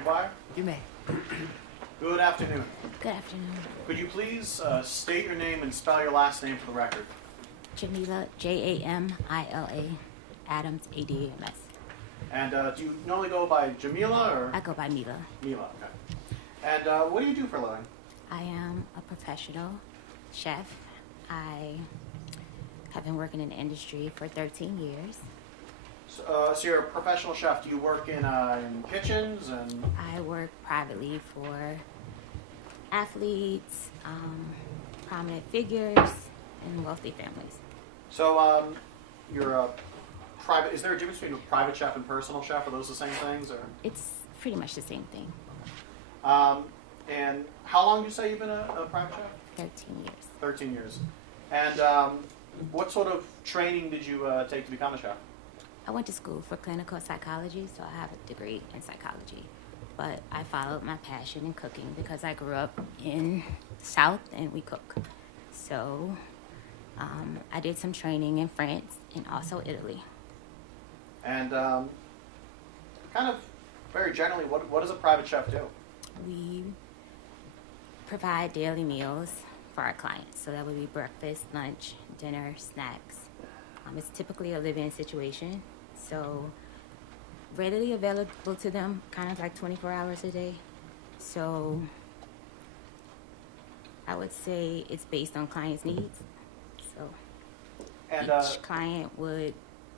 inquire? You may. Good afternoon. Good afternoon. Could you please state your name and spell your last name for the record? Jamila, Jamila, Adams, Adams. And do you normally go by Jamila or? I go by Mila. Mila, okay. And what do you do for a living? I am a professional chef. I have been working in the industry for 13 years. So you're a professional chef. Do you work in kitchens and? I work privately for athletes, prominent figures, and wealthy families. So you're a private. Is there a difference between a private chef and personal chef? Are those the same things, or? It's pretty much the same thing. And how long do you say you've been a private chef? 13 years. 13 years. And what sort of training did you take to become a chef? I went to school for clinical psychology, so I have a degree in psychology. But I followed my passion in cooking because I grew up in the South and we cook. So I did some training in France and also Italy. And kind of very generally, what does a private chef do? We provide daily meals for our clients. So that would be breakfast, lunch, dinner, snacks. It's typically a live-in situation. So readily available to them, kind of like 24 hours a day. So I would say it's based on clients' needs. So And each client would,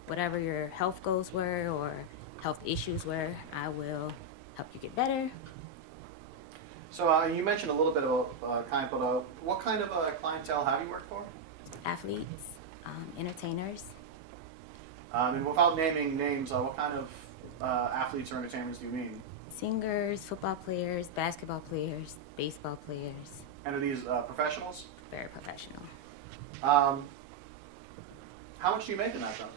whatever your health goals were or health issues were, I will help you get better. so you mentioned a little bit about client, but what kind of clientele have you worked for? Athletes, entertainers, And without naming names, what kind of athletes or entertainers do you mean? singers, football players, basketball players, baseball players, And are these professionals? very professional. How much do you make in that job?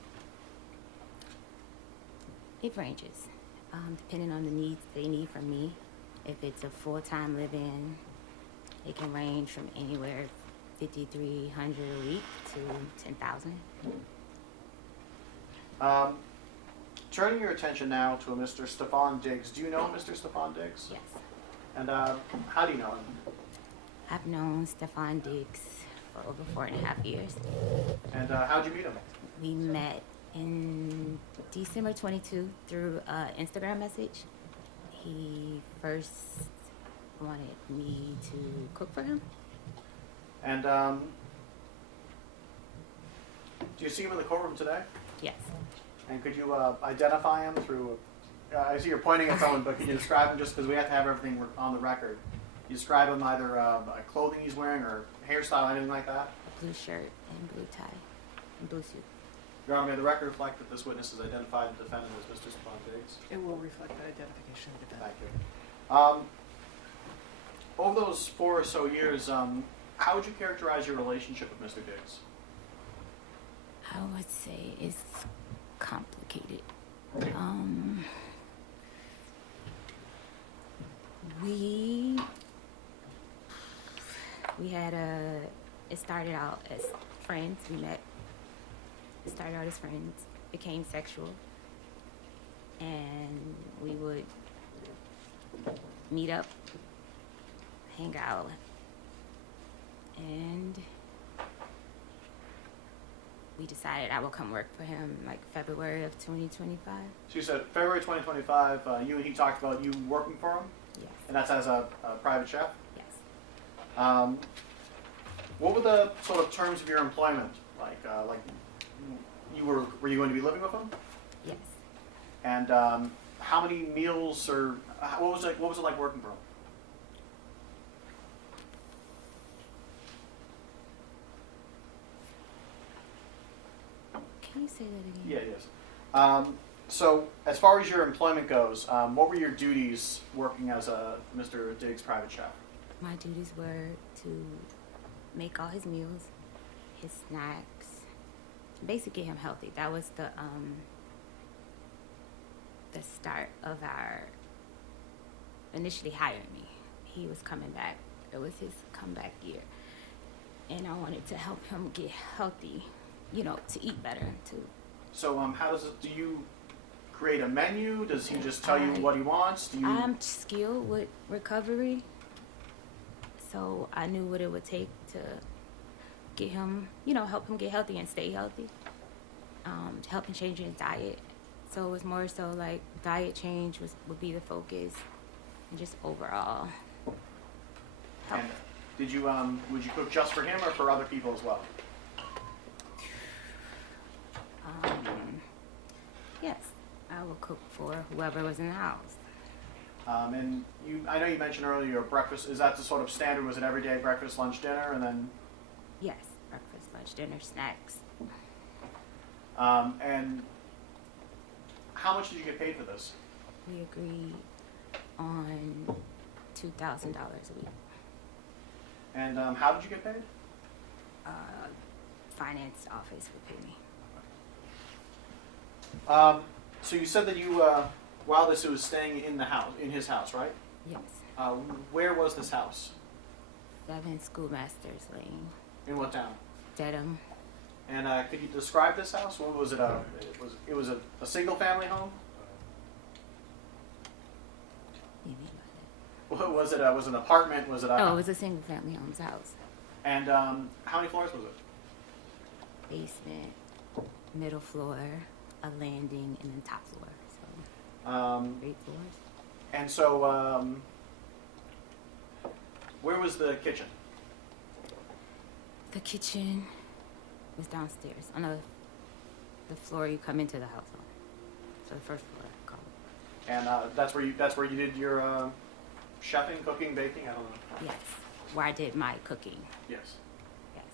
It ranges, depending on the needs they need from me. If it's a full-time live-in, it can range from anywhere $5,300 a week to $10,000. Turning your attention now to a Mr. Stefon Diggs. Do you know Mr. Stefon Diggs? Yes. And how do you know him? I've known Stefon Diggs for over 4.5 years. And how'd you meet him? We met in December 22 through an Instagram message. He first wanted me to cook for him. And do you see him in the courtroom today? Yes. And could you identify him through? I see you're pointing at someone, but can you describe him just because we have to have everything on the record? You describe him either clothing he's wearing or hairstyle, anything like that? Blue shirt and blue tie and blue suit. Your Honor, may the record reflect that this witness has identified the defendant as Mr. Stefon Diggs? It will reflect that identification of the defendant. Thank you. Over those 4 or so years, how would you characterize your relationship with Mr. Diggs? I would say it's complicated. We had it started out as friends. We met. It started out as friends, became sexual, and we would meet up, hang out, and we decided I would come work for him like February of 2025. So you said February 2025, you and he talked about you working for him? Yes. And that's as a private chef? Yes. What were the sort of terms of your employment? Like were you going to be living with him? Yes. And how many meals or what was it like working for him? Can you say that again? Yeah, it is. So as far as your employment goes, what were your duties working as a Mr. Diggs private chef? My duties were to make all his meals, his snacks, basically get him healthy. That was the start of our initially hiring me. He was coming back. It was his comeback year. And I wanted to help him get healthy, to eat better too. So how does it, do you create a menu? Does he just tell you what he wants? Do you? I'm skilled with recovery, so I knew what it would take to get him, help him get healthy and stay healthy. To help him change his diet. So it was more so like diet change would be the focus, and just overall help. And did you would you cook just for him or for other people as well? Yes, I would cook for whoever was in the house. And I know you mentioned earlier your breakfast. Is that the sort of standard? Was it every day breakfast, lunch, dinner, and then? Yes, breakfast, lunch, dinner, snacks. And how much did you get paid for this? We agreed on $2,000 a week. And how did you get paid? Finance office would pay me. So you said that you, while this was staying in his house, right? Yes. Where was this house? 7 Schoolmasters Lane, In what town? Dedham. And could you describe this house? What was it? It was a single family home. What do you mean by that? What was it? Was it an apartment? Was it? Oh, it was a single family home's house. And how many floors was it? Basement, middle floor, a landing, and then top floor. So 8 floors. And so, where was the kitchen? The kitchen was downstairs on the floor you come into the house on. So the first floor, I call it. And that's where you did your chefing, cooking, baking. I don't know. Yes, where I did my cooking. Yes. Yes.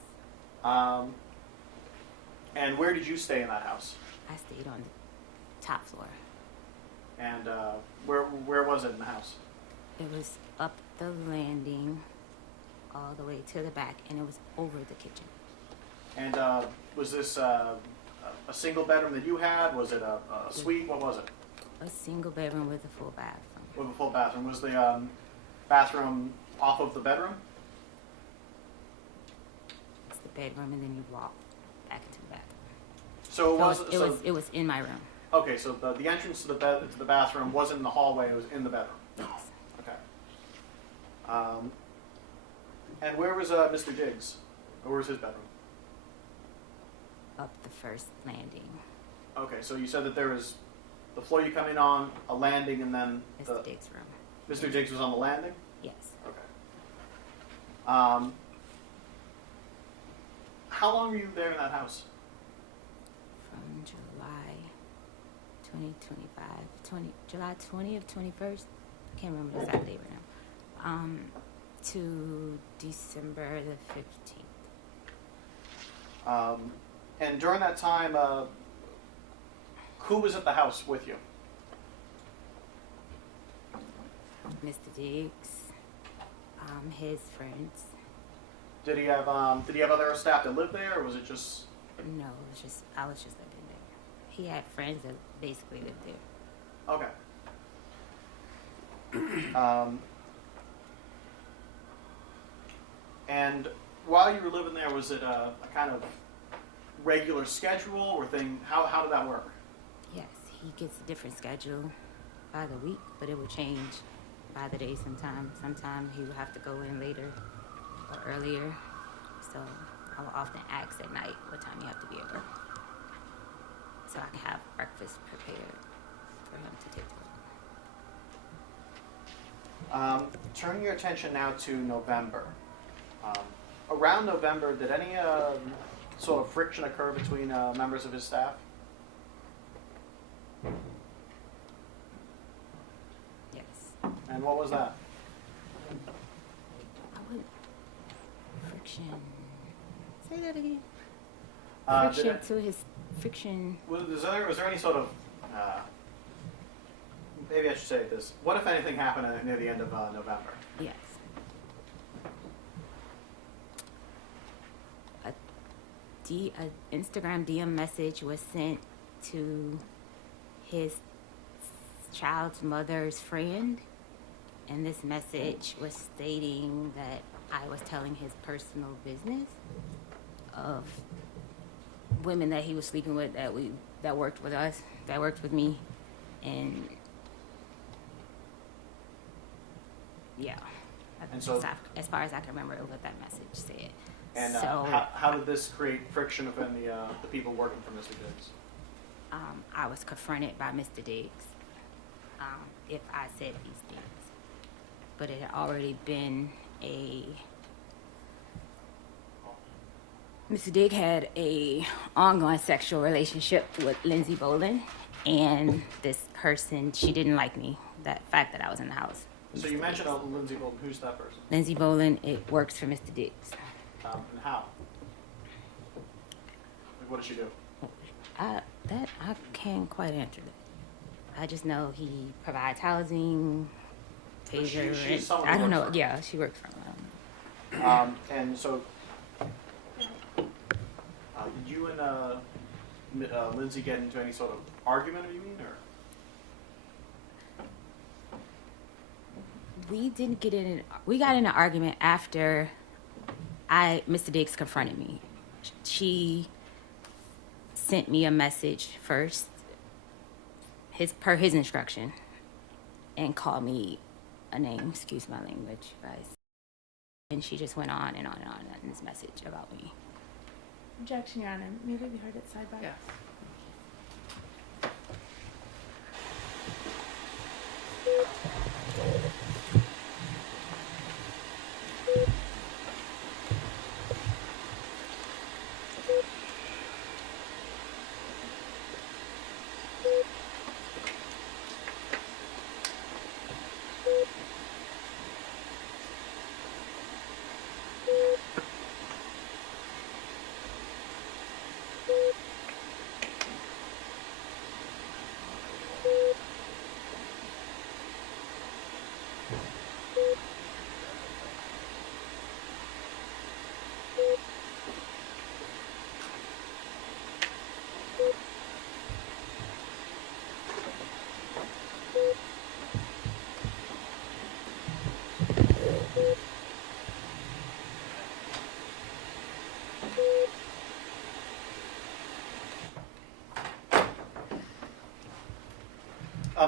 And where did you stay in that house? I stayed on the top floor. And where was it in the house? It was up the landing all the way to the back, and it was over the kitchen. And was this a single bedroom that you had? Was it a suite? What was it? A single bedroom with a full bathroom. With a full bathroom. Was the bathroom off of the bedroom? It's the bedroom, and then you walk back into the bathroom. So it was in my room. Okay, so the entrance to the bathroom wasn't in the hallway; it was in the bedroom. Yes. Okay. And where was Mr. Diggs? Or where was his bedroom? Up the first landing. Okay, so you said that there was the floor you come in on, a landing, and then Mr. Diggs' room. Mr. Diggs was on the landing? Yes. Okay. How long were you there in that house? From July 2025, July 20th, 21st, I can't remember the exact date right now, to December the 15th. And during that time, who was at the house with you? Mr. Diggs, his friends. Did he have other staff that lived there, or was it just? No, I was just living there. He had friends that basically lived there. Okay. And while you were living there, was it a kind of regular schedule, or how did that work? Yes, he gets a different schedule by the week, but it would change by the day sometimes. Sometimes he would have to go in later or earlier. So I would often ask at night what time you have to be at work, so I can have breakfast prepared for him to take to work. Turning your attention now to November. Around November, did any sort of friction occur between members of his staff? Yes. And what was that? I wouldn't. Friction. Say that again. Friction. Was there any sort of, maybe I should say this, what if anything happened near the end of November? Yes. An Instagram DM message was sent to his child's mother's friend, and this message was stating that I was telling his personal business of women that he was sleeping with that worked with us, that worked with me, And yeah, And so- as far as I can remember what that message said. And so how did this create friction within the people working for Mr. Diggs? I was confronted by Mr. Diggs if I said these things. But it had already been Mr. Diggs had a ongoing sexual relationship with Lindsay Bolin, and this person, she didn't like me, that fact that I was in the house. So you mentioned Lindsay Bolton. Who's that person? Lindsay Bolin, it works for Mr. Diggs. And how? Like, what does she do? I can't quite answer that. I just know he provides housing, But pays her she's rent. someone I who don't know. works for him. Yeah, she works for him. And so, you and Lindsay get into any sort of argument, or you mean, or? We got in an argument after Mr. Diggs confronted me. She sent me a message first, per his instruction, and called me a name, excuse my language, guys. And she just went on and on and on in this message about me. Objection, Your Honor. May we be heard at sidebar? Yes.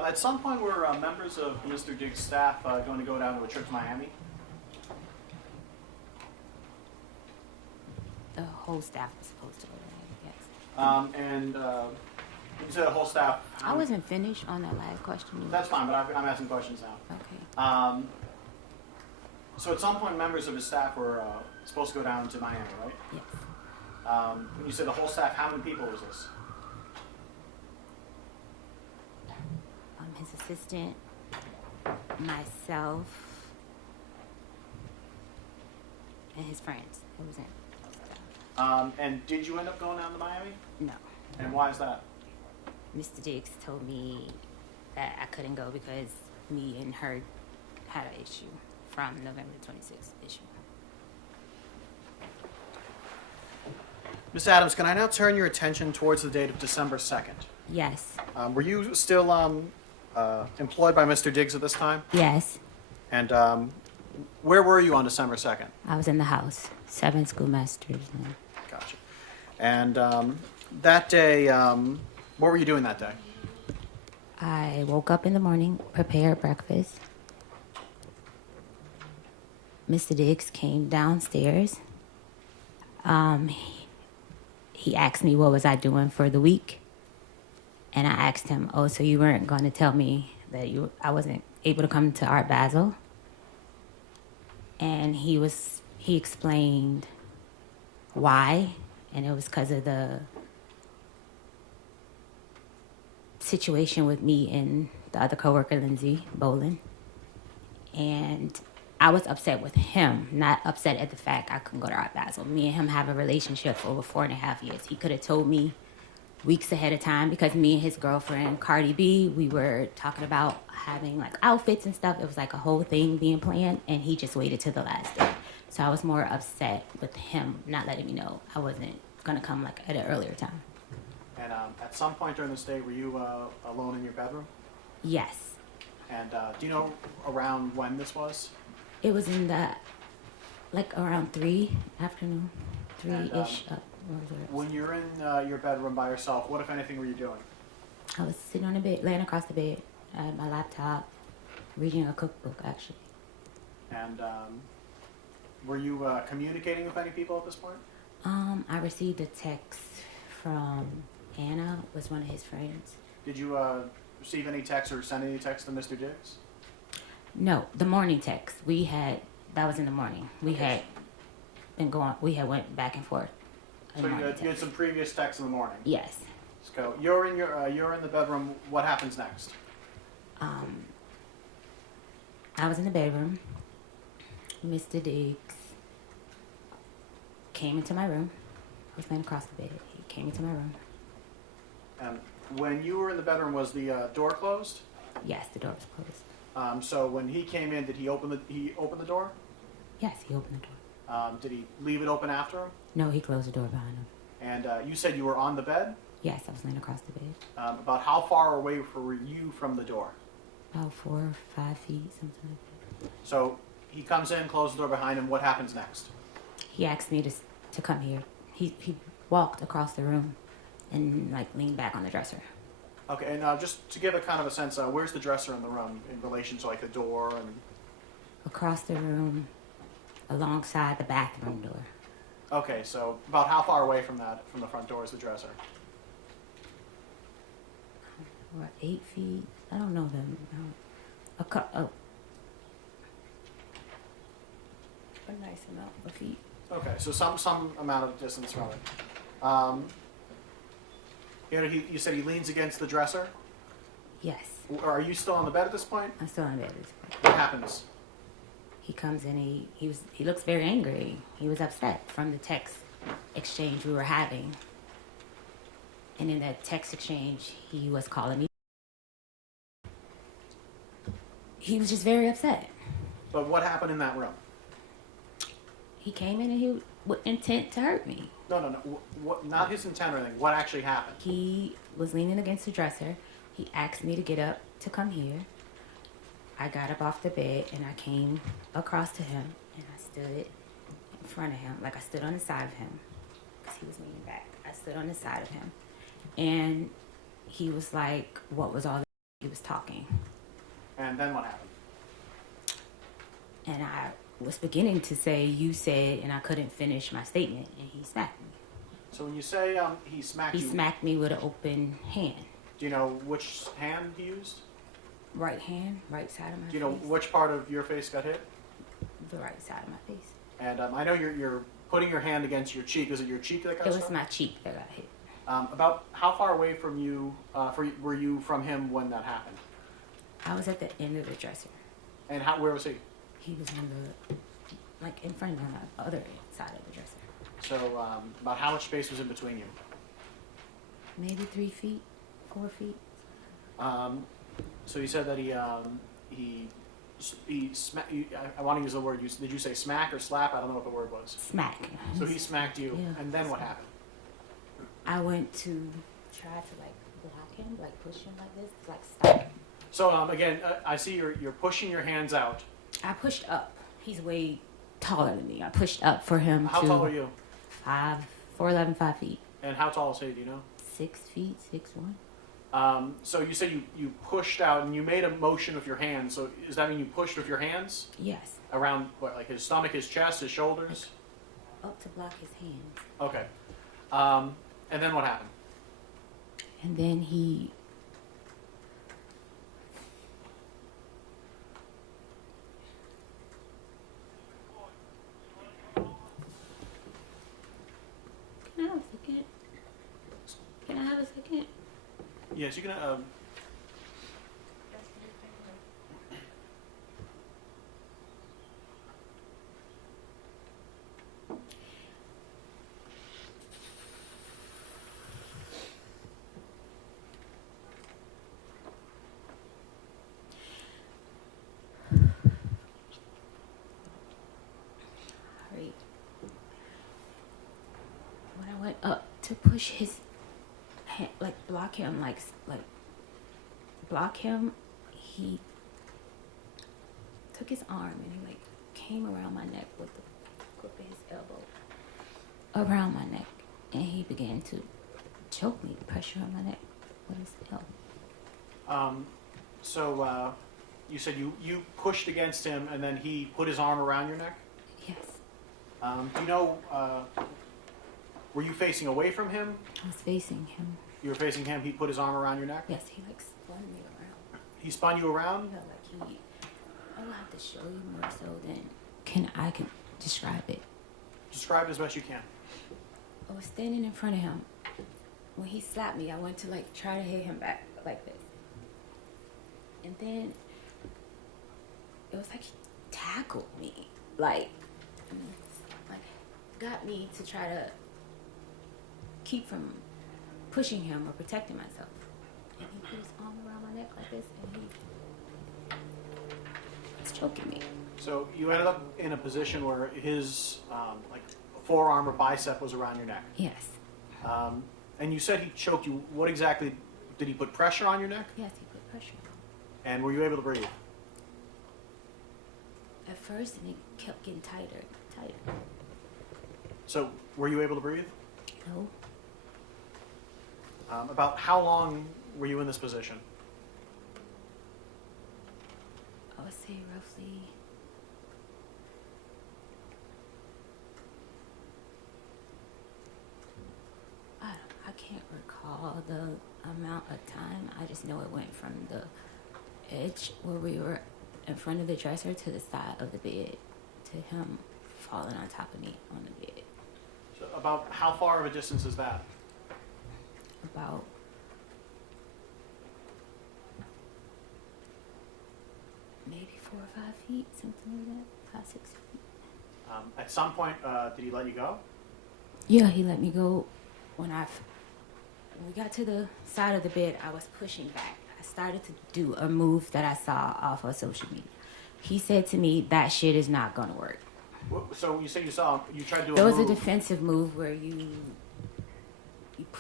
At some point, were members of Mr. Diggs' staff going to go down to a trip to Miami? The whole staff was supposed to go there, yes. And you said the whole staff. I wasn't finished on that last question. That's fine, but I'm asking questions now. Okay. So at some point, members of his staff were supposed to go down to Miami, right? Yes. When you said the whole staff, how many people was this? His assistant, myself, and his friends. It was in. And did you end up going down to Miami? No. And why is that? Mr. Diggs told me that I couldn't go because me and her had an issue from November 26th issue. Ms. Adams, can I now turn your attention towards the date of December 2nd? Yes. Were you still employed by Mr. Diggs at this time? Yes. And where were you on December 2nd? I was in the house. 7 schoolmasters. Gotcha. And that day, what were you doing that day? I woke up in the morning, prepared breakfast. Mr. Diggs came downstairs. He asked me what was I doing for the week. And I asked him, oh, so you weren't going to tell me that I wasn't able to come to Art Basel? And he explained why, and it was because of the situation with me and the other coworker, Lindsay Bolin. And I was upset with him, not upset at the fact I couldn't go to Art Basel. Me and him have a relationship for over 4.5 years. He could have told me weeks ahead of time because me and his girlfriend, Cardi B, we were talking about having like outfits and stuff. It was like a whole thing being planned, and he just waited till the last day. So I was more upset with him not letting me know I wasn't going to come like at an earlier time. And at some point during this day, were you alone in your bedroom? Yes. And do you know around when this was? It was in the, like around 3 afternoon, 3-ish. When you're in your bedroom by yourself, what, if anything, were you doing? I was sitting on the bed, laying across the bed. I had my laptop, reading a cookbook, actually. And were you communicating with any people at this point? I received a text from Anna, was one of his friends. Did you receive any text or send any text to Mr. Diggs? No, the morning text. That was in the morning. We had went back and forth. So you had some previous texts in the morning? Yes. So you're in the bedroom. What happens next? I was in the bedroom. Mr. Diggs came into my room. I was laying across the bed. He came into my room. When you were in the bedroom, was the door closed? Yes, the door was closed. So when he came in, did he open the door? Yes, he opened the door. Did he leave it open after him? No, he closed the door behind him. And you said you were on the bed? Yes, I was laying across the bed. About how far away were you from the door? About 4 or 5 feet, something like that. So he comes in, closes the door behind him. What happens next? He asked me to come here. He walked across the room and leaned back on the dresser. Okay, and just to give a kind of a sense, where's the dresser in the room in relation to the door and? Across the room, alongside the bathroom door. Okay, so about how far away from the front door is the dresser? Or 8 feet. I don't know them. A nice amount of feet. Okay, so some amount of distance from it. You said he leans against the dresser? Yes. Are you still on the bed at this point? I'm still on bed at this point. What happens? He comes in. He looks very angry. He was upset from the text exchange we were having. And in that text exchange, he was calling me. He was just very upset. But what happened in that room? He came in and he with intent to hurt me. No. What, not his intent or anything. What actually happened? He was leaning against the dresser. He asked me to get up to come here. I got up off the bed and I came across to him and I stood in front of him. I stood on the side of him because he was leaning back. I stood on the side of him and he was like, what was all that? He was talking. And then what happened? And I was beginning to say, you said, and I couldn't finish my statement, and he smacked me. So when you say he smacked you... He smacked me with an open hand. Do you know which hand he used? Right hand, right side of my face. Do you know which part of your face got hit? The right side of my face. And I know you're putting your hand against your cheek. Is it your cheek that got struck? It was my cheek that got hit. About how far away from you were you from him when that happened? I was at the end of the dresser. And where was he? He was on the, in front of me on the other side of the dresser. So about how much space was in between you? Maybe 3 feet, 4 feet. So you said that he smacked you. I want to use the word. Did you say smack or slap? I don't know what the word was. Smack. So he smacked you, Yeah. and then what happened? I went to try to block him, push him like this, stop. So again, I see you're pushing your hands out. I pushed up. He's way taller than me. I pushed up for him How tall are you? 4'11", 5 feet. And how tall is he? Do you know? 6 feet, 6'1". So you said you pushed out and you made a motion with your hands. So does that mean you pushed with your hands? Yes. Around what, his stomach, his chest, his shoulders? Up to block his hands. Okay. And then what happened? And then he... Can I have a second? Yes, you can. Right. When I went up to push his hand, block him, block him, he took his arm and he came around my neck with the grip of his elbow around my neck, and he began to choke me, pressure on my neck. What is help? So you said you pushed against him, and then he put his arm around your neck. Yes. Do you know? Were you facing away from him? I was facing him. You were facing him. He put his arm around your neck. Yes, he like spun me around. He spun you around. Yeah, like he. I will have to show you more so than I can describe it. Describe it as best you can. I was standing in front of him. When he slapped me, I went to like try to hit him back like this. And then it was like he tackled me. Like got me to try to keep from pushing him or protecting myself. And he put his arm around my neck like this and he was choking me. So you ended up in a position where his like forearm or bicep was around your neck. Yes. And you said he choked you. What exactly did he put pressure on your neck? Yes, he put pressure on me. And were you able to breathe? At first, and it kept getting tighter, tighter. So were you able to breathe? No. About how long were you in this position? I would say roughly I can't recall the amount of time. I just know it went from the edge where we were in front of the dresser to the side of the bed to him falling on top of me on the bed. So about how far of a distance is that? About maybe 4 or 5 feet, something like that, 5, 6 feet. At some point, did he let you go? Yeah, he let me go. When we got to the side of the bed, I was pushing back. I started to do a move that I saw off of social media. He said to me, that shit is not going to work. So you say you tried to do There a was move. a defensive move where you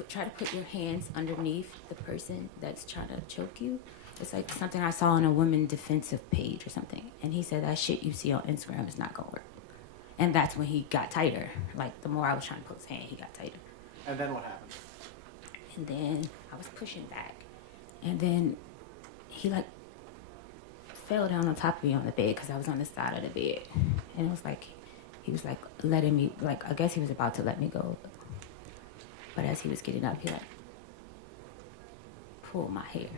try to put your hands underneath the person that's trying to choke you. It's like something I saw on a women defensive page or something. And he said, that shit you see on Instagram is not going to work. And that's when he got tighter. Like, the more I was trying to put his hand, he got tighter. And then what happened? And then I was pushing back. And then he, like, fell down on top of me on the bed because I was on the side of the bed. And it was like, he was, like, letting me, like, I guess he was about to let me go. But as he was getting up, he, like, pulled my hair.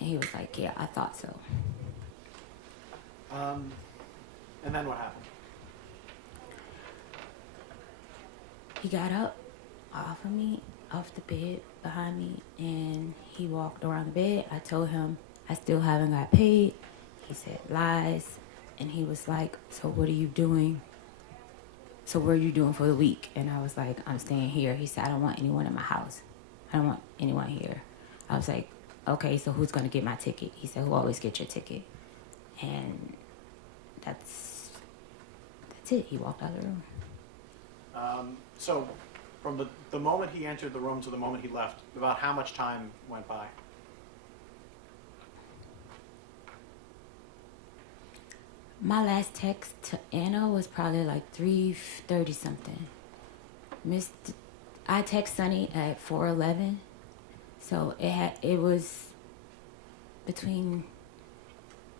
And he was like, yeah, I thought so. And then what happened? He got up off of me, off the bed behind me, and he walked around the bed. I told him I still haven't got paid. He said lies. And he was like, so what are you doing? So what are you doing for the week? And I was like, I'm staying here. He said, I don't want anyone in my house. I don't want anyone here. I was like, okay, so who's going to get my ticket? He said, who always gets your ticket? And that's it. He walked out of the room. So from the moment he entered the room to the moment he left, about how much time went by? My last text to Anna was probably like 3:30 something. I text Sunny at 4:11, so it was between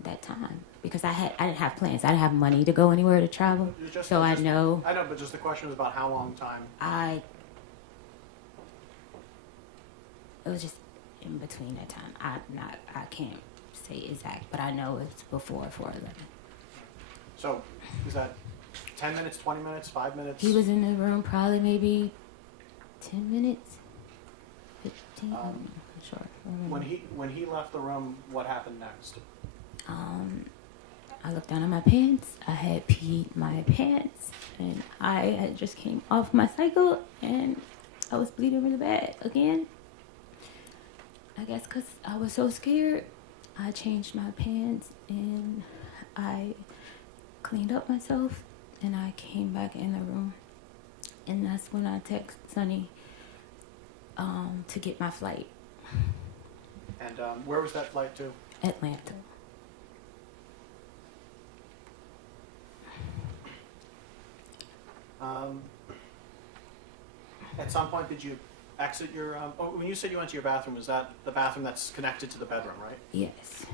that time because I didn't have plans. I didn't have money to go anywhere to travel, I know. I know, but just the question was about how long time. It was just in between that time. I can't say exact, but I know it's before 4:11. So, is that 10 minutes, 20 minutes, 5 minutes? He was in the room probably maybe 10 minutes, 15. I'm not sure. When he left the room, what happened next? I looked down at my pants. I had peed my pants, and I had just came off my cycle, and I was bleeding really bad again. I guess because I was so scared, I changed my pants, and I cleaned up myself, and I came back in the room, and that's when I text Sunny to get my flight. And where was that flight to? Atlanta. At some point, did you exit your? When you said you went to your bathroom, is that the bathroom that's connected to the bedroom, right? Yes.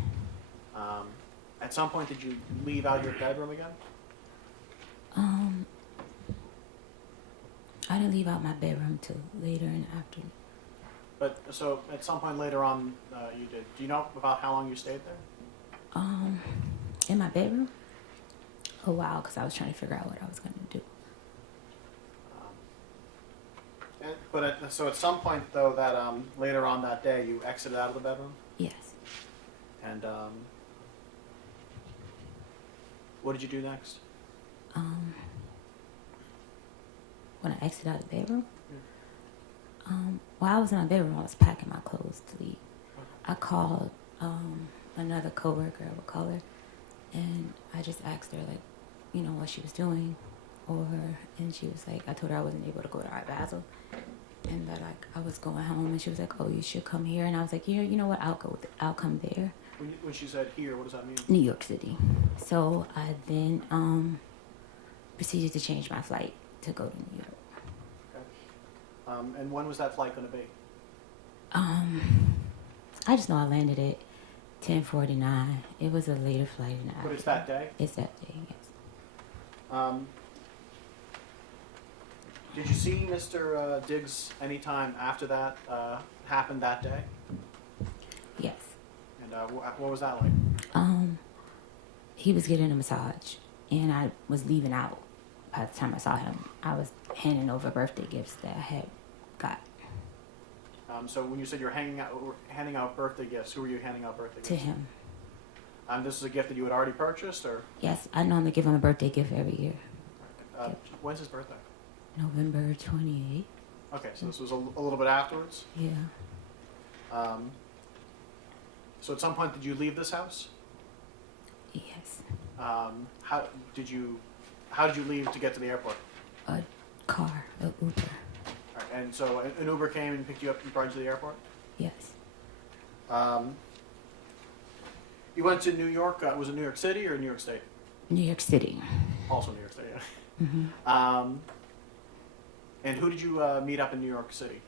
At some point, did you leave out your bedroom again? I didn't leave out my bedroom till later in the afternoon. But so at some point later on, you did. Do you know about how long you stayed there? In my bedroom? A while, because I was trying to figure out what I was going to do. So at some point though, that later on that day, you exited out of the bedroom. Yes. And what did you do next? When I exited out of the bedroom? While I was in my bedroom, I was packing my clothes to leave. I called another coworker of color, and I just asked her, like, you know, what she was doing, and she was like, I told her I wasn't able to go to Art Basel, and that like I was going home, and she was like, oh, you should come here, and I was like, yeah, you know what, I'll come there. When she said here, what does that mean? New York City. So I then proceeded to change my flight to go to New York. And when was that flight going to be? I just know I landed at 10:49. It was a later flight in the afternoon. But it's that day? It's that day, yes. Did you see Mr. Diggs anytime after that happened that day? Yes. And what was that like? He was getting a massage, and I was leaving out. By the time I saw him, I was handing over birthday gifts that I had got. So when you said you're handing out birthday gifts, who were you handing out birthday gifts? To him. This is a gift that you had already purchased, or? Yes, I normally give him a birthday gift every year. When's his birthday? November 28th. Okay, so this was a little bit afterwards? Yeah. So at some point, did you leave this house? Yes. How did you leave to get to the airport? A car, an Uber. All right, and so an Uber came and picked you up and brought you to the airport? Yes. You went to New York. Was it New York City or New York State? New York City. Also New York State, yeah. Mm-hmm. And who did you meet up in New York City?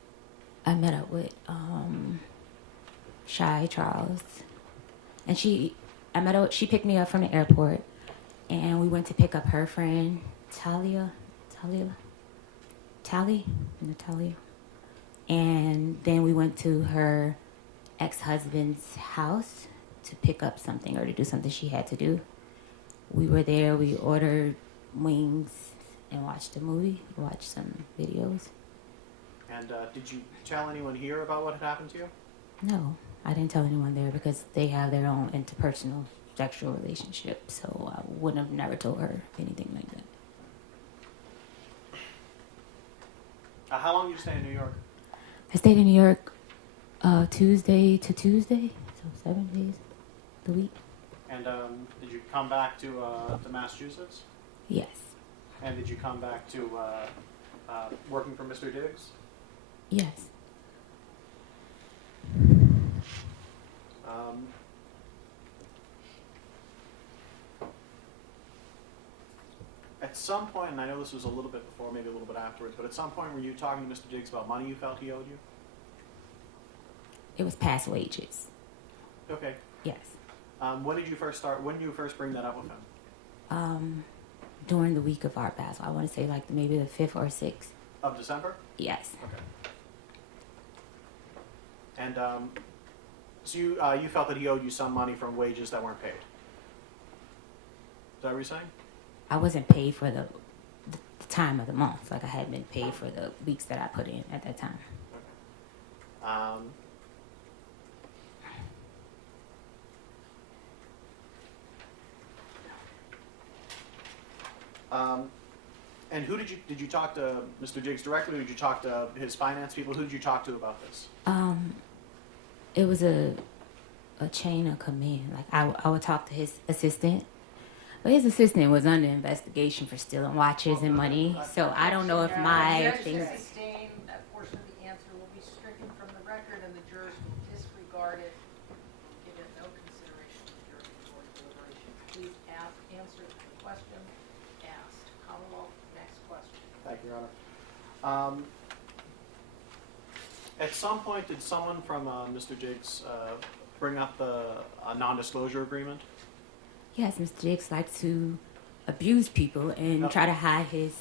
I met up with Shy Charles, and she picked me up from the airport, and we went to pick up her friend Natalia, and then we went to her ex-husband's house to pick up something or to do something she had to do. We were there. We ordered wings and watched a movie, watched some videos. And did you tell anyone here about what had happened to you? No, I didn't tell anyone there because they have their own interpersonal sexual relationship, so I wouldn't have never told her anything like that. How long did you stay in New York? I stayed in New York Tuesday to Tuesday, so 7 days the week. And did you come back to Massachusetts? Yes. And did you come back to working for Mr. Diggs? Yes. At some point, and I know this was a little bit before, maybe a little bit afterwards, but at some point were you talking to Mr. Diggs about money you felt he owed you? It was past wages. Okay. Yes. When did you first bring that up with him? During the week of Art Basel. I want to say like maybe the 5th or 6th. Of December? Yes. Okay. And so you felt that he owed you some money from wages that weren't paid? Is that what you're saying? I wasn't paid for the time of the month. Like I hadn't been paid for the weeks that I put in at that time. Okay. And who did you talk to Mr. Diggs directly, or did you talk to his finance people? Who did you talk to about this? It was a chain of command. Like I would talk to his assistant, but his assistant was under investigation for stealing watches and money. So I don't know if my things. Sustained, that portion of the answer will be stricken from the record, and the jurors will disregard it, give it no consideration to jury before deliberation. Please answer the question asked. Commonwealth, next question. Thank you, Your Honor. At some point, did someone from Mr. Diggs bring up the non-disclosure agreement? Yes, Mr. Diggs likes to abuse people and No. try to hide his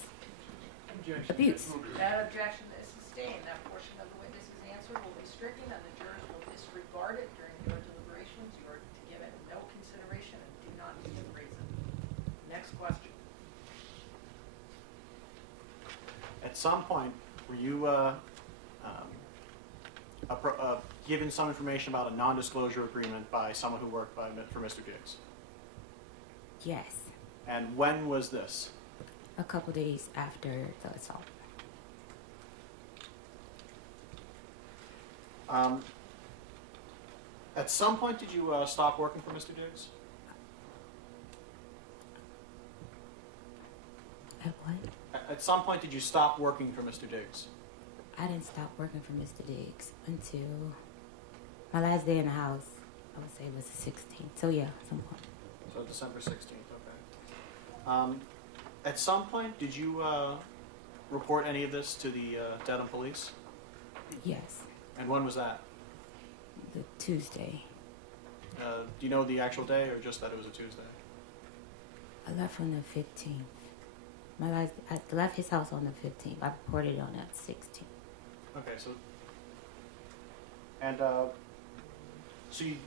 abuse. That objection is sustained. That portion of the witness's answer will be stricken, and the jurors will disregard it during your deliberations. You are to give it no consideration and do not need to raise it. Next question. At some point, were you given some information about a non-disclosure agreement by someone who worked for Mr. Diggs? Yes, And when was this? a couple days after the assault. At some point, did you stop working for Mr. Diggs? At what? At some point, did you stop working for Mr. Diggs? I didn't stop working for Mr. Diggs until my last day in the house. I would say it was the 16th. So yeah, some point. So December 16th, okay. At some point, did you report any of this to the Dedham police? Yes, And when was that? the Tuesday. Do you know the actual day or just that it was a Tuesday? I left on the 15th. I left his house on the 15th. I reported on the 16th. Okay, so... And,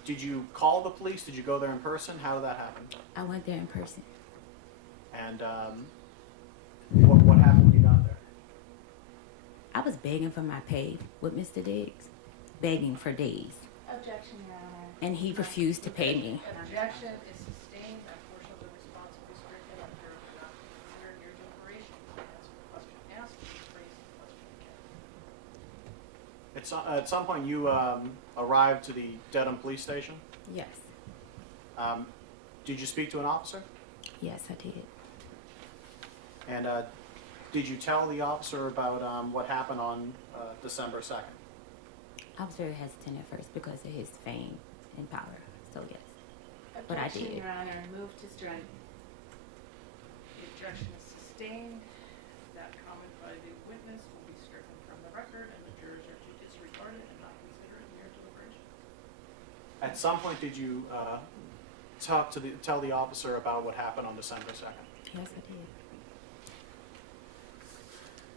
did you call the police? Did you go there in person? How did that happen? I went there in person. And, what happened when you got there? I was begging for my pay with Mr. Diggs, begging for days, Objection, Your Honor. and he refused to pay me. Objection is sustained. That portion of the response will be stricken, and the jurors will not consider in your deliberations. Answer the question asked, please raise the question again. At some point, you arrived to the Dedham police station. Yes, Did you speak to an officer? yes, I did. And did you tell the officer about what happened on December 2nd? I was very hesitant at first because of his fame and power. So yes, but I Objection, did. Your Honor. Move to strike. The objection is sustained. That comment by the witness will be stricken from the record, and the jurors are to disregard it and not consider it in your deliberation. At some point, did you tell the officer about what happened on December 2nd? Yes, I did.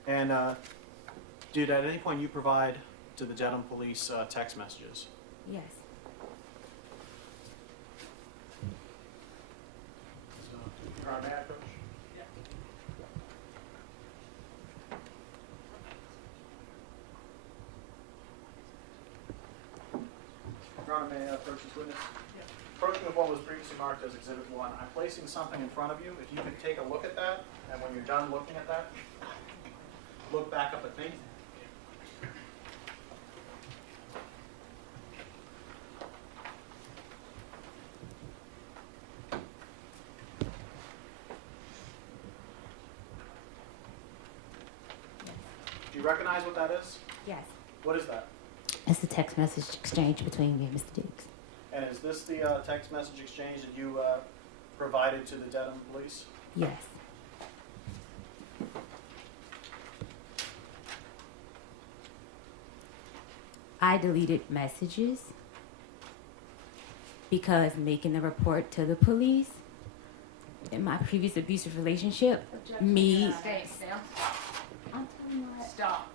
And did at any point you provide to the Dedham police text messages? Yes, Your Honor, may I approach? Your Honor, may I approach this witness? Approaching with what was previously marked as Exhibit 1, I'm placing something in front of you. If you could take a look at that, and when you're done looking at that, look back up at me. Do you recognize what that is? yes. What is that? It's the text message exchange between me and Mr. Diggs. And is this the text message exchange that you provided to the Dedham police? Yes. I deleted messages because making the report to the police in my previous abusive relationship, Objection, me. Your Honor. Stay, Sam. I'm telling you what. Stop.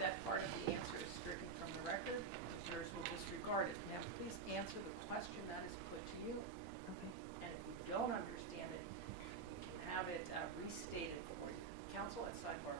That part of the answer is stricken from the record. The jurors will disregard it. Now, please answer the question that is put to you. Okay. And if you don't understand it, you can have it restated for you. Counsel at sidebar.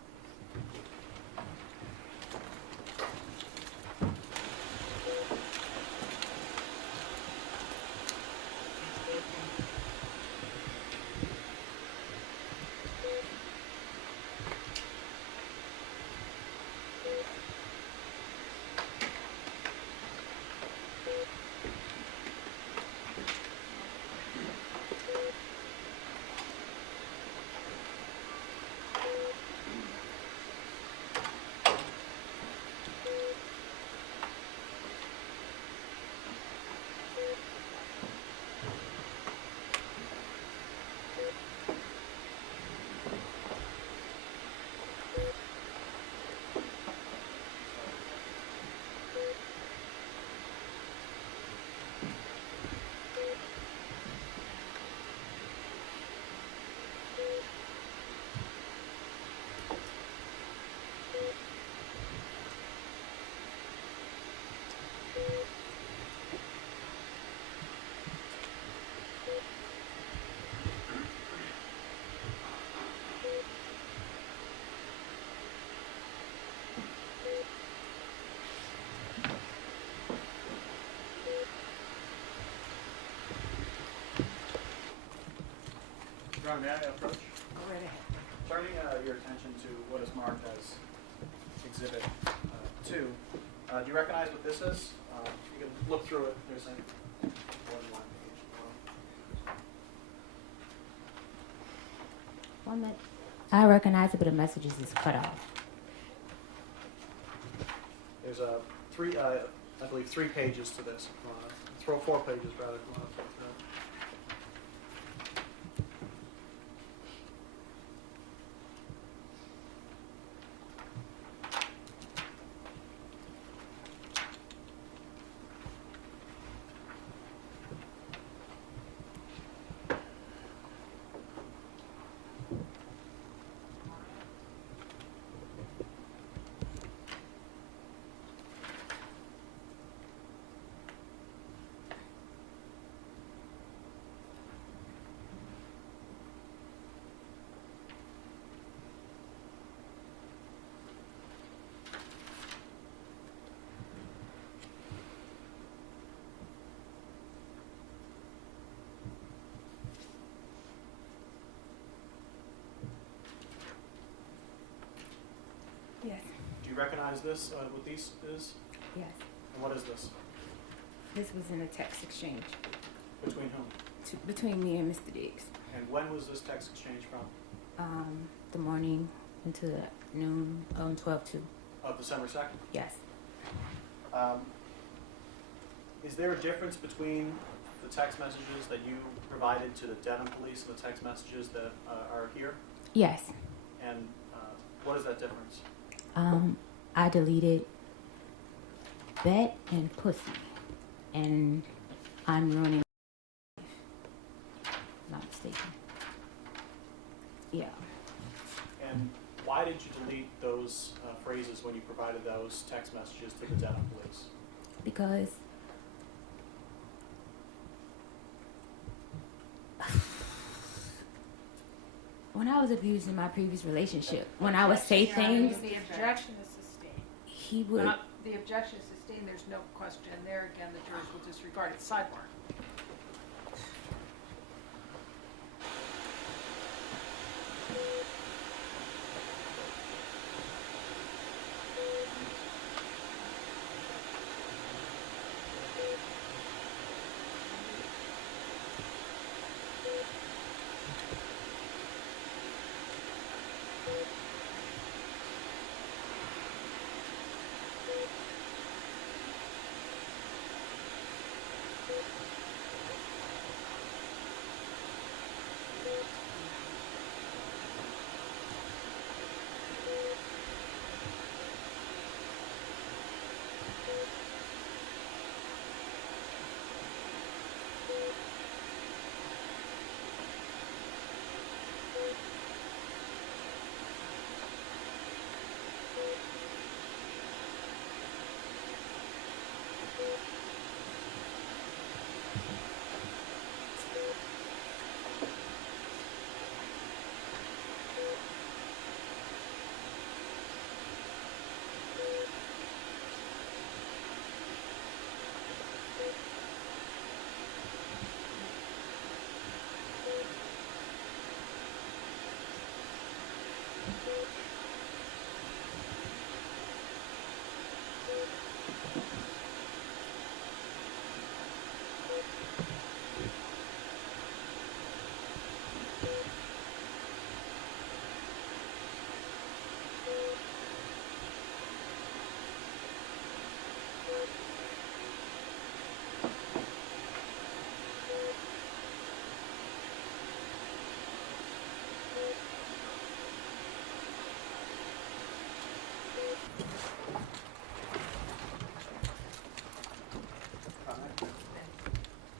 Your Honor, may I approach? Go right ahead. Turning your attention to what is marked as Exhibit 2, do you recognize what this is? You can look through it. There's a more than one page. 1 minute. I recognize it, but the messages is cut off. There's I believe 3 pages to this. Throw 4 pages rather. If you wanna flip through it. Yes. Do you recognize this? What these is? Yes. And what is this? This was in a text exchange Between whom? between me and Mr. Diggs. And when was this text exchange from? The morning into the noon, 12/2. Of December 2nd? Yes. Is there a difference between the text messages that you provided to the Dedham police and the text messages that are here? Yes. And what is that difference? I deleted bet and pussy, and I'm ruining my life. Not mistaken. Yeah. And why did you delete those phrases when you provided those text messages to the Dedham police? Because when I was abused in my previous relationship, when I would say things, The objection is sustained. he would. The objection is sustained, there's no question there. Again, the jurors will disregard it. Sidebar.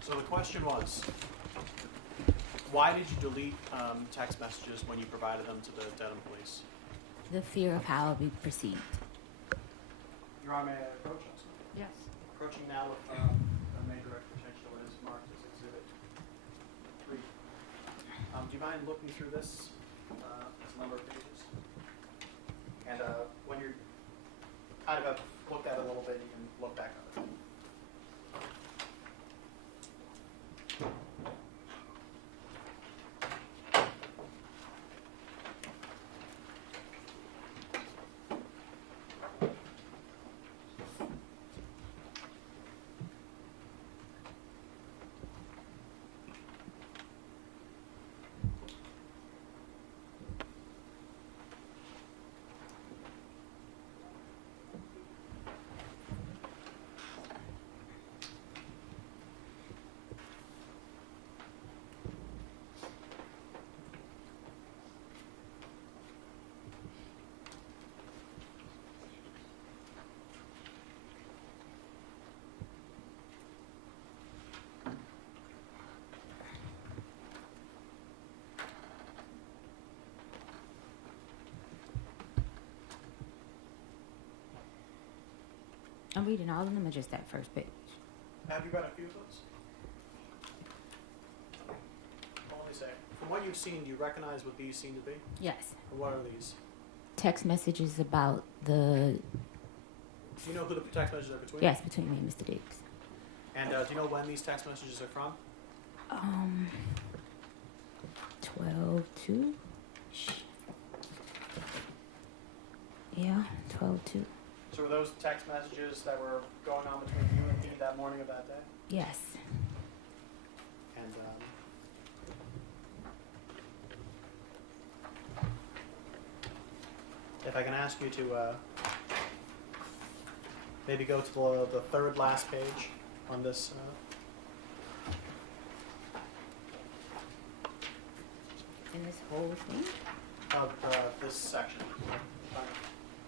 So the question was, why did you delete text messages when you provided them to the Dedham police? The fear of how I'll be perceived. Your Honor, may I approach us? Yes. Approaching now with may direct attention to what is marked as Exhibit 3. Do you mind looking through this? It's a number of pages. And when you're kind of have looked at it a little bit, you can look back on it. I'm reading all of them or just that first page? Have you read a few of those? Well, let me say, from what you've seen, do you recognize what these seem to be? Yes. And what are these? Text messages about the, Do you know who the text messages are between? yes, between me and Mr. Diggs. And do you know when these text messages are from? 12-2. Yeah, 12-2. So were those text messages that were going on between you and me that morning of that day? Yes. And if I can ask you to maybe go to the third last page on this. In this whole thing? Of this section.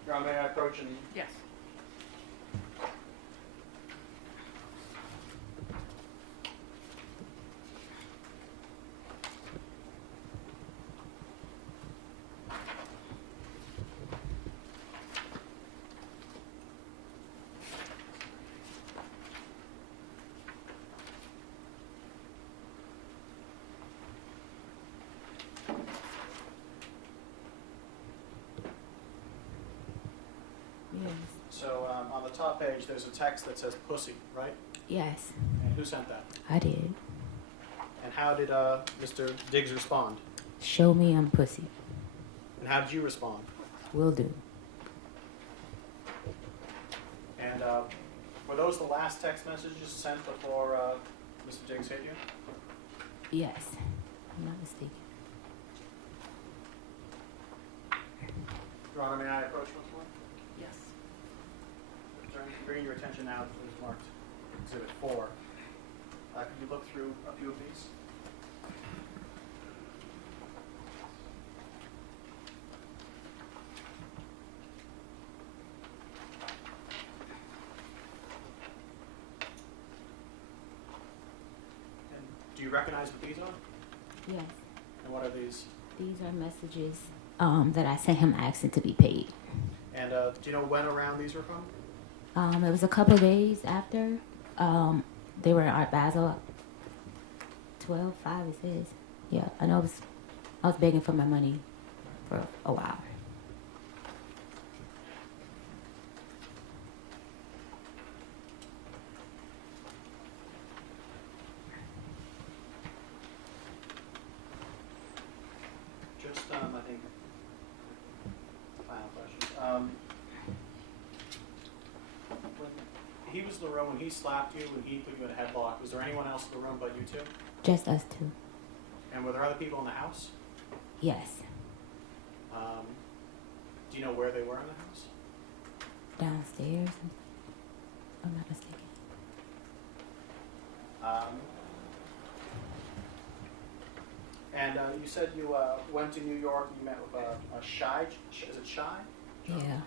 Your Honor, may I approach and Yes. Yes. so on the top page, there's a text that says pussy, right? Yes, And who sent that? I did. And how did Mr. Diggs respond? Show me I'm pussy. And how did you respond? Will do. And were those the last text messages sent before Mr. Diggs hit you? Yes. I'm not mistaken. Your Honor, may I approach once more? Yes. Bringing your attention now to what's marked Exhibit 4. Could you look through a few of these? And do you recognize what these are? Yes. And what are these? These are messages that I sent him asking to be paid. And do you know when around these were from? It was a couple of days after. They were in Art Basel. 12-5 it says. Yeah, I know I was begging for my money for a while. Just, I think, final question. When he was in the room, when he slapped you, when he put you in a headlock, was there anyone else in the room but you two? Just us two. And were there other people in the house? Yes. Do you know where they were in the house? Downstairs. I'm not mistaken. And you said you went to New York and you met with a Shy, is it Shy? Yeah.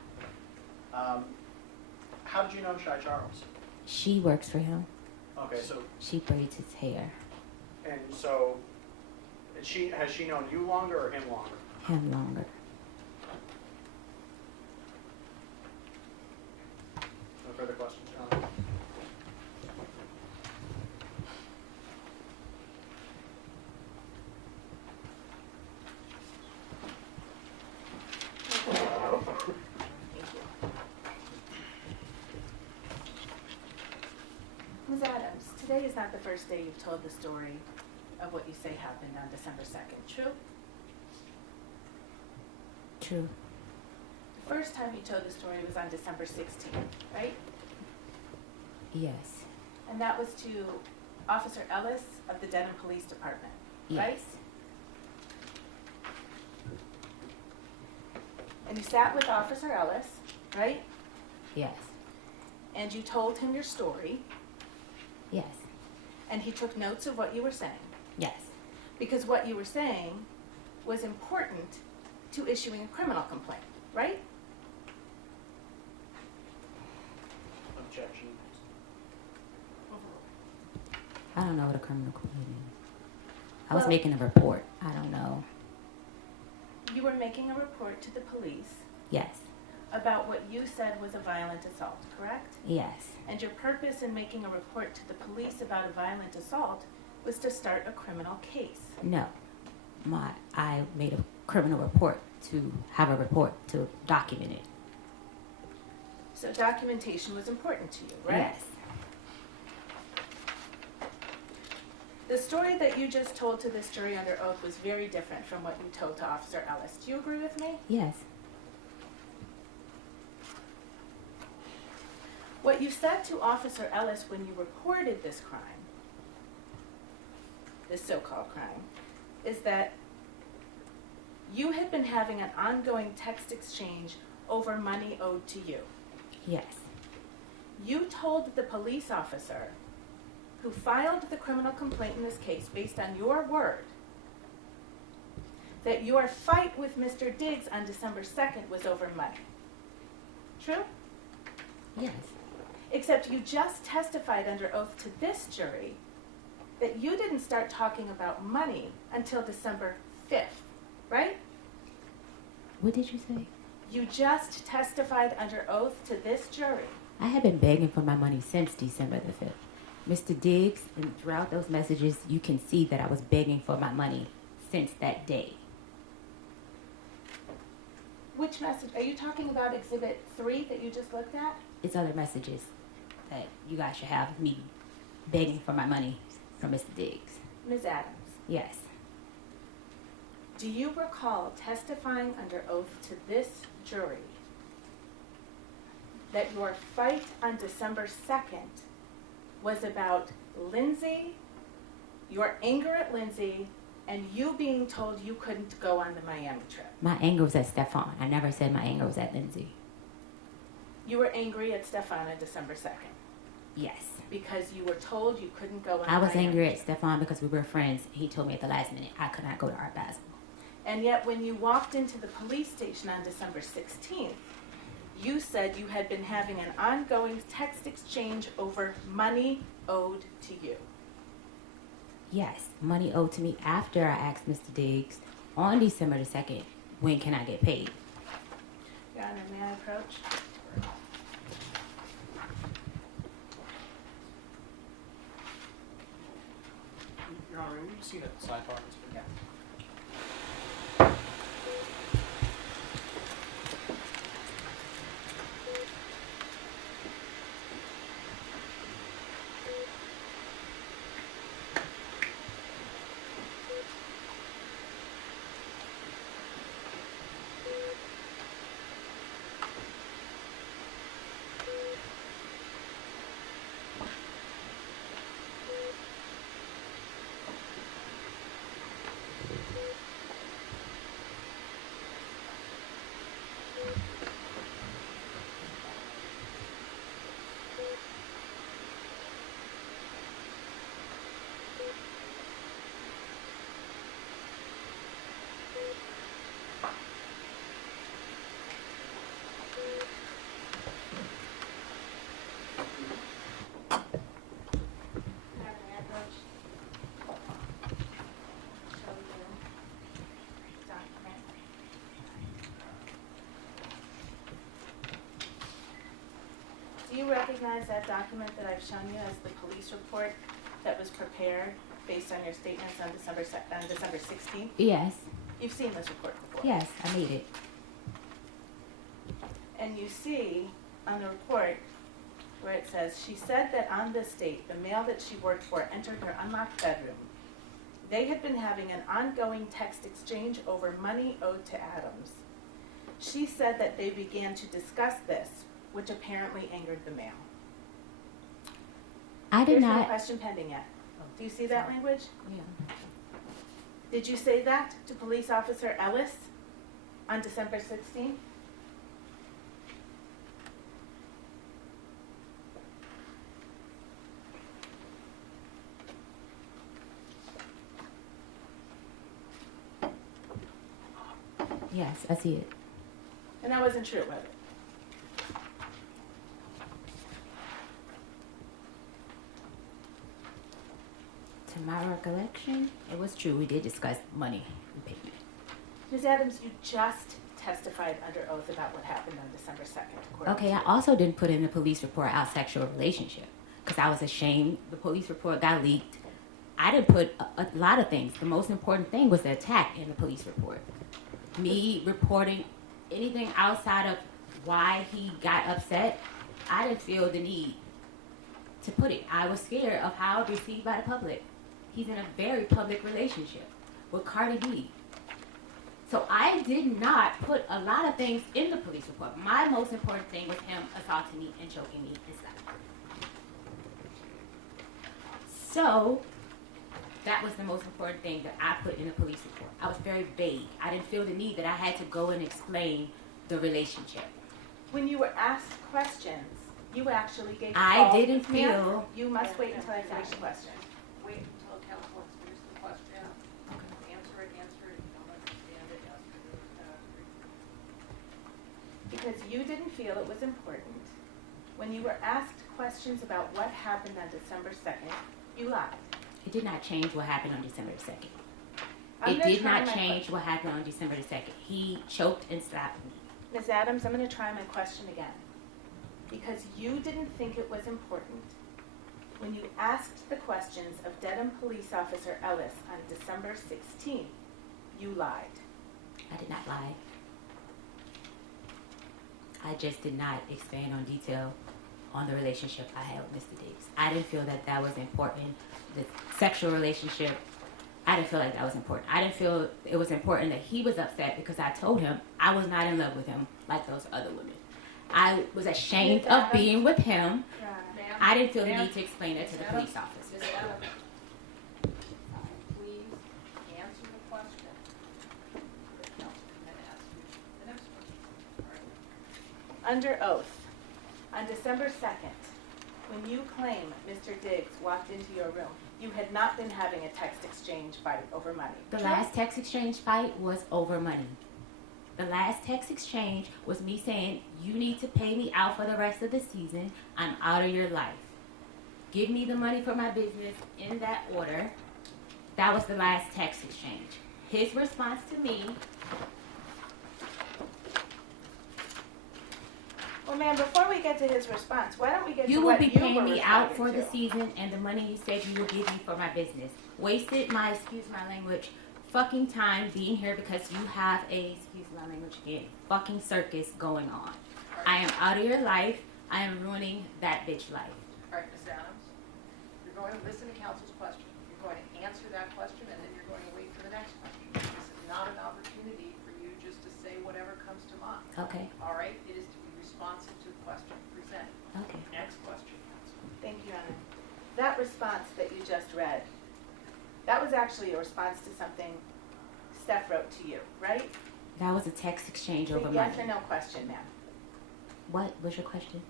How did you know Shy Charles? She works for him. Okay, so, She braids his hair. and so, has she known you longer or him longer? Him longer. No further questions, Your Honor? Ms. Adams, today is not the first day you've told the story of what you say happened on December 2nd, true? True. The first time you told the story was on December 16th, right? Yes. And that was to Officer Ellis of the Denham Police Department, right? Yes. And you sat with Officer Ellis, right? Yes. And you told him your story, Yes. and he took notes of what you were saying. Yes. Because what you were saying was important to issuing a criminal complaint, right? Objection. I don't know what a criminal complaint is. I was Well- making a report. I don't know. You were making a report to the police Yes. about what you said was a violent assault, correct? Yes. And your purpose in making a report to the police about a violent assault was to start a criminal case. No. I made a criminal report to have a report to document it. So documentation was important to you, right? Yes. The story that you just told to this jury under oath was very different from what you told to Officer Ellis. Do you agree with me? Yes. What you said to Officer Ellis when you reported this crime, this so-called crime, is that you had been having an ongoing text exchange over money owed to you. Yes. You told the police officer who filed the criminal complaint in this case based on your word that your fight with Mr. Diggs on December 2nd was over money. True? Yes. Except you just testified under oath to this jury that you didn't start talking about money until December 5th, right? What did you say? You just testified under oath to this jury. I have been begging for my money since December the 5th. Mr. Diggs, and throughout those messages, you can see that I was begging for my money since that day. Which message? Are you talking about Exhibit 3 that you just looked at? It's other messages that you guys should have me begging for my money from Mr. Diggs. Ms. Adams, Yes. do you recall testifying under oath to this jury that your fight on December 2nd was about Lindsay, your anger at Lindsay, and you being told you couldn't go on the Miami trip? My anger was at Stefon. I never said my anger was at Lindsay. You were angry at Stefon on December 2nd Yes. because you were told you couldn't go on I was Miami angry trip. at Stefon because we were friends. He told me at the last minute I could not go to Art Basel. And yet when you walked into the police station on December 16th, you said you had been having an ongoing text exchange over money owed to you. Yes, money owed to me after I asked Mr. Diggs on December the 2nd, when can I get paid? Your Honor, may I approach? Your Honor, we've seen it sidebar. Yeah. Do you recognize that document that I've shown you as the police report that was prepared based on your statements on December 16th? Yes. You've seen this report before. Yes, I made it. And you see on the report where it says, she said that on this date, the male that she worked for entered her unlocked bedroom. They had been having an ongoing text exchange over money owed to Adams. She said that they began to discuss this, which apparently angered the male. I did There's no not. question pending yet. Do you see that language? Yeah. Did you say that to Police Officer Ellis on December 16th? Yes, I see it. And that wasn't true, was it? To my recollection, it was true. We did discuss money and payment. Ms. Adams, you just testified under oath about what happened on December 2nd. according Okay, to I you. also didn't put in the police report our sexual relationship because I was ashamed. The police report got leaked. I didn't put a lot of things. The most important thing was the attack in the police report. Me reporting anything outside of why he got upset, I didn't feel the need to put it. I was scared of how it was received by the public. He's in a very public relationship with Cardi B. So I did not put a lot of things in the police report. My most important thing was him assaulting me and choking me and stuff. So that was the most important thing that I put in the police report. I was very vague. I didn't feel the need that I had to go and explain the relationship. When you were asked questions, you actually gave I false- didn't Ma'am, feel- You must wait until I finish the question. Wait until counsel has finished the question. Answer it. If you don't understand it, ask for Because you didn't feel it was important. When you were asked questions about what happened on December 2nd, you lied. It did not change what happened on December 2nd. I'm It gonna did try not my change what happened on December 2nd. He choked and slapped me. Ms. Adams, I'm going to try my question again. Because you didn't think it was important. When you asked the questions of Dedham Police Officer Ellis on December 16th, you lied. I did not lie. I just did not expand on detail on the relationship I had with Mr. Diggs. I didn't feel that that was important. The sexual relationship, I didn't feel like that was important. I didn't feel it was important that he was upset because I told him I was not in love with him like those other women. I was ashamed Ms. of Adams? being with him. Ma'am? I didn't feel the Ma'am? need to explain it to the Ms. Adams? police officer. Ms. Adams, please answer the question. The counsel can then ask you the next question. All right. Under oath, on December 2nd, when you claim Mr. Diggs walked into your room, you had not been having a text exchange fight over money. The True? last text exchange fight was over money. The last text exchange was me saying, you need to pay me out for the rest of the season. I'm out of your life. Give me the money for my business in that order. That was the last text exchange. His response to me, Well, ma'am, before we get to his response, why don't we get you to will what be you paying were me out responding for the to? season and the money you said you will give me for my business. Wasted my, excuse my language, fucking time being here because you have a, excuse my language again, fucking circus going on. I am out of your life. I am ruining that bitch life. All right, Ms. Adams, you're going to listen to counsel's question. You're going to answer that question, and then you're going to wait for the next question. This is not an opportunity for you just to say whatever comes to mind. Okay, All right? It is to be responsive to the question presented. okay. Next question, counsel. Thank you, Anna. That response that you just read, that was actually a response to something Steph wrote to you, right? That was a text exchange over money. Yes or no question, ma'am. What was your question?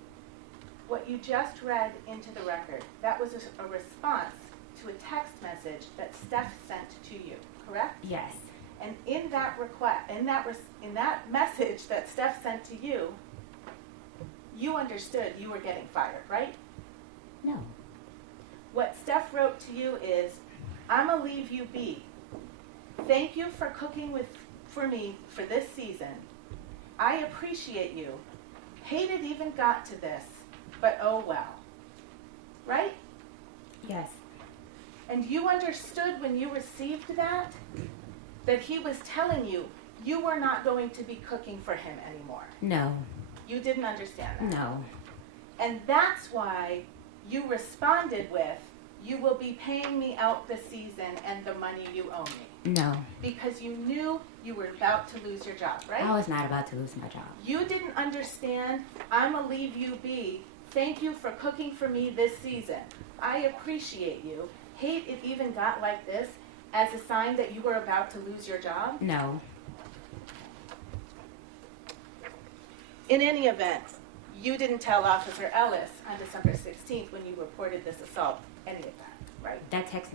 What you just read into the record, that was a response to a text message that Steph sent to you, correct? Yes. And in that request, in that message that Steph sent to you, you understood you were getting fired, right? No. What Steph wrote to you is, "I'ma leave you be. Thank you for cooking for me for this season. I appreciate you. Hate it even got to this, but oh well." Right? Yes. And you understood when you received that he was telling you you were not going to be cooking for him anymore. No. You didn't understand that. No. And that's why you responded with, "You will be paying me out this season and the money you owe me." No. Because you knew you were about to lose your job, right? I was not about to lose my job. You didn't understand, "I'ma leave you be. Thank you for cooking for me this season. I appreciate you. Hate it even got like this," as a sign that you were about to lose your job? No. In any event, you didn't tell Officer Ellis on December 16th when you reported this assault any of that, right?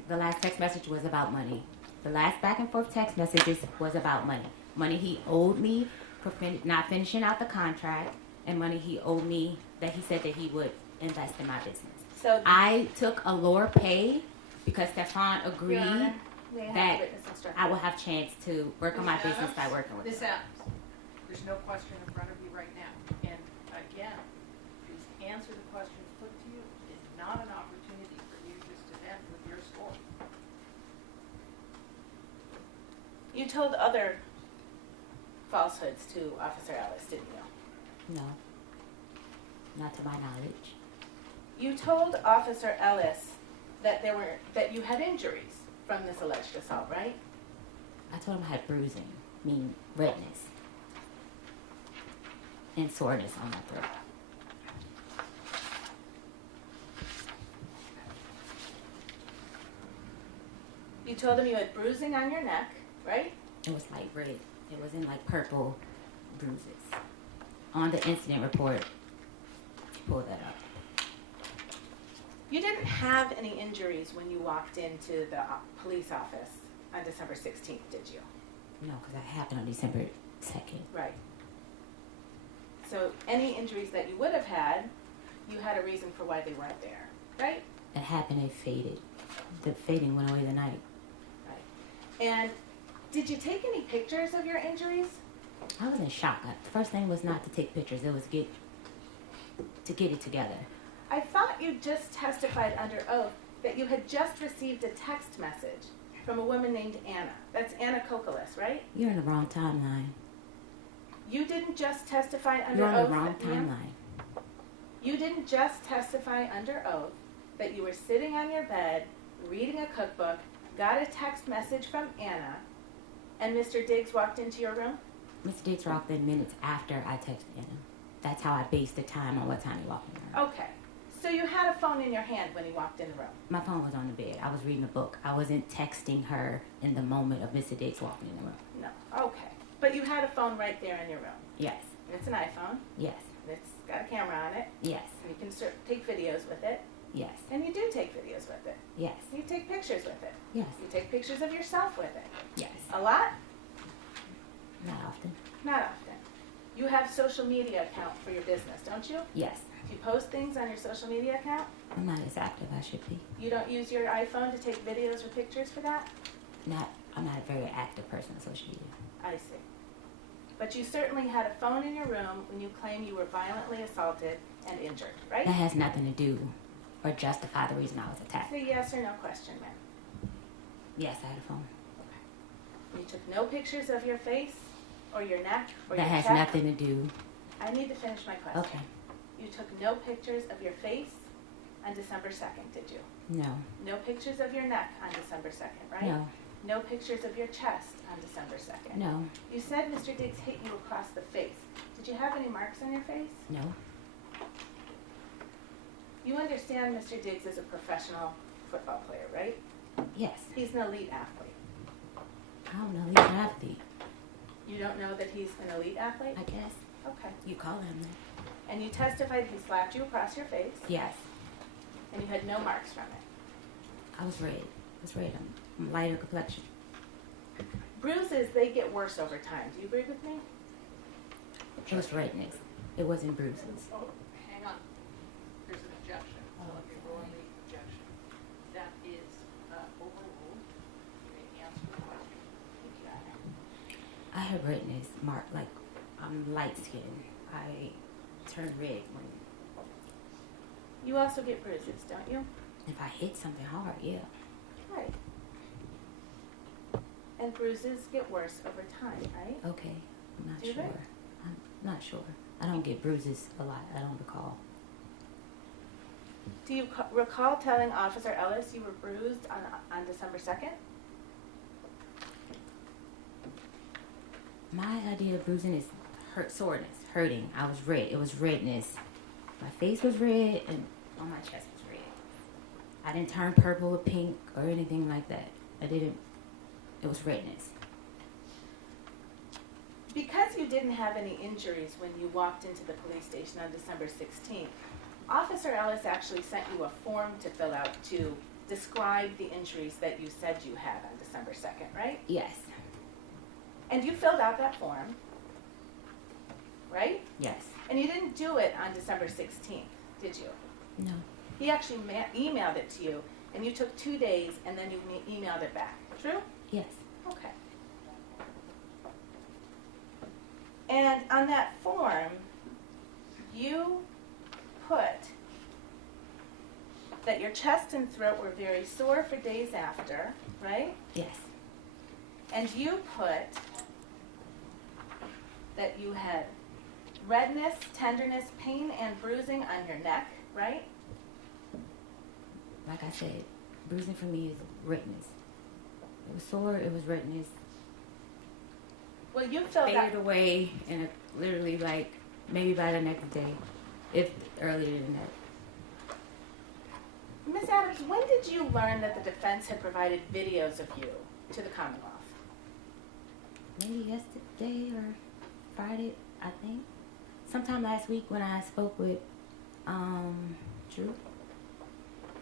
The last text message was about money. The last back and forth text messages was about money. Money he owed me for not finishing out the contract, and money he owed me that he said that he would invest in my business. So I took a lower pay because Stefon Your agreed Honor, may I have that witness instruction? I will have chance to work on my business by working with Ms. him. Adams, There's no question in front of you right now. And again, please answer the questions put to you. It's not an opportunity for you just to vent with your story. You told other falsehoods to Officer Ellis, didn't you? No. Not to my knowledge. You told Officer Ellis that you had injuries from this alleged assault, right? I told him I had bruising, meaning redness, and soreness on my throat. You told him you had bruising on your neck, right? It was like red. It wasn't like purple bruises. On the incident report, pull that up. You didn't have any injuries when you walked into the police office on December 16th, did you? No, because that happened on December 2nd. Right. So any injuries that you would have had, you had a reason for why they weren't there, right? It happened, it faded. The fading went away the night. Right. And did you take any pictures of your injuries? I was in shock. The first thing was not to take pictures. It was to get it together. I thought you just testified under oath that you had just received a text message from a woman named Anna. That's Anna Kokolas, right? You're in the wrong timeline. You didn't just testify under You're on oath. the wrong that- timeline. You didn't just testify under oath that you were sitting on your bed, reading a cookbook, got a text message from Anna, and Mr. Diggs walked into your room? Mr. Diggs walked in minutes after I texted him. That's how I based the time on what time he walked in the room. Okay. So you had a phone in your hand when he walked in the room? My phone was on the bed. I was reading a book. I wasn't texting her in the moment of Mr. Diggs walking in the room. No. Okay. But you had a phone right there in your room. Yes. And it's an iPhone. Yes. And it's got a camera on it. Yes. And you can take videos with it. Yes. And you do take videos with it. Yes. You take pictures with it. Yes. You take pictures of yourself with it. Yes. A lot? Not often. Not often. You have social media account for your business, don't you? Yes. Do you post things on your social media account? I'm not as active as I should be. You don't use your iPhone to take videos or pictures for that? I'm not a very active person on social media. I see. But you certainly had a phone in your room when you claim you were violently assaulted and injured, right? That has nothing to do or justify the reason I was attacked. It's a yes or no question, ma'am. Yes, I had a phone. You took no pictures of your face or your neck or That your has chest? nothing to do. I need to finish my question. Okay. You took no pictures of your face on December 2nd, did you? No. No pictures of your neck on December 2nd, right? No. No pictures of your chest on December 2nd? No. You said Mr. Diggs hit you across the face. Did you have any marks on your face? No. You understand Mr. Diggs is a professional football player, right? Yes. He's an elite athlete. I don't know. He's an athlete. You don't know that he's an elite athlete? I guess. Okay. You call him that. And you testified he slapped you across your face, Yes. and you had no marks from it. I was red. I was red. I'm lighter complexion. Bruises, they get worse over time. Do you agree with me? It was redness. It wasn't bruises. Oh, hang on. There's an objection. Let me roll the objection. That is overruled. You may answer the question. I have redness, mark like I'm light skinned. I turn red when You also get bruises, don't you? if I hit something hard. Yeah. Right. And bruises get worse over time, right? Okay. I'm not Do sure. they? I'm not sure. I don't get bruises a lot. I don't recall. Do you recall telling Officer Ellis you were bruised on December 2nd? My idea of bruising is soreness, hurting. I was red. It was redness. My face was red and on my chest was red. I didn't turn purple or pink or anything like that. I didn't. It was redness. Because you didn't have any injuries when you walked into the police station on December 16th, Officer Ellis actually sent you a form to fill out to describe the injuries that you said you had on December 2nd, right? Yes. And you filled out that form, right? Yes. And you didn't do it on December 16th, did you? No. He actually emailed it to you, and you took 2 days, and then you emailed it back. True? Yes. Okay. And on that form, you put that your chest and throat were very sore for days after, right? Yes. And you put that you had redness, tenderness, pain, and bruising on your neck, right? Like I said, bruising for me is redness. It was sore, it was redness. Well, you filled out, Faded away and literally like maybe by the next day, if earlier than that. Ms. Adams, when did you learn that the defense had provided videos of you to the Commonwealth? Maybe yesterday or Friday, I think. Sometime last week when I spoke with Drew.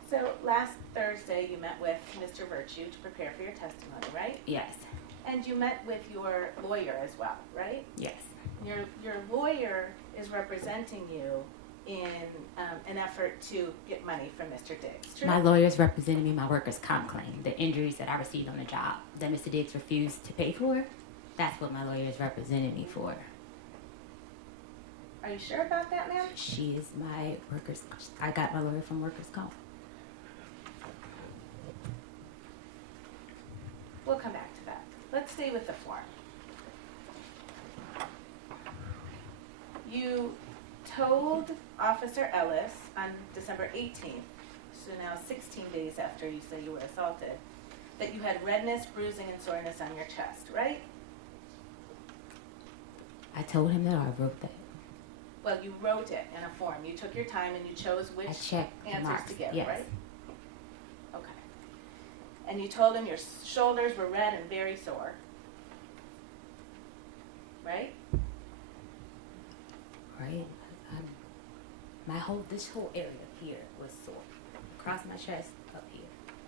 So last Thursday you met with Mr. Virtue to prepare for your testimony, right? Yes. And you met with your lawyer as well, right? Yes. Your lawyer is representing you in an effort to get money from Mr. Diggs, true? My lawyer's representing me my workers' comp claim, the injuries that I received on the job that Mr. Diggs refused to pay for. That's what my lawyer is representing me for. Are you sure about that, ma'am? She is my workers. I got my lawyer from workers' comp. We'll come back to that. Let's stay with the form. You told Officer Ellis on December 18th, so now 16 days after you say you were assaulted, that you had redness, bruising, and soreness on your chest, right? I told him that I wrote that. Well, you wrote it in a form. You took your time and you chose which I checked the answers marks. to give, Yes. right? Okay. And you told him your shoulders were red and very sore, right? Right? This whole area here was sore. Across my chest, up here.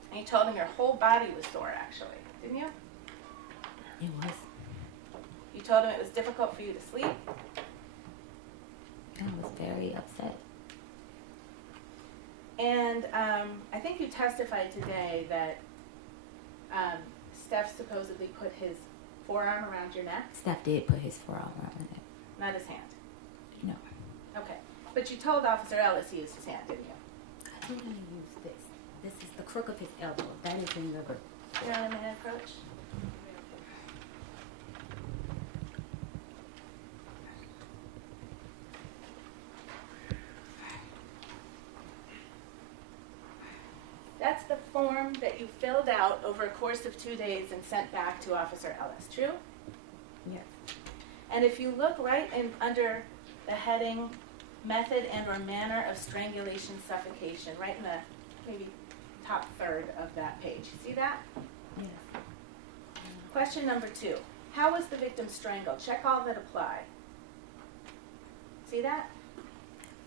And you told him your whole body was sore, actually, didn't you? It was. You told him it was difficult for you to sleep. I was very upset. And I think you testified today that Steph supposedly put his forearm around your neck, Steph did put his forearm around my neck. not his hand. No. Okay. But you told Officer Ellis he used his hand, didn't you? I told him to use this. This is the crook of his elbow. That is in the grip. You're on a minute approach. That's the form that you filled out over a course of 2 days and sent back to Officer Ellis, true? Yes. And if you look right in under the heading method and or manner of strangulation suffocation, right in the maybe top third of that page. See that? Yes. Question number 2. How was the victim strangled? Check all that apply. See that?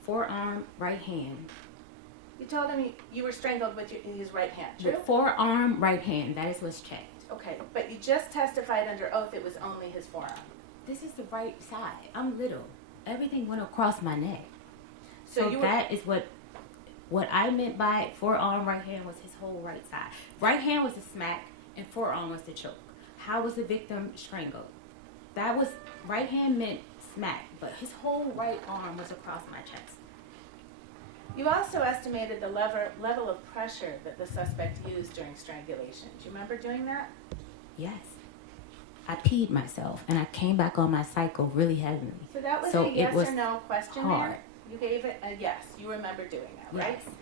Forearm, right hand. You told him you were strangled with his right hand, true? With forearm, right hand. That is what's checked. Okay, but you just testified under oath it was only his forearm. This is the right side. I'm little. Everything went across my neck. So you that is what I meant by forearm, right hand was his whole right side. Right hand was the smack and forearm was the choke. How was the victim strangled? That was, right hand meant smack, but his whole right arm was across my chest. You also estimated the level of pressure that the suspect used during strangulation. Do you remember doing that? Yes. I peed myself and I came back on my cycle really heavily. So that was So a it yes was or no question hard. there? You gave it a yes. You remember doing that, right? Yes.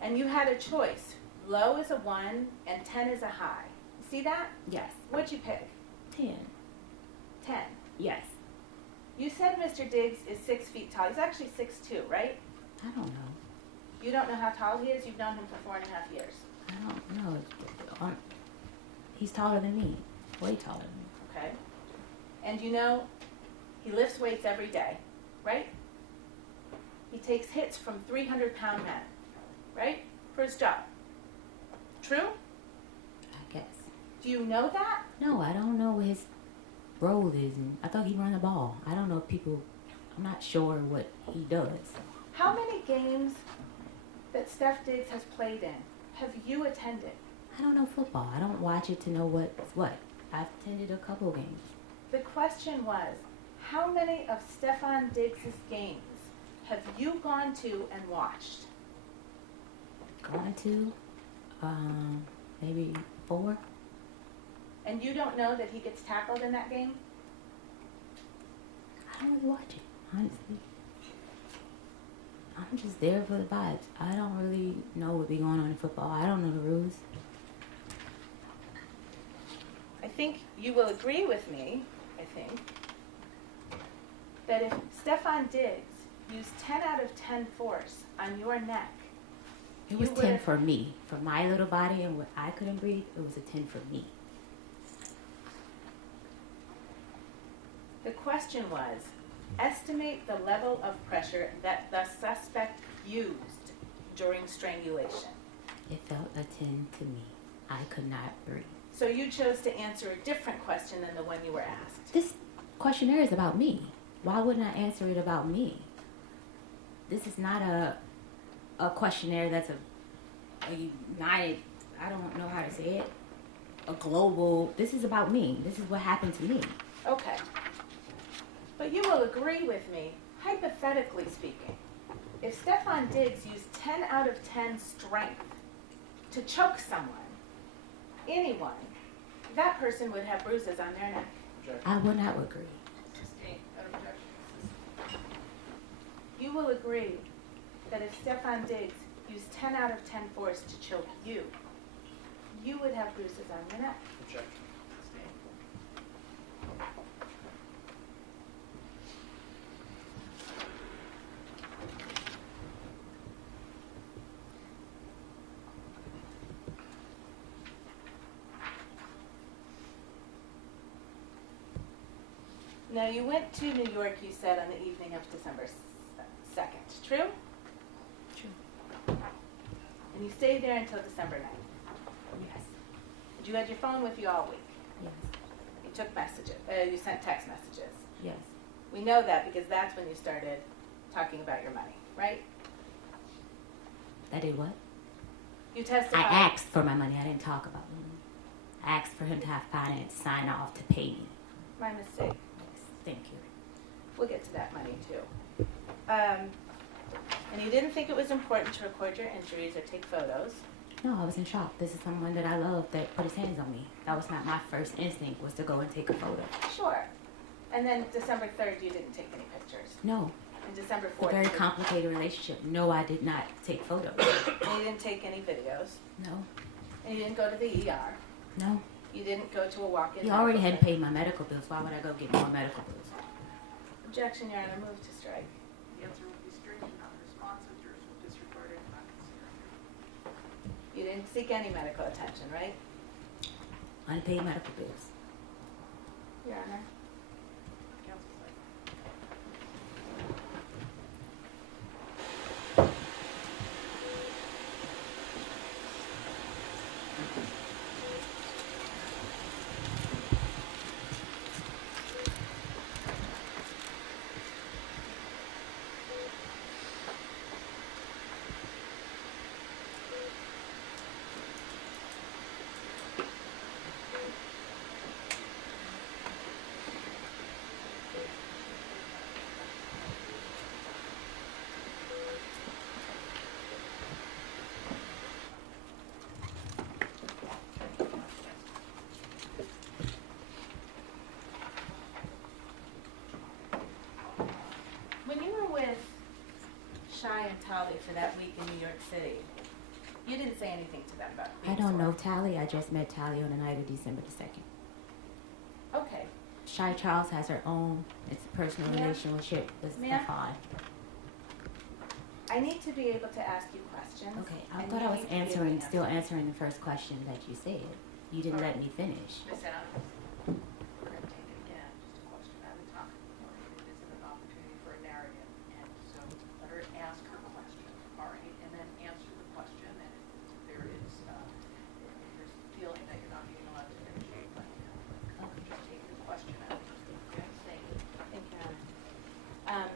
And you had a choice. Low is a 1 and 10 is a high. See that? Yes. What'd you pick? 10. 10. Yes. You said Mr. Diggs is 6 feet tall. He's actually 6'2", right? I don't know. You don't know how tall he is? You've known him for 4.5 years. I don't know. He's taller than me. Way taller than me. Okay. And you know he lifts weights every day, right? He takes hits from 300-pound men, right? For his job. True? I guess. Do you know that? No, I don't know what his role is. And I thought he ran the ball. I don't know people. I'm not sure what he does. How many games that Steph Diggs has played in have you attended? I don't know football. I don't watch it to know what's what. I've attended a couple games. The question was, How many of Stefon Diggs' games have you gone to and watched? Gone to, maybe 4. And you don't know that he gets tackled in that game? I don't really watch it, honestly. I'm just there for the vibes. I don't really know what be going on in football. I don't know the rules. I think you will agree with me, that if Stefon Diggs used 10 out of 10 force on your neck, It was you 10 would've- for me. For my little body and what I couldn't breathe, it was a 10 for me. The question was, estimate the level of pressure that the suspect used during strangulation. It felt a 10 to me. I could not breathe. So you chose to answer a different question than the one you were asked. This questionnaire is about me. Why wouldn't I answer it about me? This is not a questionnaire that's a united, I don't know how to say it, a global, this is about me. This is what happened to me. Okay. But you will agree with me, hypothetically speaking, if Stefon Diggs used 10 out of 10 strength to choke someone, anyone, that person would have bruises on their neck. Objection. I would not agree. Sustained. That objection is You will agree that if Stefon Diggs used 10 out of 10 force to choke you, you would have bruises on your neck. Objection. sustained. Now, you went to New York, you said, on the evening of December 2nd, true? True. And you stayed there until December 9th. Yes. You had your phone with you all week. Yes. You took messages, you sent text messages. Yes. We know that because that's when you started talking about your money, right? I did what? You I testified. asked for my money. I didn't talk about money. I asked for him to have finance sign off to pay me. My mistake. Yes. Thank you. We'll get to that money too. And you didn't think it was important to record your injuries or take photos. No, I was in shock. This is someone that I love that put his hands on me. That was not my first instinct, was to go and take a photo. Sure. And then December 3rd, you didn't take any pictures. No. And December It's a 4th, very you complicated relationship. No, I did not take photos. and you didn't take any videos. No. And you didn't go to the ER. No. You didn't go to a walk-in. He already medical had clinic. paid my medical bills. Why would I go get more medical bills? Objection, Your Honor. Move to strike. The answer will be stricken, non-responsive, jurors will disregard it, not consider it. You didn't seek any medical attention, right? Unpaid medical bills. Your Honor. Counsel side. When you were with Shy and Tali for that week in New York City, you didn't say anything to them about I being don't know sore. Tally. I just met Tally on the night of December the 2nd. Okay. Shy Charles has her own. It's a personal Ma'am? relationship with Ma'am? Stefon. I need to be able to ask you questions. Okay, I and thought you I was need to be able to answering, answer. still answering the first question that you said. You didn't let me finish. Ms. Adams, we're going to take it again, just a question at a time. It isn't an opportunity for a narrative, and so let her ask her question, all right? And then answer the question, and if there is, if there's a feeling that you're not being allowed to finish, let me know. Just take the question out, okay? Thank you. Thank you, Your Honor.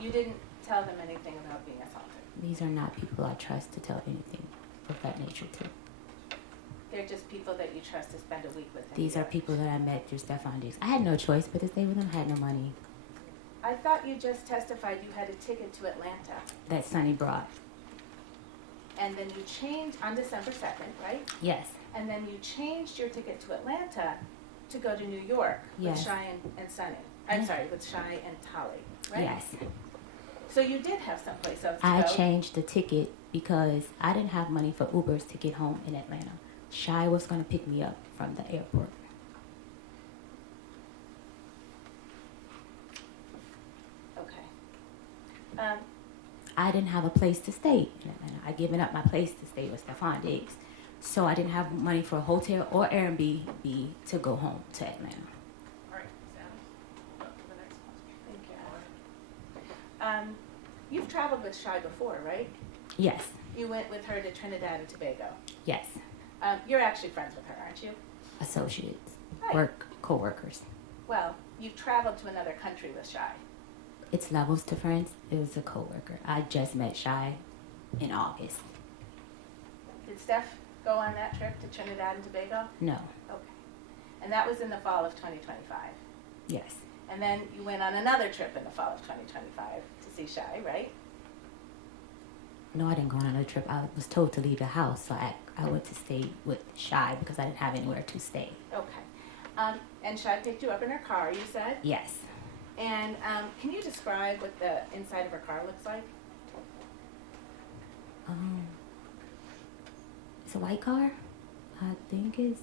You didn't tell them anything about being assaulted. These are not people I trust to tell anything of that nature to. They're just people that you trust to spend a week with. in These New are York. people that I met through Stefon Diggs. I had no choice but to stay with them. I had no money. I thought you just testified you had a ticket to Atlanta, That Sonny brought. and then you changed on December 2nd, right? Yes. And then you changed your ticket to Atlanta to go to New York with Yes. Shy and Sonny. I'm Yeah. sorry, with Shy and Tolly, right? Yes. So you did have someplace else to I go. changed the ticket because I didn't have money for Ubers to get home in Atlanta. Shy was going to pick me up from the airport. Okay. I didn't have a place to stay in Atlanta. I given up my place to stay with Stefon Diggs. So I didn't have money for a hotel or Airbnb to go home to Atlanta. All right, Ms. Adams, up to the next question. Thank you. You've traveled with Shy before, right? Yes. You went with her to Trinidad and Tobago. Yes. You're actually friends with her, aren't you? Associates. Right. Work. Co-workers. Well, you've traveled to another country with Shy. It's levels to friends. It was a co-worker. I just met Shy in August. Did Steph go on that trip to Trinidad and Tobago? No. Okay. And that was in the fall of 2025. Yes. And then you went on another trip in the fall of 2025 to see Shy, right? No, I didn't go on another trip. I was told to leave the house, so I went to stay with Shy because I didn't have anywhere to stay. Okay. And Shy picked you up in her car, you said? Yes. And can you describe what the inside of her car looks like? It's a white car. I think it's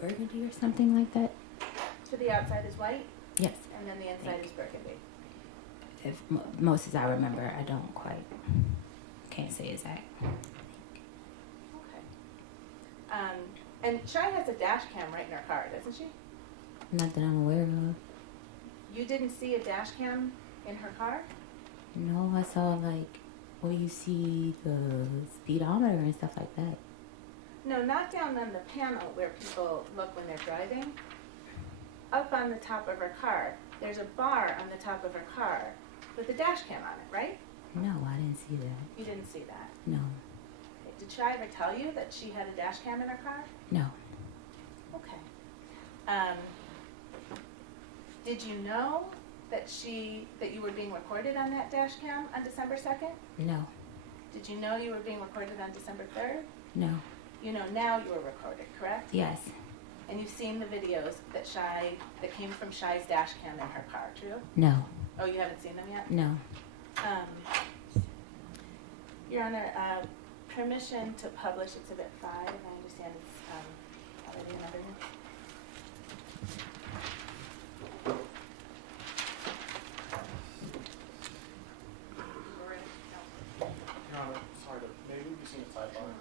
burgundy or something like that. So the outside is white, Yes. and then the inside is burgundy. If most as I remember, I don't quite can't say exact. Okay. And Shy has a dash cam right in her car, doesn't she? Not that I'm aware of. You didn't see a dash cam in her car? No, I saw like where you see the speedometer and stuff like that. No, not down on the panel where people look when they're driving. Up on the top of her car. There's a bar on the top of her car with a dash cam on it, right? No, I didn't see that. You didn't see that. No. Okay. Did Shy ever tell you that she had a dash cam in her car? No. Okay. Did you know that you were being recorded on that dash cam on December 2nd? No. Did you know you were being recorded on December 3rd? No. You know now you were recorded, correct? Yes. And you've seen the videos that came from Shy's dash cam in her car, true? No. Oh, you haven't seen them yet? No. Your Honor, permission to publish Exhibit 5, and I understand it's already in evidence. We're ready, counsel. Your Honor, sorry, but maybe we can see the sidebar.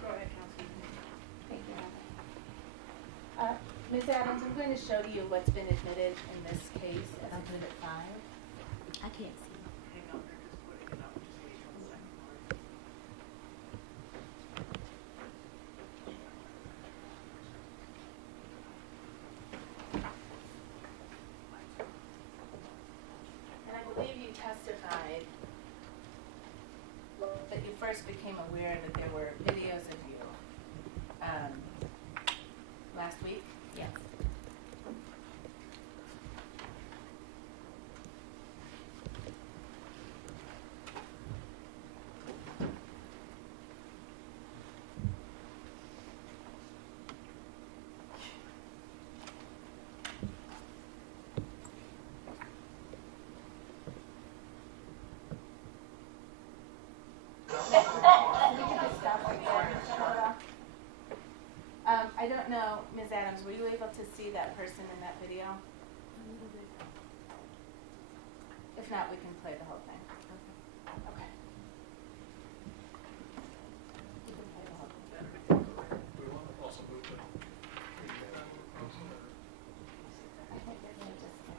Go ahead, counsel. Thank you, Your Honor. Ms. Adams, I'm going to show you what's been admitted in this case as Exhibit 5. I can't see. Hang on, they're just putting it up. Just wait 1 second. And I believe you testified that you first became aware that there were videos of you last week. Yes. We could just stop right there. I don't know, Ms. Adams, were you able to see that person in that video? If not, we can play the whole thing. Okay. You can play the whole thing. We want to also move the. I think they're gonna just fix.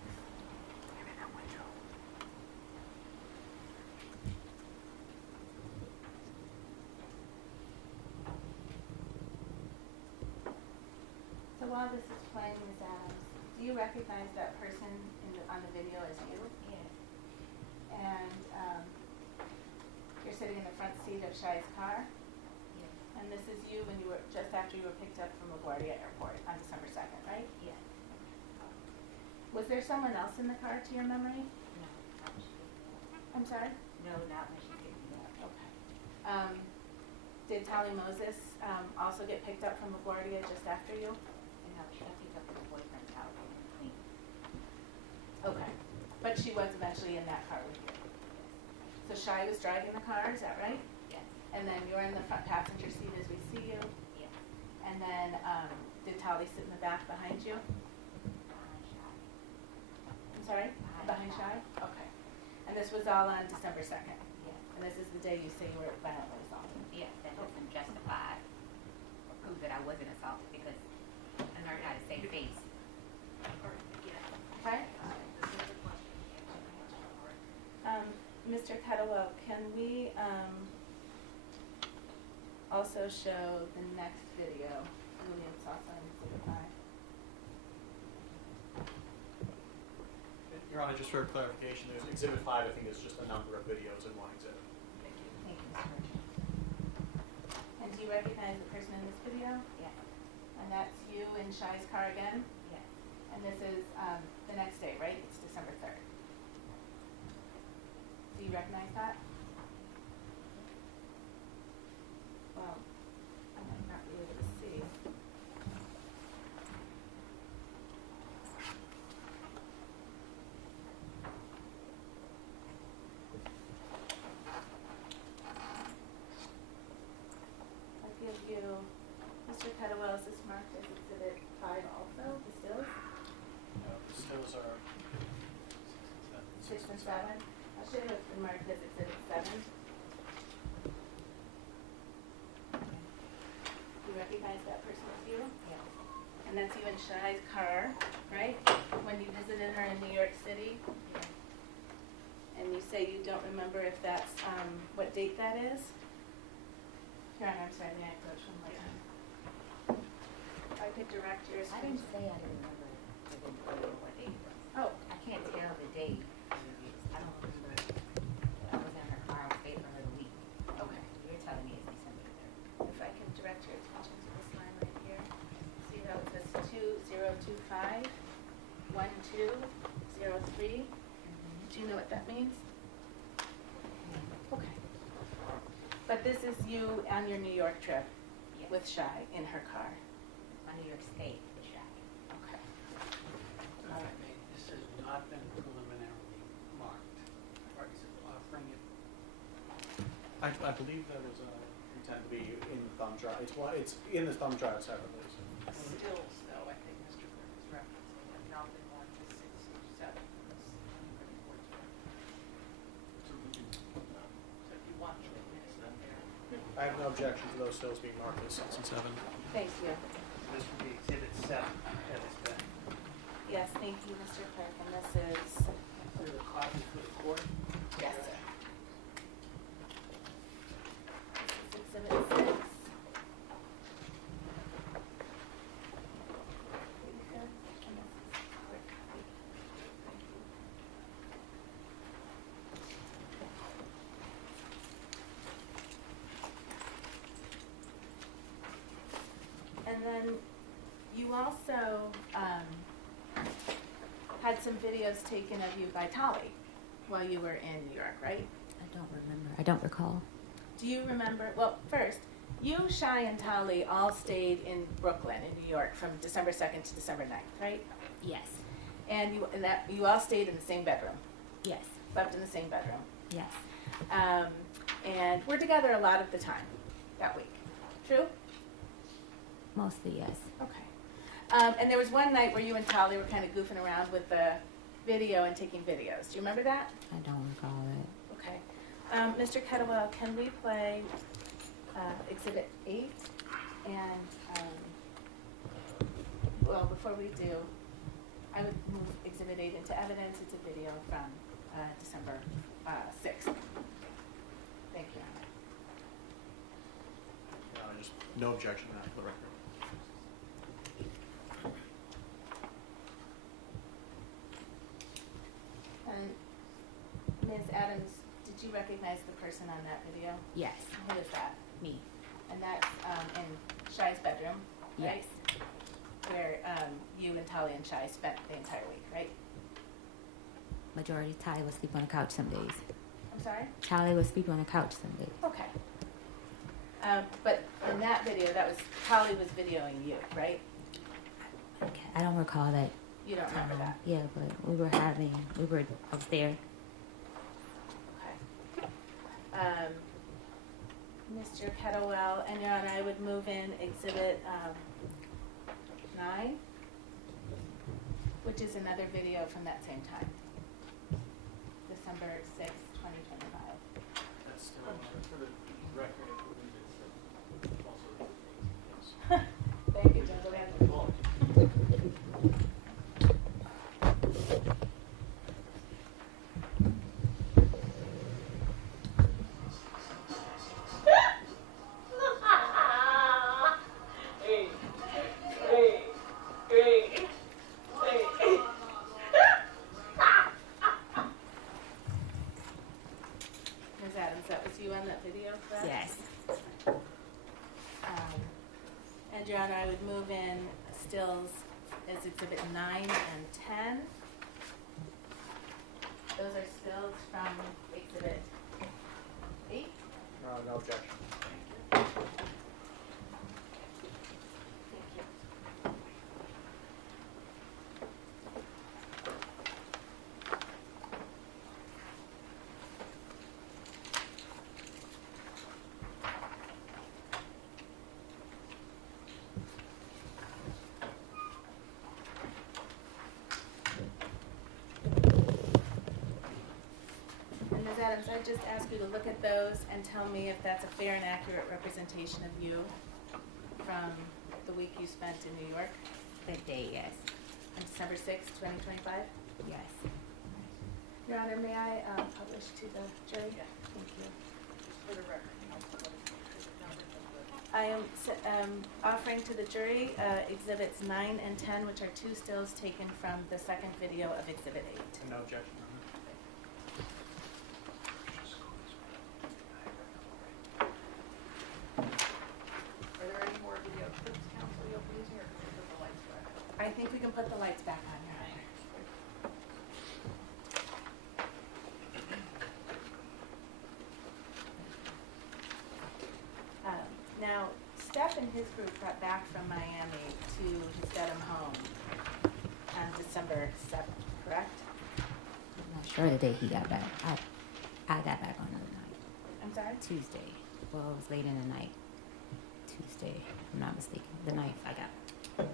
So while this is playing, Ms. Adams, do you recognize that person on the video as you? Yes. And you're sitting in the front seat of Shai's car? Yes. And this is you when you were, just after you were picked up from LaGuardia Airport on December 2nd, right? Yes. Was there someone else in the car to your memory? No, not when she picked me up. I'm sorry? No, not when she picked me up. Okay. Did Tally Moses also get picked up from LaGuardia just after you? And no, she got picked up from her boyfriend's house in Queens. Okay. But she was eventually in that car with you? So Shai was driving the car, is that right? Yes. And then you're in the front passenger seat as we see you? Yes. And then did Tally sit in the back behind you? Behind Shy. I'm sorry? Behind Shai? Okay. And this was all on December 2nd? Yes. And this is the day you say you were violently assaulted? Yes, that doesn't justify or prove that I wasn't assaulted because I learned how to save face. Okay? Mr. Kettlewell, can we also show the next video, Julian Sosa and Exhibit 5? Your Honor, just for clarification, there's Exhibit 5, I think, is just a number of videos in one exhibit. Thank you, Mr. Richard. And do you recognize the person in this video? Yes. And that's you in Shai's car again? Yes. And this is the next day, right? It's December 3rd. Do you recognize that? Well, I might not be able to see. I'll give you, Mr. Kettlewell, is this marked as Exhibit 5 also, the stills? The stills are 6 and 7? I should have been marked as Exhibit 7. Do you recognize that person as you? Yes. And that's you in Shai's car, right? When you visited her in New York City? Yes. And you say you don't remember if that's, what date that is? Your Honor, I'm sorry, may I approach one more time? If I could direct your I attention. didn't say I didn't remember the day or what day it was. Oh, I can't tell the date. I don't remember. I was in her car. I stayed for her the week. okay. You're telling me it's December 3rd. If I can direct your attention to this line right here. See how it says 2025 1203? Do you know what that means? Okay. But this is you on your New York trip Yes. with Shai in her car. My New York State was shot. Okay. All right, this has not been preliminarily marked. Or is it offering it? I believe that was intended to be in the thumb drive. It's in the thumb drive separately. So. Stills, though, I think Mr. Burke is referencing, have not been marked as 6 or 7 in this report's record. So if you want to, it's not there. I have no objection to those stills being marked as 6 and 7. Thank you. This would be exhibit 7 that has been. Yes, thank you, Mr. Clerk, and this is, Is there a copy for the court? yes, sir. This is Exhibit 6. And then you also had some videos taken of you by Tolly while you were in New York, right? I don't remember. I don't recall. Do you remember, well, first, you, Shai, and Tolly all stayed in Brooklyn in New York from December 2nd to December 9th, right? Yes. And you all stayed in the same bedroom, Yes. slept in the same bedroom. Yes. And were together a lot of the time that week. True? Mostly, yes. Okay. And there was one night where you and Tali were kind of goofing around with the video and taking videos. Do you remember that? I don't recall it. Okay. Mr. Kettlewell, can we play Exhibit 8? And, well, before we do, I would move Exhibit 8 into evidence. It's a video from December 6th. Thank you. Just no objection to that for the record. And Ms. Adams, did you recognize the person on that video? Yes, Who is that? me. And that's in Shai's bedroom, right? Yes. Where you and Tali and Shai spent the entire week, right? Majority Tali would sleep on the couch some days. I'm sorry? Tali would sleep on the couch some days. Okay. But in that video, that was, Tali was videoing you, right? Okay. I don't recall that. You don't remember that? Yeah, but I was there. Okay. Mr. Kettlewell, and Your Honor, I would move in Exhibit 9, which is another video from that same time. December 6th, 2025. That's still for the record. I believe it's also yes. Thank you, gentlemen. Ms. Adams, that was you on that video, correct? Yes. And Your Honor, I would move in stills as Exhibit 9 and 10. Those are stills from Exhibit 8. No objection. Thank you. And Ms. Adams, I'd just ask you to look at those and tell me if that's a fair and accurate representation of you from the week you spent in New York That day, yes. on December 6th, 2025. Yes. Your Honor, may I publish to the jury? Thank you. For the record, I am offering to the jury Exhibits 9 and 10, which are two stills taken from the second video of Exhibit 8. No objection. are there any more video clips, counsel, you'll be using, or can we put the lights back? I think we can put the lights back on, Your Honor. Now, Steph and his group got back from Miami to his Dedham home on December 7th, correct? I'm not sure the day he got back. I got back on the night. I'm sorry? Tuesday. Well, it was late in the night. Tuesday, if I'm not mistaken. The 9th I got back.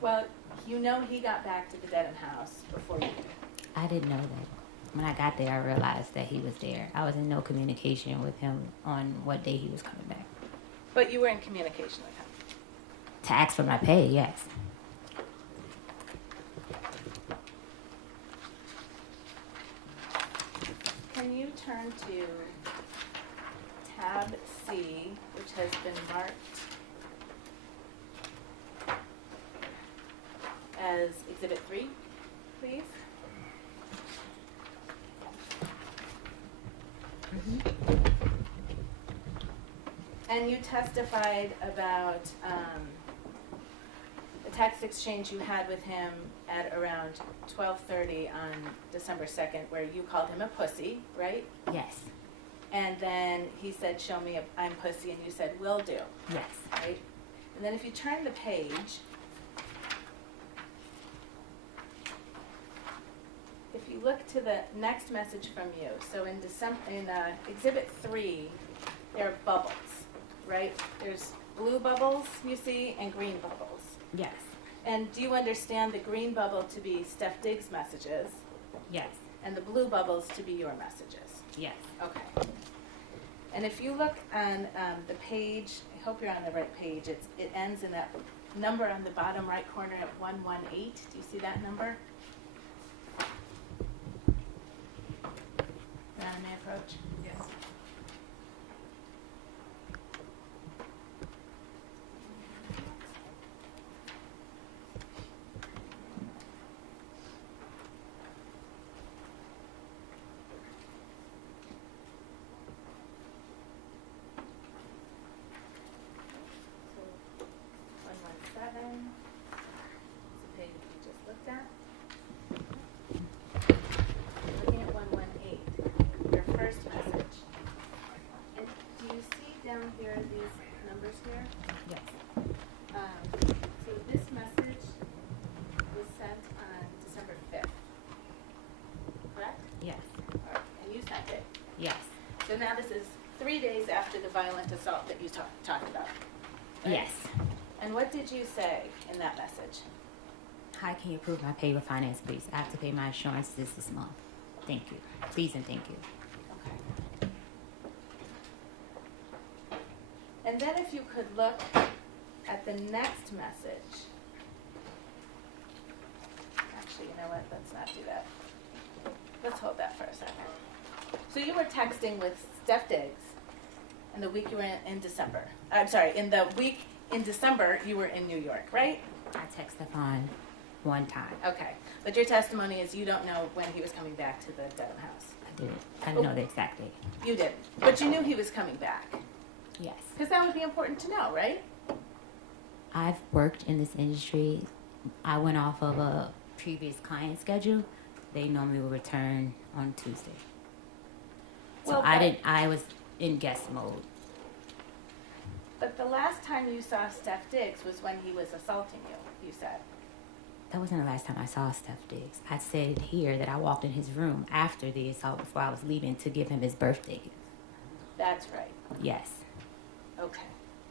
Well, you know he got back to the Dedham house before you did. I didn't know that. When I got there, I realized that he was there. I was in no communication with him on what day he was coming back. But you were in communication with him. To ask for my pay, yes. Can you turn to tab C, which has been marked as Exhibit 3, please? And you testified about the text exchange you had with him at around 12:30 on December 2nd, where you called him a pussy, right? Yes. And then he said, "Show me a I'm pussy," and you said, "Will do," Yes. right? And then if you turn the page, if you look to the next message from you, so in Exhibit 3, there are bubbles, right? There's blue bubbles you see and green bubbles. Yes. And do you understand the green bubble to be Steph Diggs' messages Yes. and the blue bubbles to be your messages? Yes. Okay. And if you look on the page, I hope you're on the right page, it ends in that number on the bottom right corner at 118. Do you see that number? Now I may approach. Yes. So 117 is the page we just looked at. Looking at 118, your first message. And do you see down here these numbers here? Yes. So this message was sent on December 5th, correct? Yes. All right, and you sent it. Yes. So now this is 3 days after the violent assault that you talked about. right? Yes. And what did you say in that message? How can you approve my pay with finance, please? I have to pay my insurance this month. Thank you. Please and thank you. Okay. And then if you could look at the next message. Actually, you know what? Let's not do that. Let's hold that for a second. So you were texting with Steph Diggs in the week you were in December. I'm sorry, in the week in December you were in New York, right? I text Stefon one time. Okay. But your testimony is you don't know when he was coming back to the Dedham house. I didn't know the exact date. You didn't. But you knew he was coming back. Yes. Because that would be important to know, right? I've worked in this industry. I went off of a previous client schedule. They normally will return on Tuesday. So Well, I was in guest mode. But the last time you saw Steph Diggs was when he was assaulting you, you said. That wasn't the last time I saw Steph Diggs. I said here that I walked in his room after the assault before I was leaving to give him his birthday gift. That's right. Yes. Okay.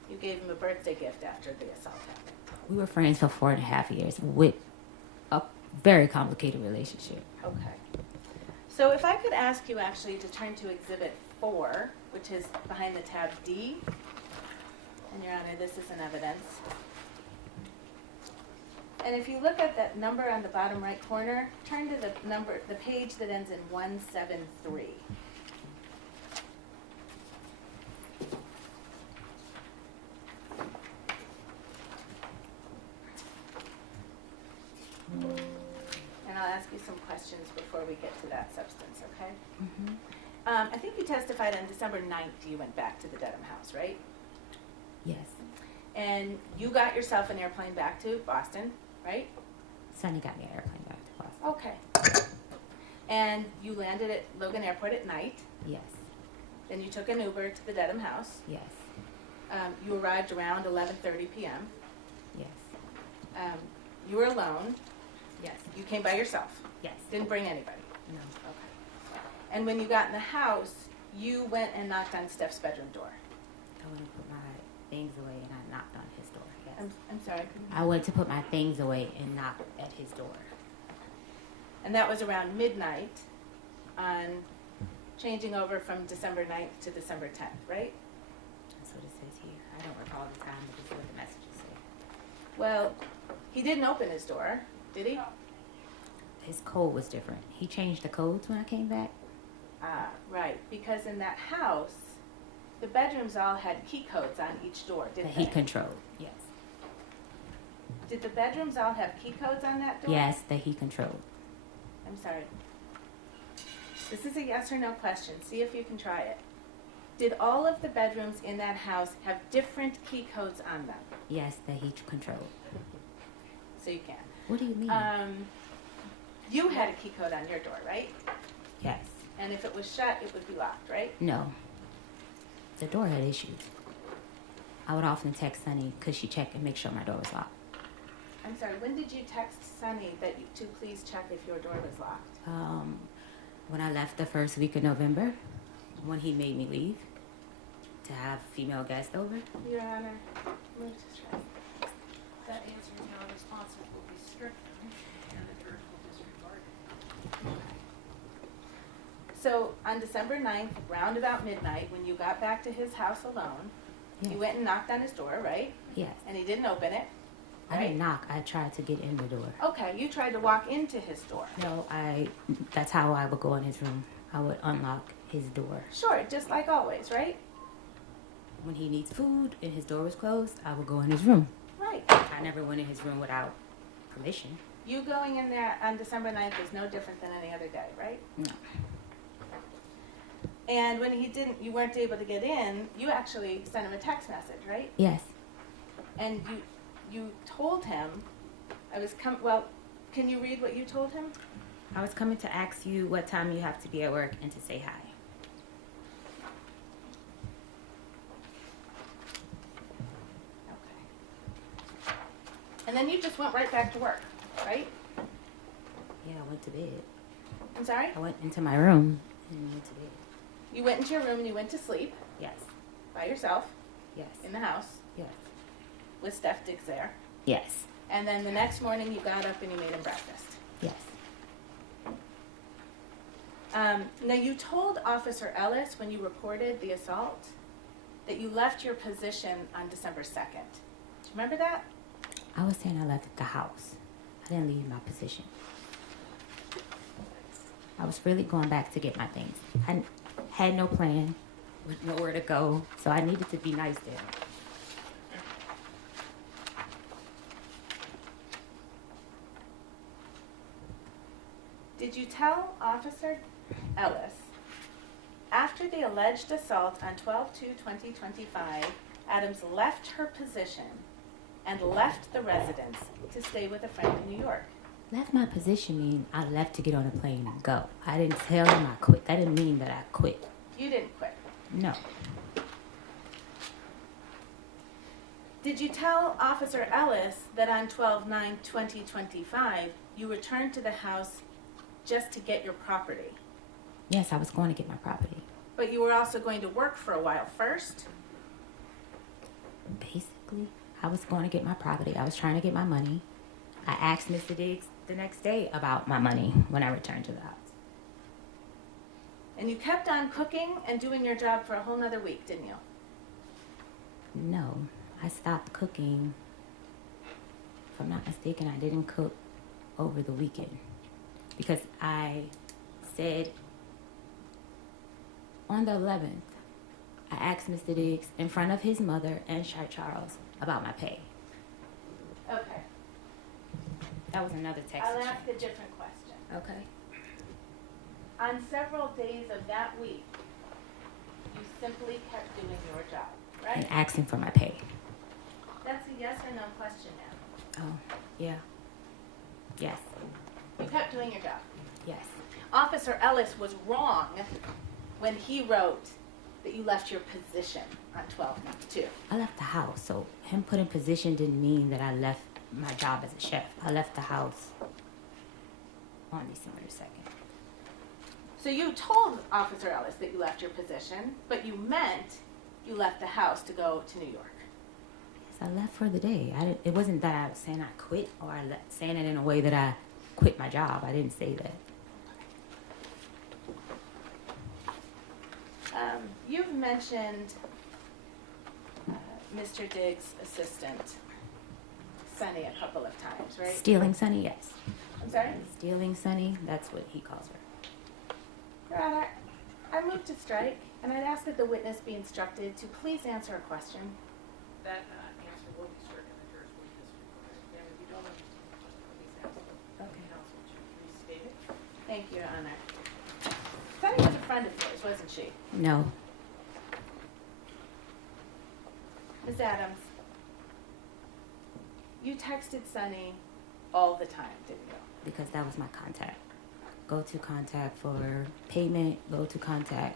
You gave him a birthday gift after the assault happened. We were friends for 4.5 years with a very complicated relationship. Okay. So if I could ask you actually to turn to Exhibit 4, which is behind the tab D. And Your Honor, this is an evidence. And if you look at that number on the bottom right corner, turn to the page that ends in 173. And I'll ask you some questions before we get to that substance, okay? Mm-hmm. I think you testified on December 9th you went back to the Dedham house, right? Yes. And you got yourself an airplane back to Boston, right? Sonny got me an airplane back to Boston. Okay. And you landed at Logan Airport at night. Yes. Then you took an Uber to the Dedham house. Yes. You arrived around 11:30 p.m. Yes. You were alone. Yes. You came by yourself. Yes. Didn't bring anybody. No. Okay. And when you got in the house, you went and knocked on Steph's bedroom door. I went to put my things away and I knocked on his door. Yes. I'm sorry. I went to put my things away and knocked at his door. And that was around midnight on changing over from December 9th to December 10th, right? That's what it says here. I don't recall the time, but this is what the messages say. Well, he didn't open his door, did he? His code was different. He changed the codes when I came back. Ah, right. Because in that house, the bedrooms all had key codes on each door, That didn't he they? controlled. Yes. Did the bedrooms all have key codes on that door? Yes, that he controlled. I'm sorry. This is a yes or no question. See if you can try it. Did all of the bedrooms in that house have different key codes on them? Yes, that he controlled. So you can. What do you mean? You had a key code on your door, right? Yes. And if it was shut, it would be locked, right? No. The door had issues. I would often text Sunny, could she check and make sure my door was locked? I'm sorry, when did you text Sunny to please check if your door was locked? When I left the first week of November, when he made me leave to have female guests over. Your Honor, move to strike. That answer is now responsive will be stricken, and the jurors will disregard it. So on December 9th, round about midnight, when you got back to his house alone, Yes. you went and knocked on his door, right? Yes. And he didn't open it. I didn't knock. I tried to get in the door. Okay, you tried to walk into his door. No, that's how I would go in his room. I would unlock his door. Sure, just like always, right? When he needs food and his door was closed, I would go in his room. Right. I never went in his room without permission. You going in there on December 9th is no different than any other day, right? No. And when you weren't able to get in, you actually sent him a text message, right? Yes. And you told him, can you read what you told him? I was coming to ask you what time you have to be at work and to say hi. Okay. And then you just went right back to work, right? Yeah, I went to bed. I'm sorry? I went into my room and went to bed. You went into your room and you went to sleep Yes. by yourself Yes. in the house Yes. with Steph Diggs there. Yes. And then the next morning you got up and you made him breakfast. Yes. Now you told Officer Ellis when you reported the assault that you left your position on December 2nd. Do you remember that? I was saying I left the house. I didn't leave my position. I was really going back to get my things. I had no plan, with nowhere to go, so I needed to be nice there. Did you tell Officer Ellis after the alleged assault on 12/2/2025, Adams left her position and left the residence to stay with a friend in New York? Left my position mean I left to get on a plane and go. I didn't tell him I quit. That didn't mean that I quit. You didn't quit. No. Did you tell Officer Ellis that on 12/9/2025 you returned to the house just to get your property? Yes, I was going to get my property. But you were also going to work for a while first? Basically, I was going to get my property. I was trying to get my money. I asked Mr. Diggs the next day about my money when I returned to the house. And you kept on cooking and doing your job for a whole nother week, didn't you? No, I stopped cooking. If I'm not mistaken, I didn't cook over the weekend because I said on the 11th, I asked Mr. Diggs in front of his mother and Shy Charles about my pay. Okay. That was another text. I'll exchange. ask a different question. Okay. On several days of that week, you simply kept doing your job, right? And asking for my pay. That's a yes or no question now. Oh, yeah. Yes. You kept doing your job. Yes. Officer Ellis was wrong when he wrote that you left your position on 12/2. I left the house, so him putting position didn't mean that I left my job as a chef. I left the house on December 2nd. So you told Officer Ellis that you left your position, but you meant you left the house to go to New York. Yes, I left for the day. It wasn't that I was saying I quit or saying it in a way that I quit my job. I didn't say that. You've mentioned Mr. Diggs' assistant, Sunny, a couple of times, right? Stealing Sunny, yes. I'm sorry? Stealing Sunny, that's what he calls her. Your Honor, I move to strike, and I'd ask that the witness be instructed to please answer a question. That answer will be stricken, the jurors will disregard it. And if you don't understand the question, please ask the counsel to restate it. Thank you, Your Honor. Sunny was a friend of yours, wasn't she? No. Ms. Adams, you texted Sunny all the time, didn't you? Because that was my contact. Go to contact for payment, go to contact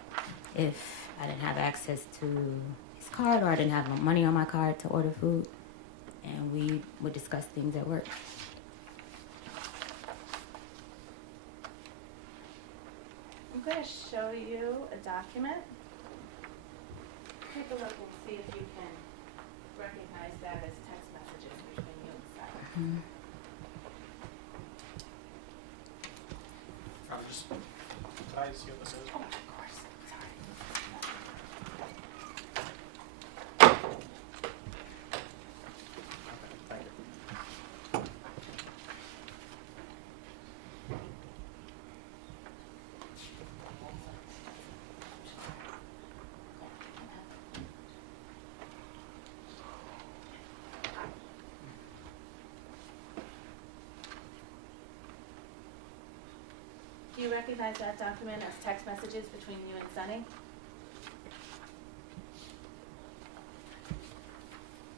if I didn't have access to his card or I didn't have no money on my card to order food. And we would discuss things at work. I'm going to show you a document. take a look and see if you can recognize that as text messages between you and Sally. I'm just, can I see what this is? Oh, of course, sorry. Thank you. Do you recognize that document as text messages between you and Sunny?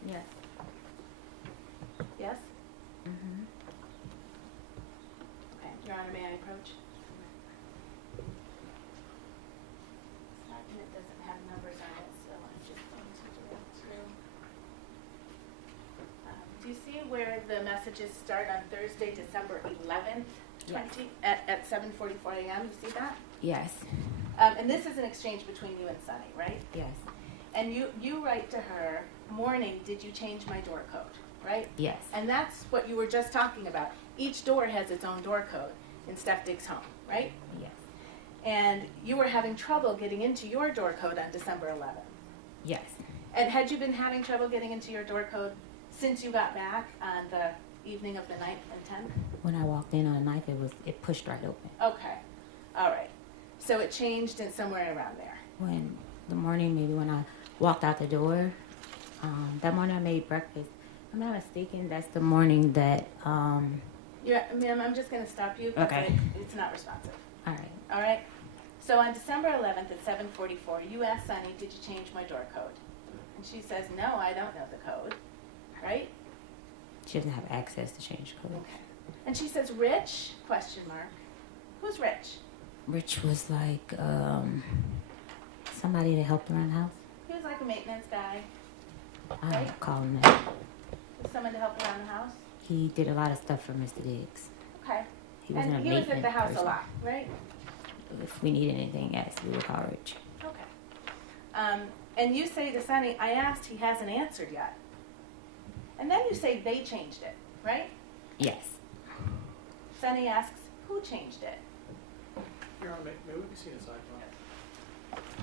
Yes. Yes? Mm-hmm. Okay, Your Honor, may I approach? It doesn't have numbers on it, so I'm just going to do it through. Do you see where the messages start on Thursday, December 11th, Yes. at 7:44 a.m.? You see that? Yes. And this is an exchange between you and Sunny, right? Yes. And you write to her, morning, did you change my door code, right? Yes. And that's what you were just talking about. Each door has its own door code in Steph Diggs' home, right? Yes. And you were having trouble getting into your door code on December 11th. Yes. And had you been having trouble getting into your door code since you got back on the evening of the 9th and 10th? When I walked in on the 9th, it pushed right open. Okay. All right. So it changed in somewhere around there. When the morning, maybe when I walked out the door, that morning I made breakfast. If I'm not mistaken, that's the morning that, Yeah, ma'am, I'm just going to stop you because Okay. it's not responsive. all right. All right? So on December 11th at 7:44, you asked Sunny, did you change my door code? And she says, no, I don't know the code. Right? She doesn't have access to change code. Okay. And she says, Rich? Question mark. Who's Rich? Rich was like, somebody that helped around the house. He was like a maintenance guy. I Right. don't call him that. Someone to help around the house. He did a lot of stuff for Mr. Diggs. Okay. He wasn't And a he was at the maintenance house person. a lot, right? If we needed anything, yes, we would call Rich. Okay. And you say to Sunny, I asked, he hasn't answered yet. And then you say they changed it, right? Yes. Sunny asks, who changed it? Your Honor, may we be seen inside, please?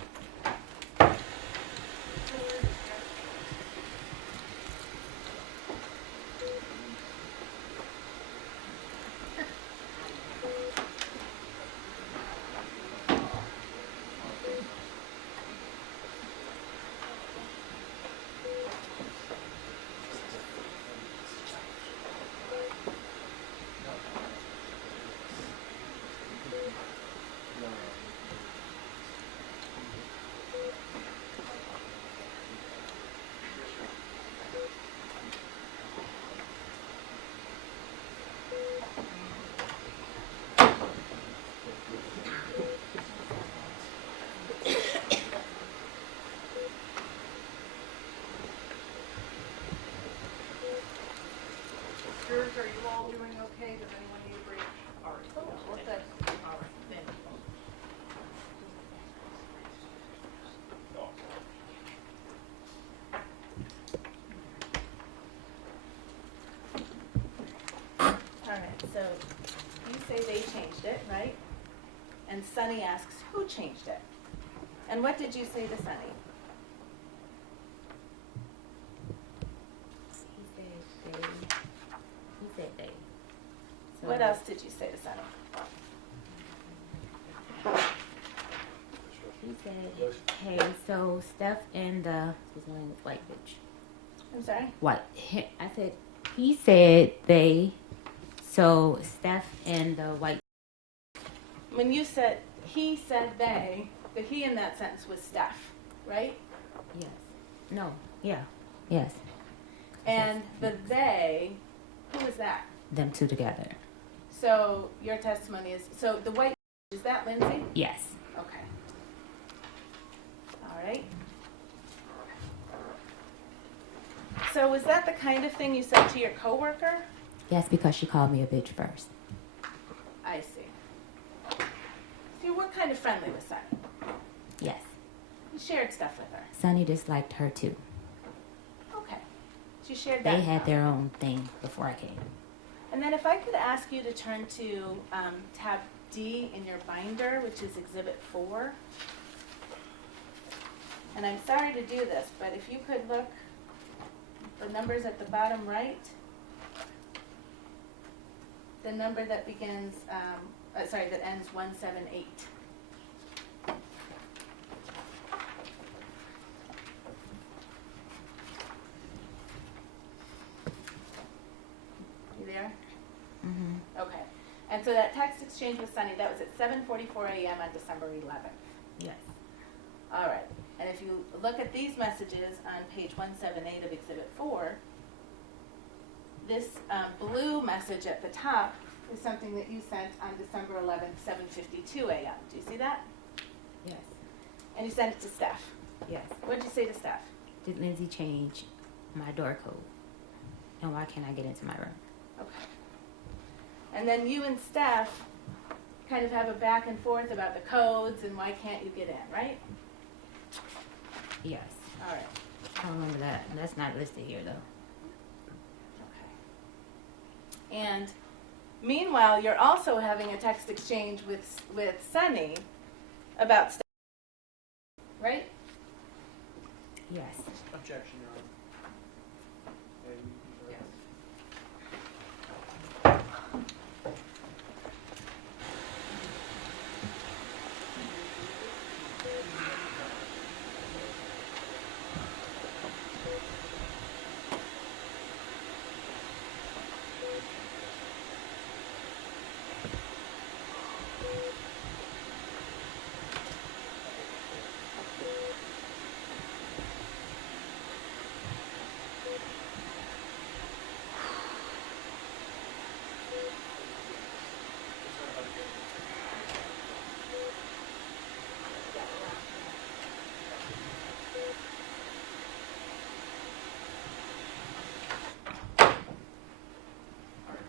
Jurors, are you all doing okay? Does anyone need a break? All right, we're good. All right, thank you. All right, so you say they changed it, right? And Sunny asks, who changed it? And what did you say to Sunny? He said they. So What else did you say to Sunny? He said, hey, so Steph and what's his name, white bitch. I'm sorry? White. I said, he said they, so Steph and the white. When you said, he said they, the he in that sentence was Steph, right? Yes. No. Yeah. Yes. And the they, who is that? Them two together. So your testimony is, so the white, is that Lindsay? Yes. Okay. All right. So was that the kind of thing you said to your coworker? Yes, because she called me a bitch first. I see. So you were kind of friendly with Sunny. Yes. You shared stuff with her. Sonny disliked her too. Okay. So you shared that. They had their own thing before I came. And then if I could ask you to turn to tab D in your binder, which is Exhibit 4. And I'm sorry to do this, but if you could look, the numbers at the bottom right, the number that begins, that ends 178. You there? Mm-hmm. Okay. And so that text exchange with Sunny, that was at 7:44 a.m. on December 11th. Yes. All right. And if you look at these messages on page 178 of Exhibit 4, this blue message at the top is something that you sent on December 11th, 7:52 a.m. Do you see that? Yes. And you sent it to Steph. Yes. What did you say to Steph? Did Lindsay change my door code? And why can't I get into my room? Okay. And then you and Steph kind of have a back and forth about the codes and why can't you get in, right? Yes. All right. I don't remember that. That's not listed here though. Okay. And meanwhile, you're also having a text exchange with Sunny about stuff, right? Yes. Objection, Your Honor. Yes.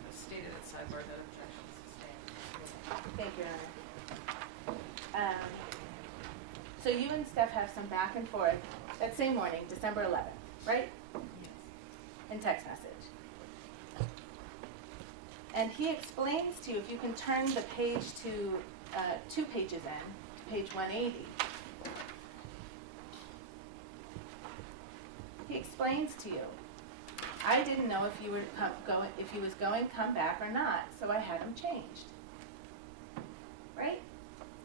As stated at sidebar, that objection is sustained. Thank you, Your Honor. So you and Steph have some back and forth that same morning, December 11th, right? Yes. In text message. And he explains to you, if you can turn the page to 2 pages in, page 180. He explains to you, I didn't know if you were if he was going to come back or not, so I had him changed. Right?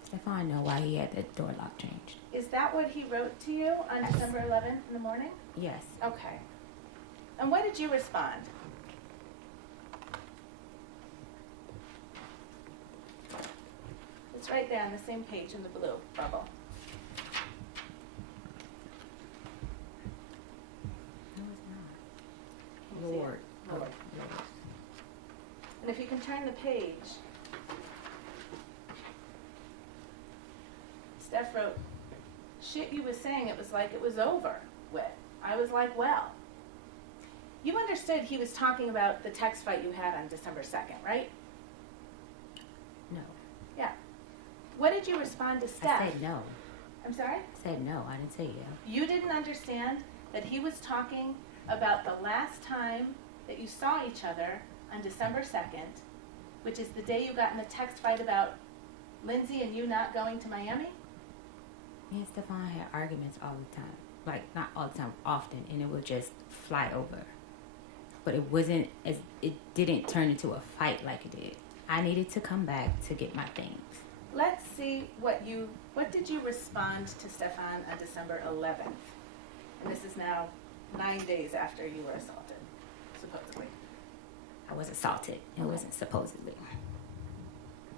Stefon know why he had the door lock changed. Is that what he wrote to you on Yes. December 11th in the morning? Yes. Okay. And what did you respond? It's right there on the same page in the blue bubble. No, it's Can not. you see it? Lord. Lord. Lord. And if you can turn the page, Steph wrote, shit you was saying, it was like it was over with. I was like, well. You understood he was talking about the text fight you had on December 2nd, right? No. Yeah. What did you respond to Steph? I said no. I'm sorry? I said no. I didn't say yeah. You didn't understand that he was talking about the last time that you saw each other on December 2nd, which is the day you got in the text fight about Lindsay and you not going to Miami? Me and Stefon had arguments all the time. Like, not all the time, often, and it would just fly over. But it didn't turn into a fight like it did. I needed to come back to get my things. Let's see what did you respond to Stefon on December 11th? And this is now 9 days after you were assaulted, supposedly. I was assaulted. It wasn't supposedly.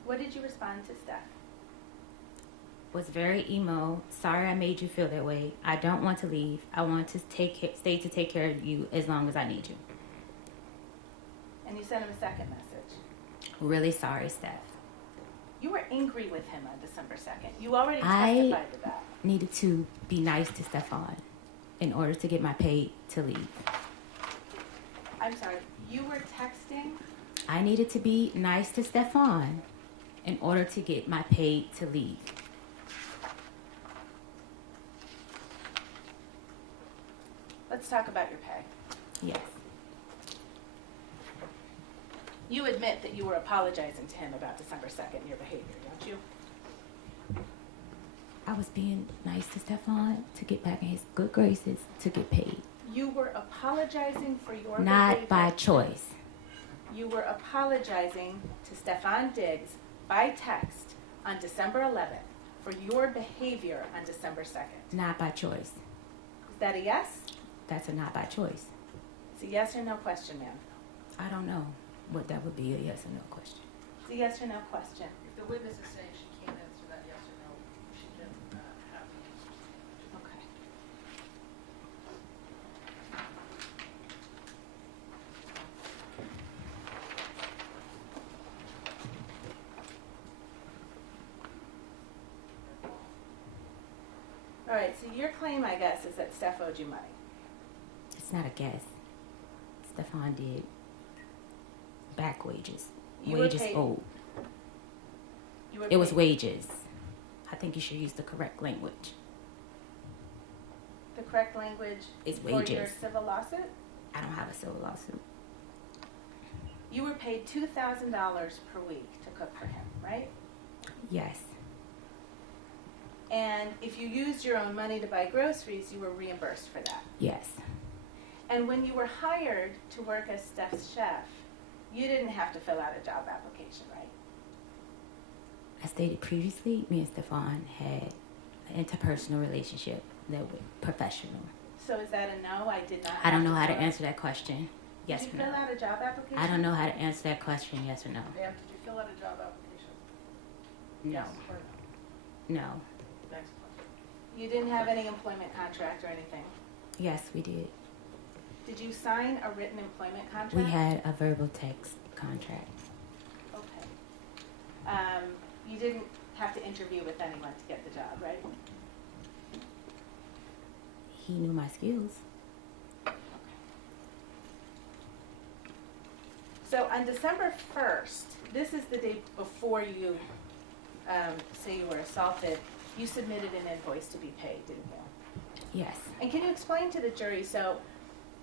What did you respond to Steph? Was very emo. Sorry I made you feel that way. I don't want to leave. I want to stay to take care of you as long as I need you. And you sent him a second message. Really sorry, Steph. You were angry with him on December 2nd. You already I testified to that. needed to be nice to Stefon in order to get my pay to leave. I'm sorry, you were texting? I needed to be nice to Stefon in order to get my pay to leave. let's talk about your pay. Yes. You admit that you were apologizing to him about December 2nd and your behavior, don't you? I was being nice to Stefon to get back in his good graces to get paid. You were apologizing for your Not behavior. by choice. You were apologizing to Stefon Diggs by text on December 11th for your behavior on December 2nd. Not by choice. Is that a yes? That's a not by choice. It's a yes or no question, ma'am. I don't know what that would be, a yes or no question. It's a yes or no question. If the witness is saying she can't answer that yes or no, she can have the answers. Okay. All right, so your claim, I guess, is that Steph owed you money. It's not a guess. Stefon did back wages. You were Wages paid- owed. You were It was paid- wages. I think you should use the correct language. The correct language It's for your wages. civil lawsuit? I don't have a civil lawsuit. You were paid $2,000 per week to cook for him, right? Yes. And if you used your own money to buy groceries, you were reimbursed for that. Yes. And when you were hired to work as Steph's chef, you didn't have to fill out a job application, right? As stated previously, me and Stefon had an interpersonal relationship that was professional. So is that a no? I did not. I don't have know how to fill- answer that question. Yes Did or you fill no. out a job application? I don't know how to answer that question. Yes or no. Ma'am, did you fill out a job application? No. Yes or no? No. Next question. You didn't have any employment contract or anything? Yes, we did. Did you sign a written employment contract? We had a verbal text contract. Okay. You didn't have to interview with anyone to get the job, right? He knew my skills. So on December 1st, this is the day before you say you were assaulted, you submitted an invoice to be paid, didn't you? Yes. And can you explain to the jury, so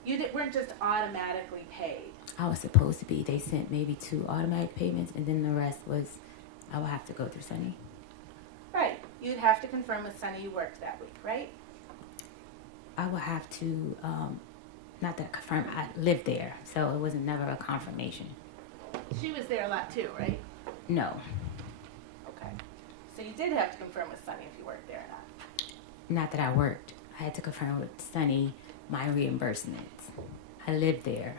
you weren't just automatically paid? I was supposed to be. They sent maybe 2 automatic payments, and then the rest was I would have to go through Sunny. Right. You'd have to confirm with Sunny you worked that week, right? I would have to, not that confirm, I lived there, so it was never a confirmation. She was there a lot too, right? No. Okay. So you did have to confirm with Sunny if you worked there or not. Not that I worked. I had to confirm with Sunny my reimbursements. I lived there.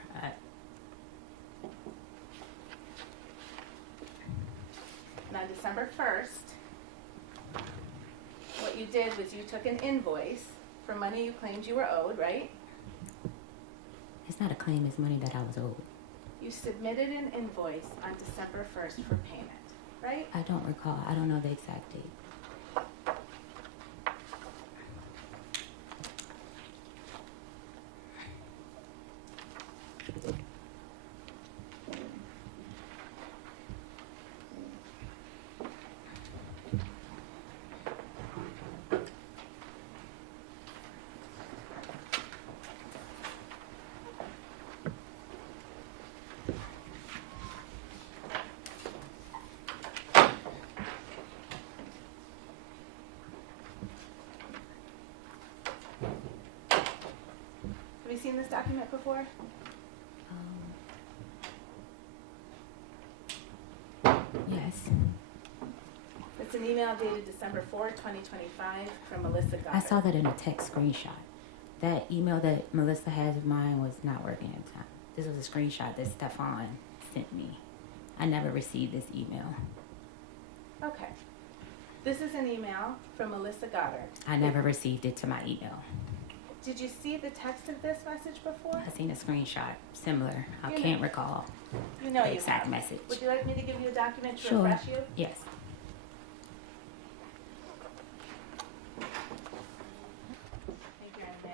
And on December 1st, what you did was you took an invoice for money you claimed you were owed, right? It's not a claim, it's money that I was owed. You submitted an invoice on December 1st for payment, right? I don't recall. I don't know the exact date. Have you seen this document before? Yes. It's an email dated December 4, 2025 from Melissa Goddard. I saw that in a text screenshot. That email that Melissa has of mine was not working at the time. This was a screenshot that Stefon sent me. I never received this email. Okay. This is an email from Melissa Goddard. I never received it to my email. Did you see the text of this message before? I seen a screenshot similar. I You know- can't recall You know the you exact have. message. Would you like me to give you a document to Sure. refresh you? Yes. Thank you, Anna.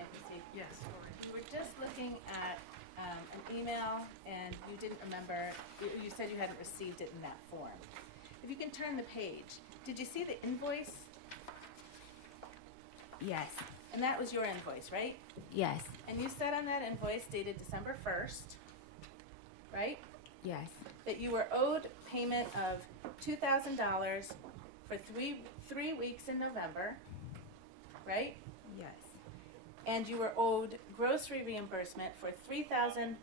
Yes, sorry. We were just looking at an email, and you didn't remember, you said you hadn't received it in that form. If you can turn the page, did you see the invoice? Yes. And that was your invoice, right? Yes. And you said on that invoice dated December 1st, right? Yes. That you were owed payment of $2,000 for three weeks in November, right? Yes. And you were owed grocery reimbursement for $3,179.06,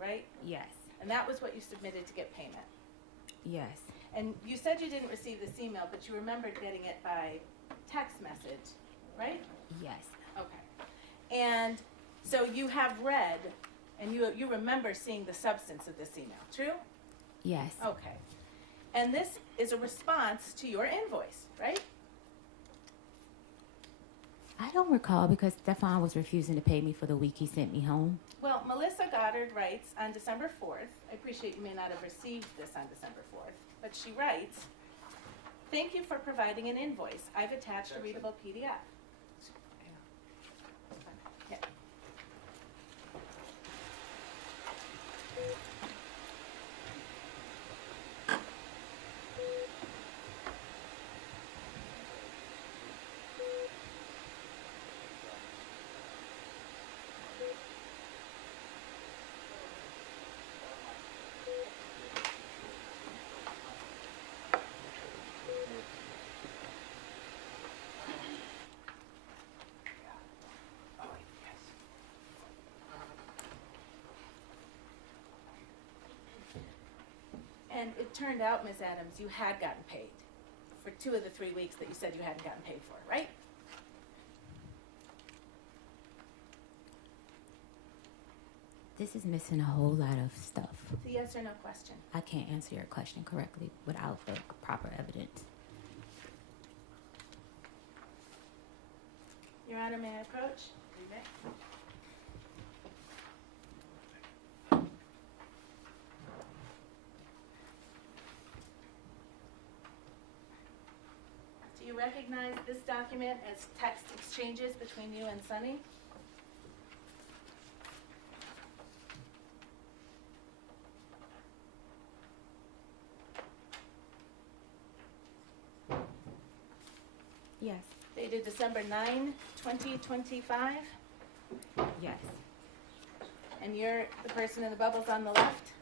right? Yes. And that was what you submitted to get payment. Yes. And you said you didn't receive this email, but you remembered getting it by text message, right? Yes. Okay. And so you have read, and you remember seeing the substance of this email, true? Yes. Okay. And this is a response to your invoice, right? I don't recall because Stefon was refusing to pay me for the week he sent me home. Well, Melissa Goddard writes on December 4th, I appreciate you may not have received this on December 4th, but she writes, "Thank you for providing an invoice. I've attached a readable PDF." Yeah. And it turned out, Ms. Adams, you had gotten paid for 2 of the 3 weeks that you said you hadn't gotten paid for, right? This is missing a whole lot of stuff. It's a yes or no question. I can't answer your question correctly without the proper evidence. Your Honor, may I approach? You may. Do you recognize this document as text exchanges between you and Sunny? Yes. Dated December 9, 2025, Yes. and you're the person in the bubbles on the left?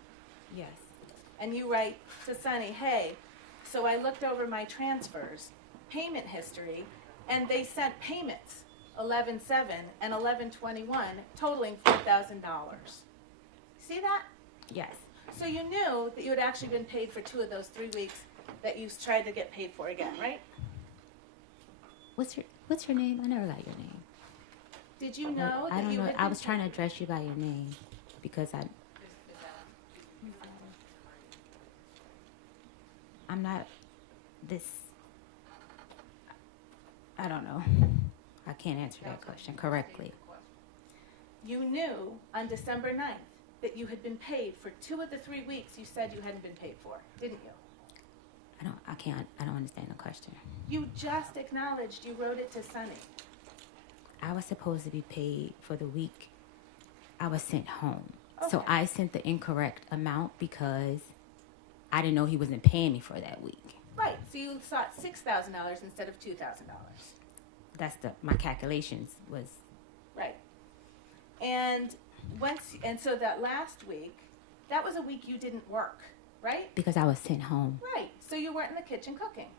Yes. And you write to Sunny, "Hey, so I looked over my transfers, payment history, and they sent payments, 11/7 and 11/21, totaling $4,000. See that? Yes. So you knew that you had actually been paid for 2 of those 3 weeks that you tried to get paid for again, right? What's your name? I never got your name. Did you know I that don't you know. had I been was trying to address you by your name because I'm not this. I don't know. I can't answer that question correctly. You knew on December 9th that you had been paid for 2 of the 3 weeks you said you hadn't been paid for, didn't you? I don't understand the question. You just acknowledged you wrote it to Sunny. I was supposed to be paid for the week I was sent home. So Okay. I sent the incorrect amount because I didn't know he wasn't paying me for that week. Right, so you sought $6,000 instead of $2,000. That's my calculations was. Right. And so that last week, that was a week you didn't work, right? Because I was sent home. Right, so you weren't in the kitchen cooking.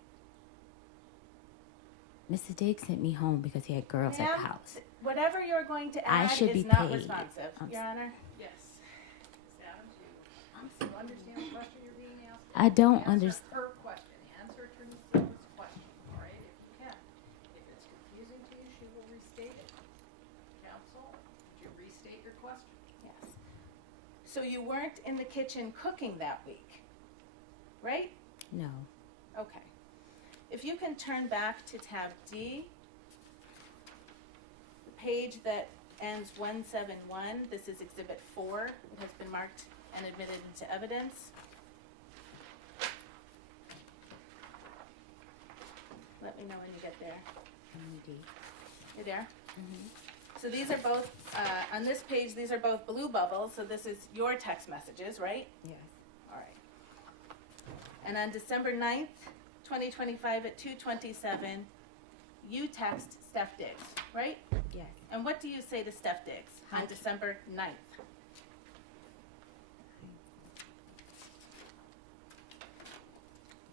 Mr. Diggs sent me home because he had girls at the Ma'am, house. Whatever you're going to I add should is be not paid. responsive, Your Honor. Yes. Ms. Adams, you understand the question you're being asked? I don't Answer understand. her question. Answer Attorney Steele's question, all right, if you can. If it's confusing to you, she will restate it. Counsel, would you restate your question? Yes. So you weren't in the kitchen cooking that week, right? No. Okay. If you can turn back to tab D, the page that ends 171, this is Exhibit 4. It has been marked and admitted into evidence. Let me know when you get there. You're there? So these are both, on this page, these are both blue bubbles, so this is your text messages, right? Yes. All right. And on December 9th, 2025 at 2:27, you text Steph Diggs, right? Yes. And what do you say to Steph Diggs on Hi. December 9th?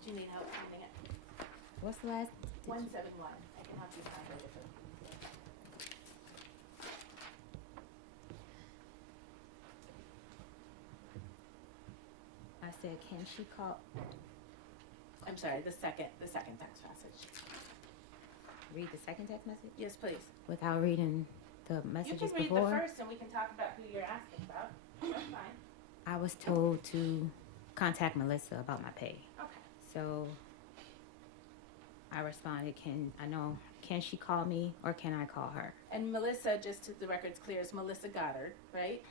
Do you need help finding it? What's the last? 171. I can help you find it if it. I said, can she call? I'm sorry, the second text message. Read the second text message Yes, please. without reading the You messages can read before. the first and we can talk about who you're asking about. That's fine. I was told to contact Melissa about my pay. Okay. So I responded, can she call me or can I call her? And Melissa, just to the record's clear, is Melissa Goddard, right?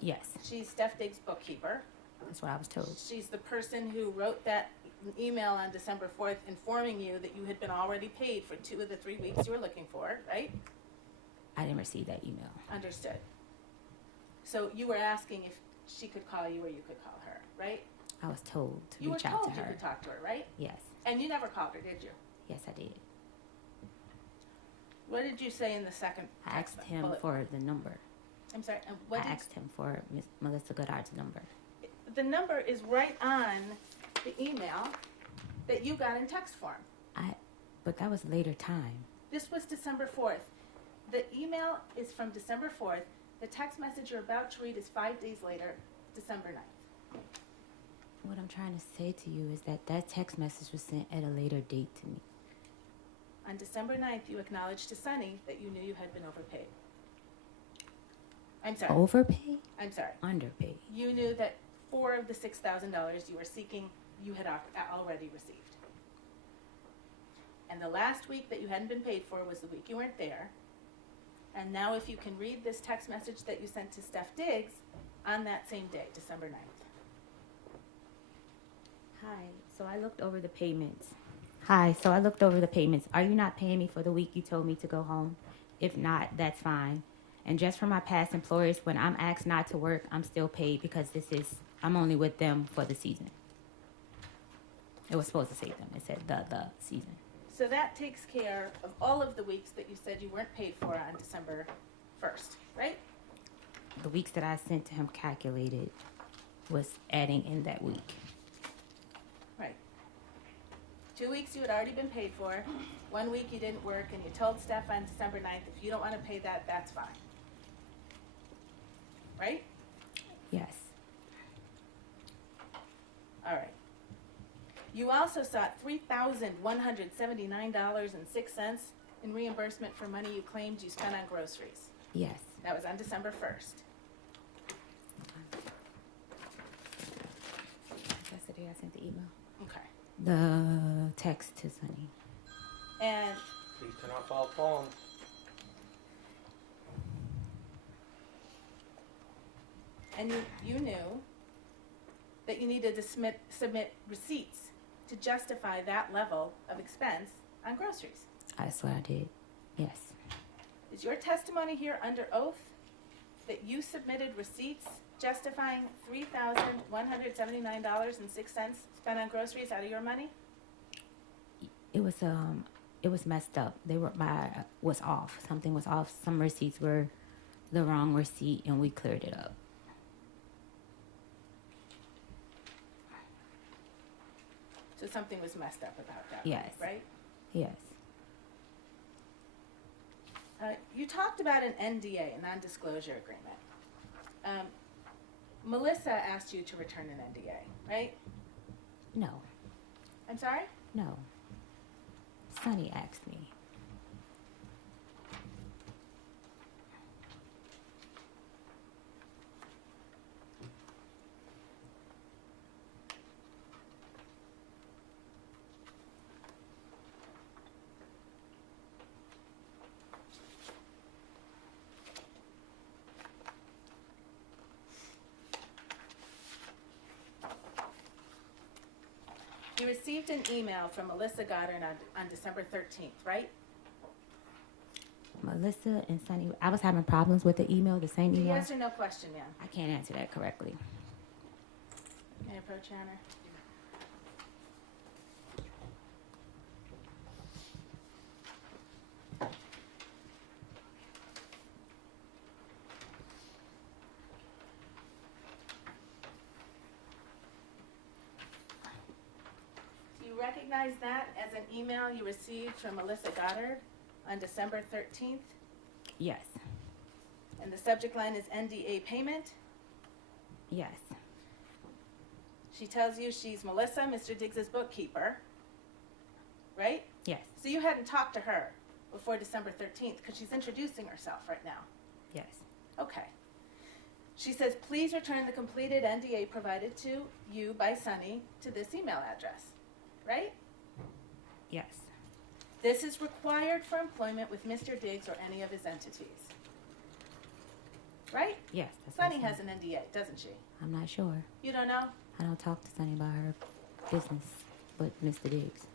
Yes, She's Steph Diggs' bookkeeper. that's what I was told. She's the person who wrote that email on December 4th informing you that you had been already paid for 2 of the 3 weeks you were looking for, right? I didn't receive that email. Understood. So you were asking if she could call you or you could call her, right? I was told to You were reach out to told you her. could talk to her, right? Yes, And you never called her, did you? yes, I did. What did you say in the second I text asked him bullet? for the number. I'm sorry, and I what did asked him for Miss Melissa Goddard's number. the number is right on the email that you got in text form. But that was later time. This was December 4th. The email is from December 4th. The text message you're about to read is 5 days later, December 9th. What I'm trying to say to you is that text message was sent at a later date to me. On December 9th, you acknowledged to Sunny that you knew you had been overpaid. I'm sorry. Overpay? I'm sorry. Underpay. You knew that 4 of the $6,000 you were seeking, you had already received. And the last week that you hadn't been paid for was the week you weren't there. And now if you can read this text message that you sent to Steph Diggs on that same day, December 9th. Hi, so I looked over the payments. Are you not paying me for the week you told me to go home? If not, that's fine. And just for my past employers, when I'm asked not to work, I'm still paid because I'm only with them for the season. It was supposed to say them. It said the season. So that takes care of all of the weeks that you said you weren't paid for on December 1st, right? The weeks that I sent to him calculated was adding in that week. Right. 2 weeks you had already been paid for. 1 week you didn't work, and you told Steph on December 9th, if you don't want to pay that, that's fine. Right? Yes. All right. You also sought $3,179.06 in reimbursement for money you claimed you spent on groceries. Yes. That was on December 1st. That's the day I sent the email. Okay. The text to Sunny. And Please turn off all phones. you knew that you needed to submit receipts to justify that level of expense on groceries. That's what I did. Yes. Is your testimony here under oath that you submitted receipts justifying $3,179.06 spent on groceries out of your money? It was messed up. Was off. Something was off. Some receipts were the wrong receipt and we cleared it up. So something was messed up about that, Yes. right? Yes. You talked about an NDA, a non-disclosure agreement. Melissa asked you to return an NDA, right? No. I'm sorry? No. Sunny asked me. You received an email from Melissa Goddard on December 13th, right? Melissa and Sunny, I was having problems with the email, the same email. Yes or no question, ma'am. I can't answer that correctly. May I approach, Your Honor? recognize that as an email you received from Melissa Goddard on December 13th? Yes. And the subject line is NDA payment. Yes. She tells you she's Melissa, Mr. Diggs's bookkeeper, right? Yes. So you hadn't talked to her before December 13th because she's introducing herself right now. Yes. Okay. She says, please return the completed NDA provided to you by Sunny to this email address, right? Yes. This is required for employment with Mr. Diggs or any of his entities. Right? Yes. That's what Sunny I has said. an NDA, doesn't she? I'm not sure. You don't know? I don't talk to Sunny about her business, but Mr. Diggs.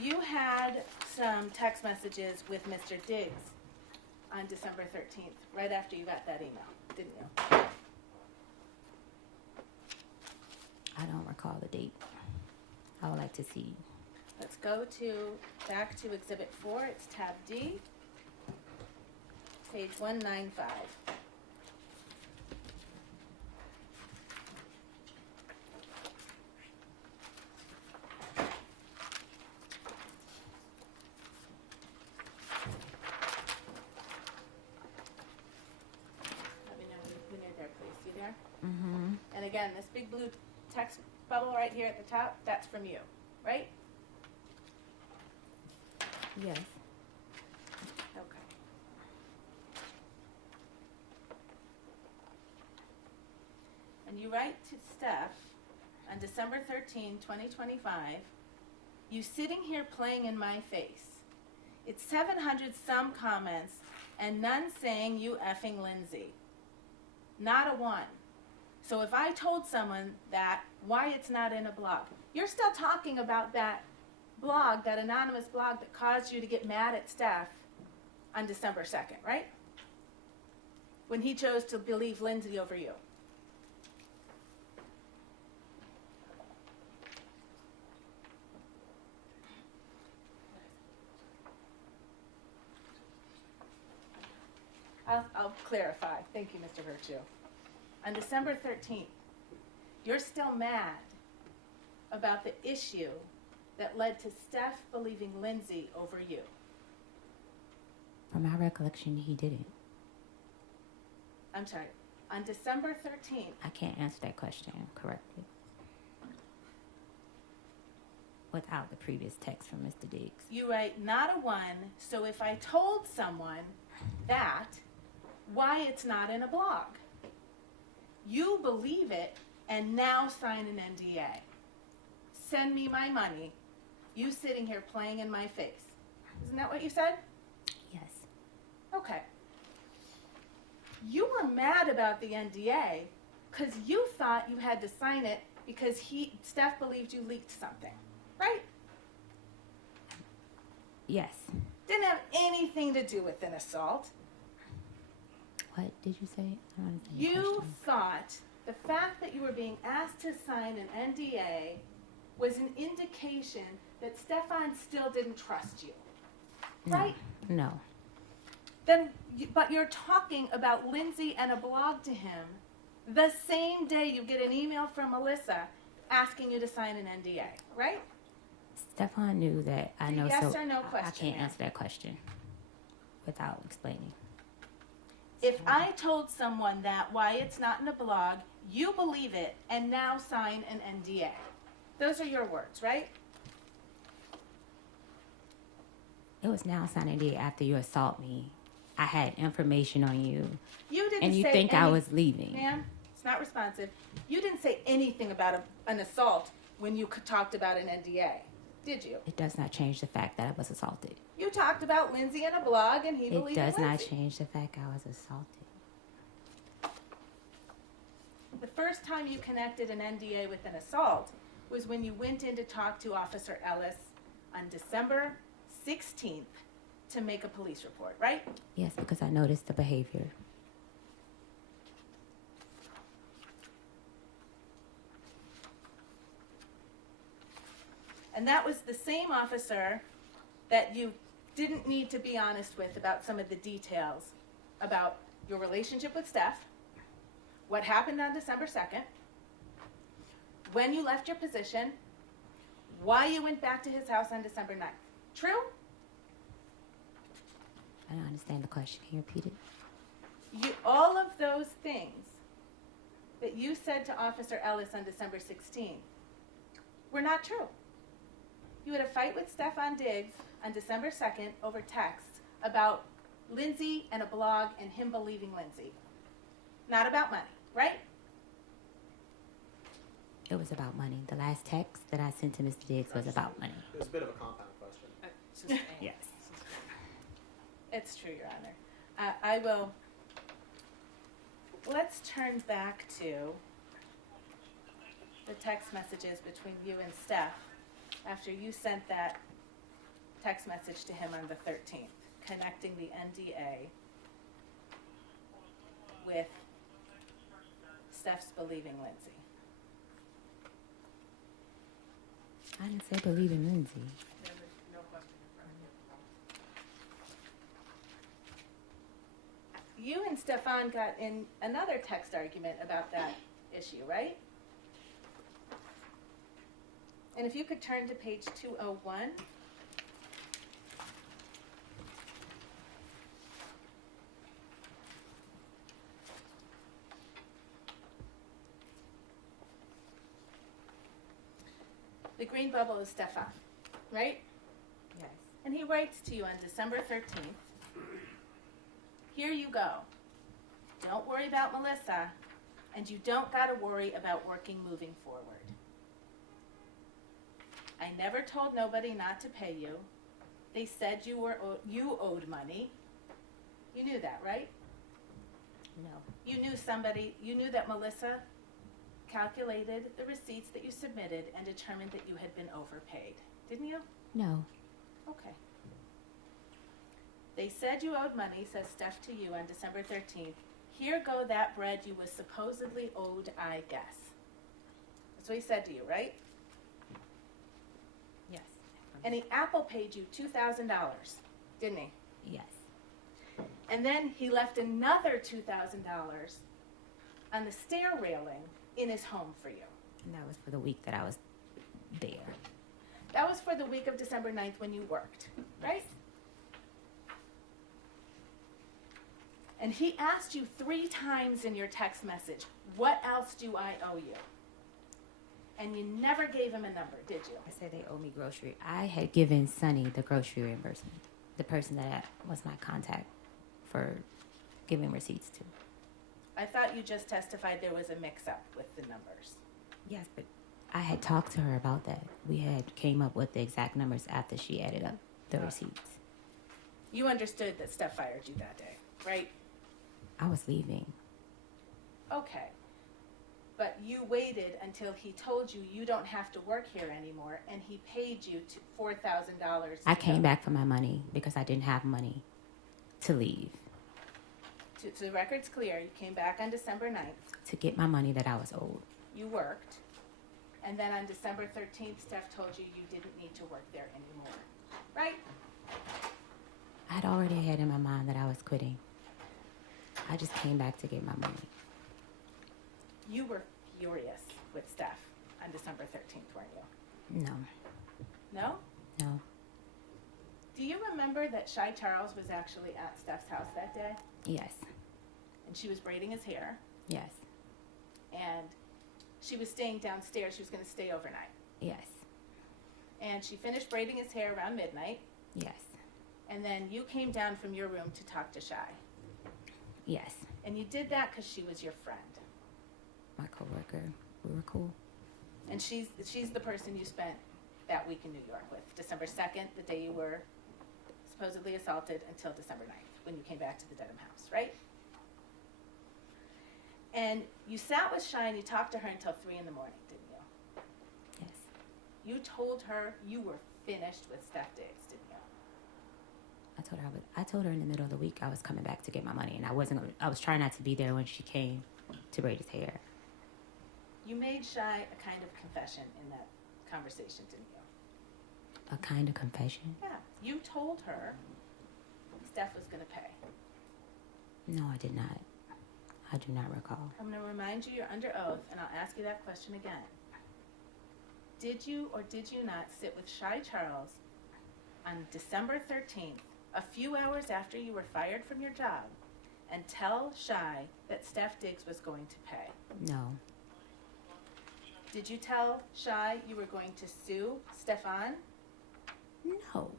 You had some text messages with Mr. Diggs on December 13th, right after you got that email, didn't you? I don't recall the date. I would like to see. Let's go back to Exhibit 4. It's tab D, page 195. Let me know when you're there, please. You there? Mm-hmm. And again, this big blue text bubble right here at the top, that's from you, right? Yes. Okay. And you write to Steph on December 13, 2025, you sitting here playing in my face. It's 700 some comments and none saying you effing Lindsay. Not a one. So if I told someone that, why it's not in a blog? You're still talking about that blog, that anonymous blog that caused you to get mad at Steph on December 2nd, right? When he chose to believe Lindsay over you. I'll clarify. Thank you, Mr. Virtue. On December 13th, you're still mad about the issue that led to Steph believing Lindsay over you. From my recollection, he didn't. I'm sorry. On December 13th, I can't answer that question correctly without the previous text from Mr. Diggs. you write not a one, so if I told someone that, why it's not in a blog? You believe it and now sign an NDA. Send me my money. You sitting here playing in my face. Isn't that what you said? Yes. Okay. You were mad about the NDA because you thought you had to sign it because Steph believed you leaked something, right? Yes. Didn't have anything to do with an assault. What did you say? I don't understand the You question. thought the fact that you were being asked to sign an NDA was an indication that Stefon still didn't trust you, right? No. But you're talking about Lindsay and a blog to him the same day you get an email from Melissa asking you to sign an NDA, right? Stefon knew that I know. Yes so or no I question, can't ma'am. answer that question without explaining. If I told someone that why it's not in a blog, you believe it and now sign an NDA. Those are your words, right? It was now signing day after you assault me. I had information on you, You didn't and you say think I was leaving. Ma'am, it's not responsive. You didn't say anything about an assault when you talked about an NDA, did you? It does not change the fact that I was assaulted. You talked about Lindsay in a blog and he It believed in does not Lindsay. change the fact I was assaulted. The first time you connected an NDA with an assault was when you went in to talk to Officer Ellis on December 16th to make a police report, right? Yes, because I noticed the behavior. And that was the same officer that you didn't need to be honest with about some of the details about your relationship with Steph, what happened on December 2nd, when you left your position, why you went back to his house on December 9th. True? I don't understand the question. Can you repeat it? All of those things that you said to Officer Ellis on December 16th were not true. You had a fight with Stefon Diggs on December 2nd over text about Lindsay and a blog and him believing Lindsay. Not about money, right? It was about money. The last text that I sent to Mr. Diggs was about money. It was a bit of a compound question. Yes. It's true, Your Honor. I will. Let's turn back to the text messages between you and Steph after you sent that text message to him on the 13th, connecting the NDA with Steph's believing Lindsay. I didn't say believe in Lindsay. There's no question in front of you. You and Stefan got in another text argument about that issue, right? And if you could turn to page 201. The green bubble is Stefan, right? Yes. And he writes to you on December 13th, here you go. Don't worry about Melissa, and you don't got to worry about working moving forward. I never told nobody not to pay you. They said you owed money. You knew that, right? No. You knew that Melissa calculated the receipts that you submitted and determined that you had been overpaid. Didn't you? No. Okay. They said you owed money, says Steph to you on December 13th. Here go that bread you was supposedly owed, I guess. That's what he said to you, right? Yes. And he Apple paid you $2,000, didn't he? Yes. And then he left another $2,000 on the stair railing in his home for you. And that was for the week that I was there. That was for the week of December 9th when you worked, right? And he asked you 3 times in your text message, what else do I owe you? And you never gave him a number, did you? I said they owe me grocery. I had given Sonny the grocery reimbursement, the person that was my contact for giving receipts to. I thought you just testified there was a mix-up with the numbers. Yes, but I had talked to her about that. We had came up with the exact numbers after she added up the receipts. You understood that Steph fired you that day, right? I was leaving. Okay. But you waited until he told you you don't have to work here anymore, and he paid you $4,000. I came back for my money because I didn't have money to leave. So the record's clear. You came back on December 9th. To get my money that I was owed. You worked. And then on December 13th, Steph told you you didn't need to work there anymore. Right? I'd already had in my mind that I was quitting. I just came back to get my money. You were furious with Steph on December 13th, weren't you? No. No? No. Do you remember that Shy Charles was actually at Steph's house that day? Yes. And she was braiding his hair. Yes. And she was staying downstairs. She was going to stay overnight. Yes. And she finished braiding his hair around midnight. Yes. And then you came down from your room to talk to Shy. Yes. And you did that because she was your friend. My coworker. We were cool. And she's the person you spent that week in New York with. December 2nd, the day you were supposedly assaulted, until December 9th, when you came back to the Dedham house, right? And you sat with Shy and you talked to her until 3 in the morning, didn't you? Yes. You told her you were finished with Steph Diggs, didn't you? I told her in the middle of the week I was coming back to get my money, and I was trying not to be there when she came to braid his hair. You made Shy a kind of confession in that conversation, didn't you? A kind of confession? Yeah. You told her Steph was going to pay. No, I did not. I do not recall. I'm going to remind you you're under oath, and I'll ask you that question again. Did you or did you not sit with Shy Charles on December 13th, a few hours after you were fired from your job, and tell Shy that Steph Diggs was going to pay? No. Did you tell Shy you were going to sue Stefon? No.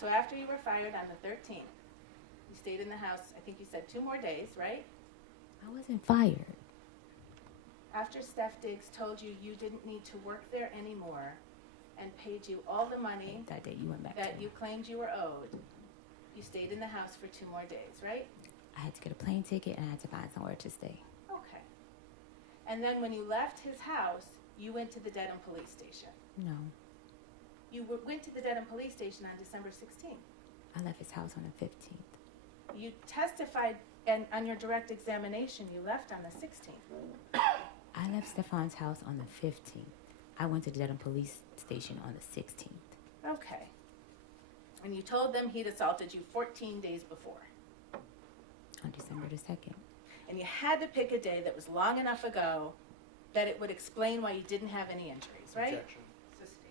So after you were fired on the 13th, you stayed in the house, I think you said 2 more days, right? I wasn't fired. After Steph Diggs told you you didn't need to work there anymore and paid you all the money That day you went back that to you claimed you were owed, you stayed in the house for 2 more days, right? I had to get a plane ticket and I had to find somewhere to stay. Okay. And then when you left his house, you went to the Dedham police station. No. You went to the Dedham police station on December 16th. I left his house on the 15th. You testified, and on your direct examination, you left on the 16th. I left Stefon's house on the 15th. I went to the Dedham police station on the 16th. Okay. And you told them he'd assaulted you 14 days before. On December the 2nd. And you had to pick a day that was long enough ago that it would explain why you didn't have any injuries, right? Objection. Sustained.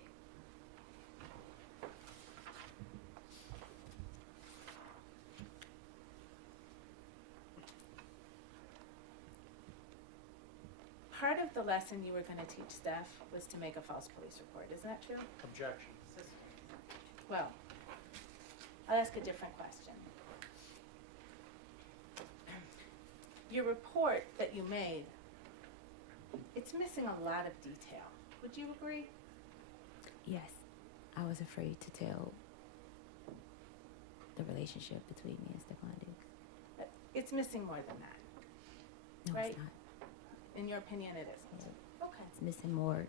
Part of the lesson you were going to teach Steph was to make a false police report. Isn't that true? Objection. Sustained. Well, I'll ask a different question. Your report that you made, it's missing a lot of detail. Would you agree? Yes. I was afraid to tell the relationship between me and Stefon Diggs. It's missing more than that. No, Right. it's not. In your opinion, it isn't. Okay. It's missing more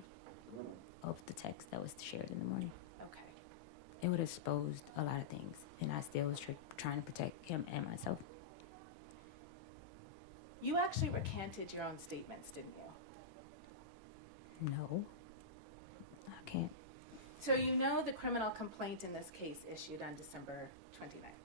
of the text that was shared in the morning. Okay. It would have exposed a lot of things, and I still was trying to protect him and myself. You actually recanted your own statements, didn't you? No. I can't. So you know the criminal complaint in this case issued on December 29th.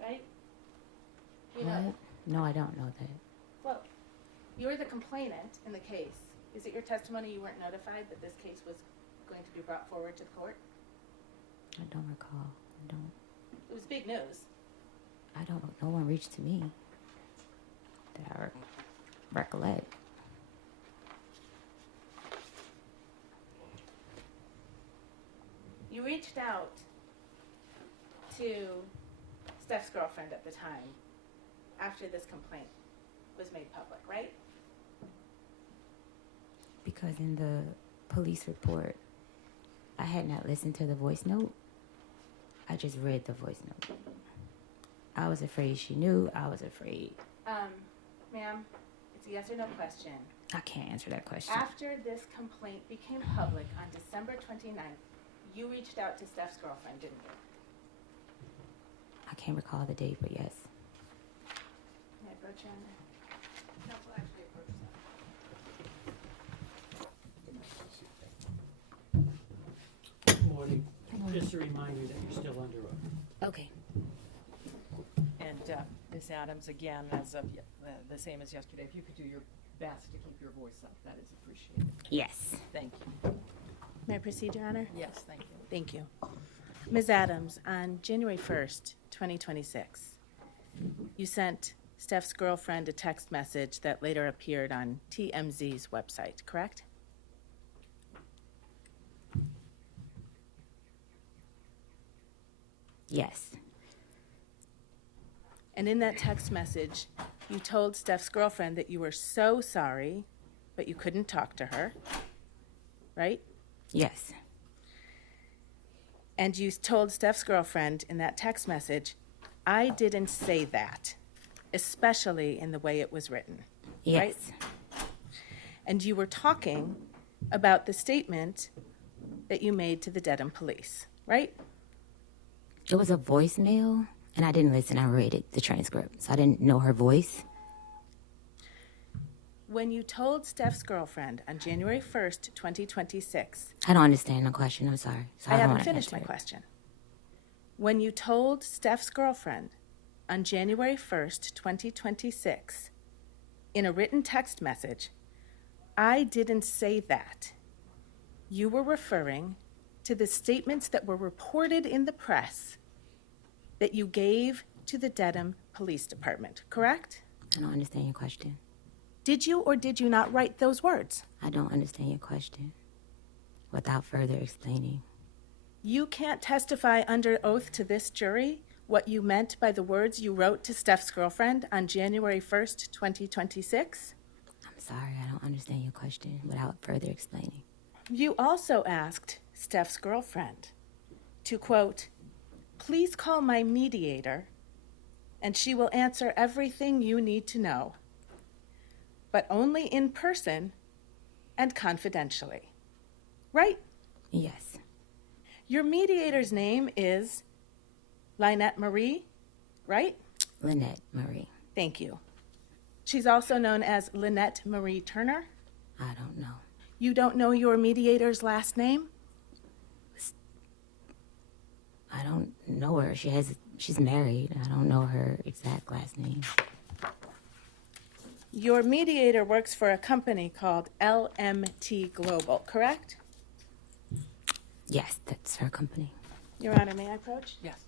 Right? You know, What? No, I don't know that. well, you're the complainant in the case. Is it your testimony you weren't notified that this case was going to be brought forward to the court? I don't recall. I don't. It was big news. I don't. No one reached to me that I recollect. You reached out to Steph's girlfriend at the time after this complaint was made public, right? Because in the police report, I had not listened to the voice note. I just read the voice note. I was afraid she knew. I was afraid. Ma'am, it's a yes or no question. I can't answer that question. After this complaint became public on December 29th, you reached out to Steph's girlfriend, didn't you? I can't recall the date, but yes. May I approach you on that? Counsel actually approached that. Good morning. Just a reminder that you're still under oath. Okay. And Ms. Adams, again, as of the same as yesterday, if you could do your best to keep your voice up, that is appreciated. Yes. Thank you. May I proceed, Your Honor? Yes, thank you. Thank you. Ms. Adams, on January 1st, 2026, you sent Steph's girlfriend a text message that later appeared on TMZ's website, correct? Yes. And in that text message, you told Steph's girlfriend that you were so sorry, but you couldn't talk to her, right? Yes. And you told Steph's girlfriend in that text message, I didn't say that, especially in the way it was written. Yes. Right? And you were talking about the statement that you made to the Dedham police, right? It was a voicemail, and I didn't listen. I read the transcript, so I didn't know her voice. When you told Steph's girlfriend on January 1st, 2026, I don't understand the question. I'm sorry. So I don't haven't wanna finished my answer it. question. When you told Steph's girlfriend on January 1st, 2026, in a written text message, I didn't say that, you were referring to the statements that were reported in the press that you gave to the Dedham Police Department, correct? I don't understand your question. Did you or did you not write those words? I don't understand your question. Without further explaining. You can't testify under oath to this jury what you meant by the words you wrote to Steph's girlfriend on January 1st, 2026? I'm sorry, I don't understand your question without further explaining. You also asked Steph's girlfriend to, quote, please call my mediator and she will answer everything you need to know, but only in person and confidentially. Right? Yes. Your mediator's name is Lynette Marie, right? Lynette Marie. Thank you. She's also known as Lynette Marie Turner. I don't know. You don't know your mediator's last name? I don't know her. She's married. I don't know her exact last name. Your mediator works for a company called LMT Global, correct? Yes, that's her company. Your Honor, may I approach? Yes.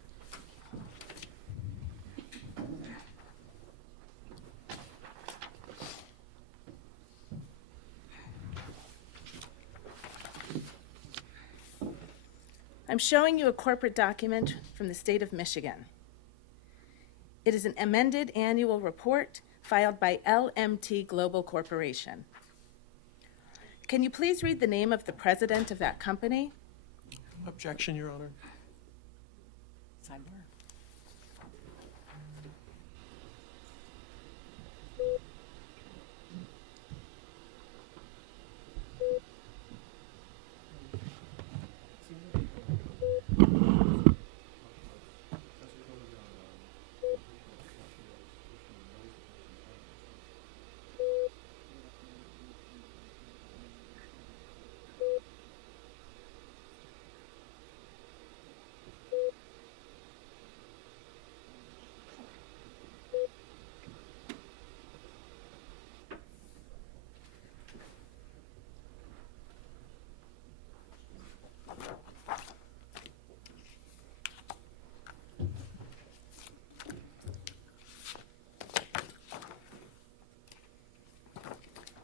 I'm showing you a corporate document from the state of Michigan. It is an amended annual report filed by LMT Global Corporation. Can you please read the name of the president of that company? Objection, Your Honor. Sidebar.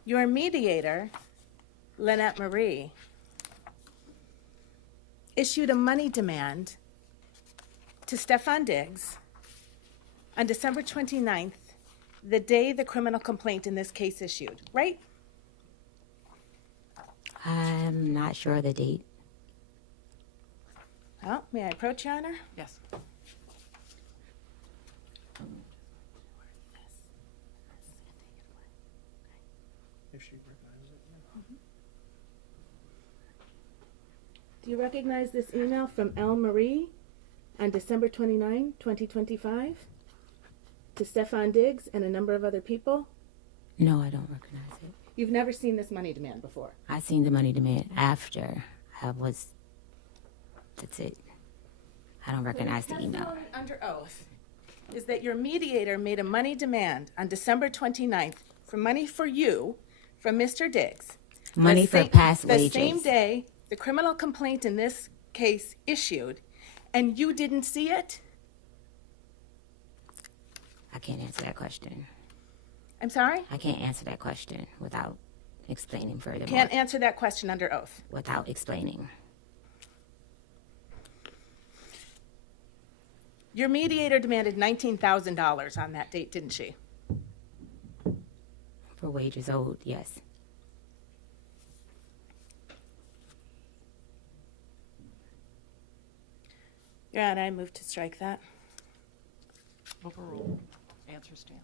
Your mediator, Lynette Marie, issued a money demand to Stefon Diggs on December 29th, the day the criminal complaint in this case issued, right? I'm not sure of the date. Well, may I approach, Your Honor? Yes. If she recognizes it, Do you recognize this email from L. Marie on December 29, 2025, to Stefon Diggs and a number of other people? No, I don't recognize it. You've never seen this money demand before. I seen the money demand after that's it. I don't recognize the email. Testimony under oath is that your mediator made a money demand on December 29th for money for you from Mr. Diggs. Money for past wages. The same day the criminal complaint in this case issued, and you didn't see it? I can't answer that question. I'm sorry? I can't answer that question without explaining further. Can't answer that question under oath. Without explaining. Your mediator demanded $19,000 on that date, didn't she? For wages owed, yes. Your Honor, I move to strike that. Overruled. Answer stands.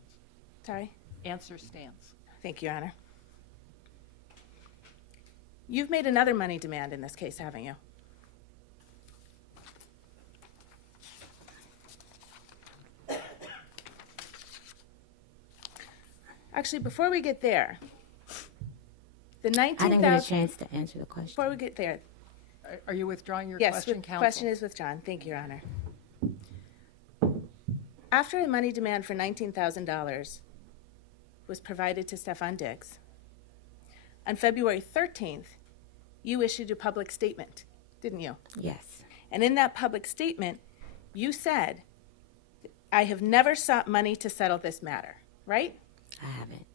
Sorry? Answer stands. Thank you, Your Honor. You've made another money demand in this case, haven't you? Actually, before we get there, the I didn't get a 19,000, chance to answer the question. before we get there, Are you withdrawing your yes, question, the counsel? question is withdrawn. Thank you, Your Honor. After a money demand for $19,000 was provided to Stefon Diggs, on February 13th, you issued a public statement, didn't you? Yes, And in that public statement, you said, I have never sought money to settle this matter, right? I haven't.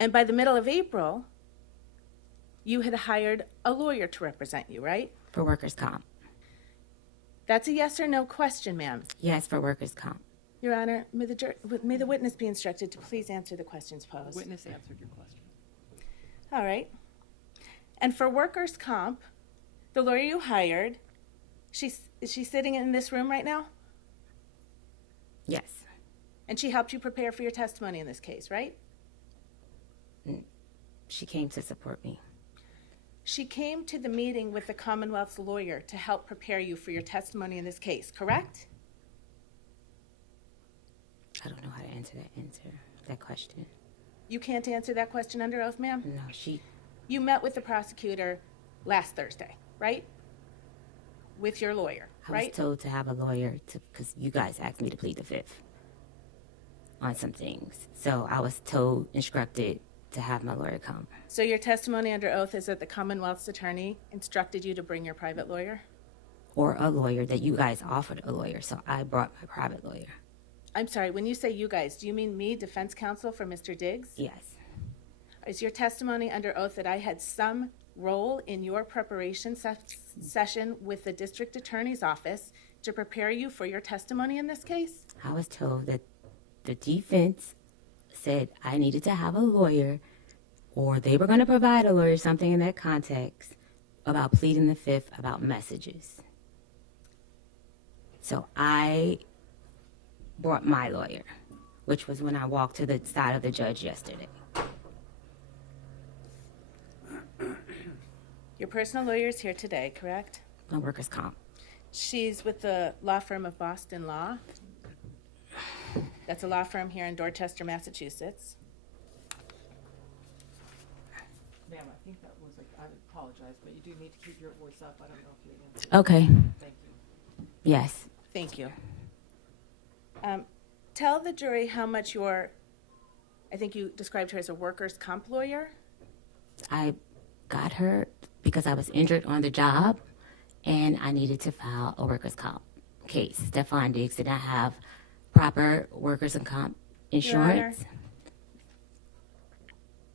And by the middle of April, you had hired a lawyer to represent you, right? For workers' comp. That's a yes or no question, ma'am. Yes, for workers' comp. Your Honor, may the witness be instructed to please answer the questions The posed. witness answered your question. All right. And for workers' comp, the lawyer you hired, is she sitting in this room right now? Yes. And she helped you prepare for your testimony in this case, right? She came to support me. She came to the meeting with the Commonwealth's lawyer to help prepare you for your testimony in this case, correct? I don't know how to answer that question. You can't answer that question under oath, ma'am? No, You met with the prosecutor last Thursday, right? With your lawyer, I right? was told to have a lawyer because you guys asked me to plead the fifth on some things. So I was instructed to have my lawyer come. So your testimony under oath is that the Commonwealth's attorney instructed you to bring your private lawyer? Or a lawyer that you guys offered a lawyer. So I brought my private lawyer. I'm sorry, when you say you guys, do you mean me, defense counsel for Mr. Diggs? Yes. Is your testimony under oath that I had some role in your preparation session with the district attorney's office to prepare you for your testimony in this case? I was told that the defense said I needed to have a lawyer, or they were going to provide a lawyer, something in that context, about pleading the fifth about messages. So I brought my lawyer, which was when I walked to the side of the judge yesterday. Your personal lawyer is here today, correct? My workers' comp. She's with the law firm of Boston Law. That's a law firm here in Dorchester, Massachusetts. Ma'am, I think that was, I apologize, but you do need to keep your voice up. I don't know if you answered. Okay. Thank you. Yes. Thank you. Tell the jury how much I think you described her as a workers' comp lawyer. I got her because I was injured on the job and I needed to file a workers' comp case. Stefon Diggs did not have proper workers' and comp insurance.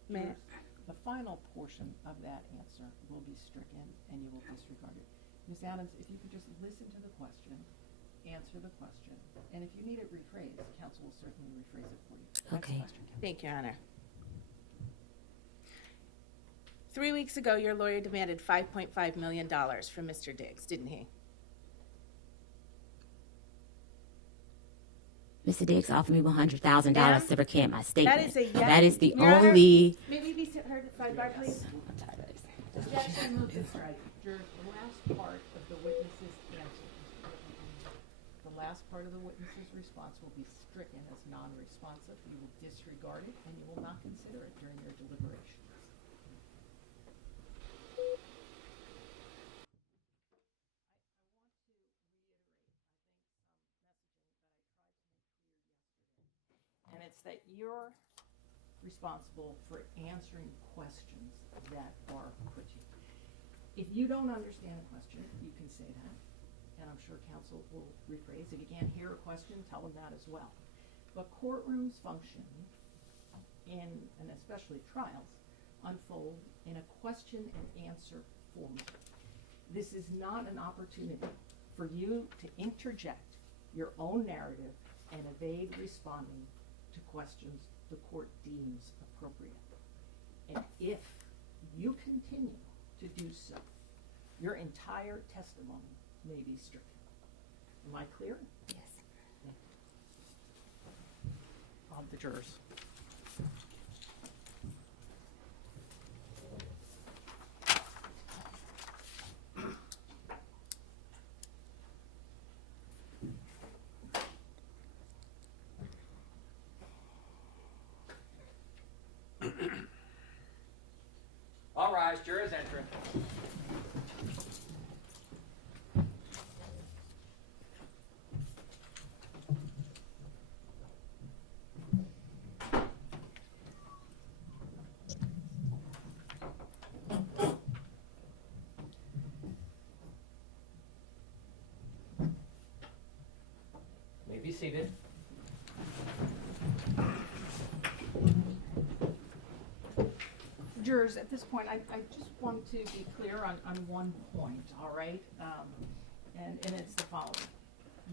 May The final portion of that answer will be stricken and you will disregard it. Ms. Adams, if you could just listen to the question, answer the question, and if you need it rephrased, counsel will certainly rephrase it for you. Next Okay. question, counsel. Thank you, Your Honor. 3 weeks ago, your lawyer demanded $5.5 million from Mr. Diggs, didn't he? Mr. Diggs offered me $100,000 Ma'am, to recant my statement. That is a yes. That is the Your Honor, only. May we be heard at sidebar, please? Objection, move this right. Jurors, the last part of the witness's answer, the last part of the witness's response will be stricken as non-responsive. You will disregard it and you will not consider it during your deliberations. And it's that you're responsible for answering questions that are put to you. If you don't understand a question, you can say that, and I'm sure counsel will rephrase. If you can't hear a question, tell them that as well. But courtrooms function and especially trials, unfold in a question and answer format. This is not an opportunity for you to interject your own narrative and evade responding to questions the court deems appropriate. And if you continue to do so, your entire testimony may be stricken. Am I clear? Yes. The jurors. Surprise, jurors entering. May be seated. Jurors, at this point, I just want to be clear on one point, all right? And it's the following.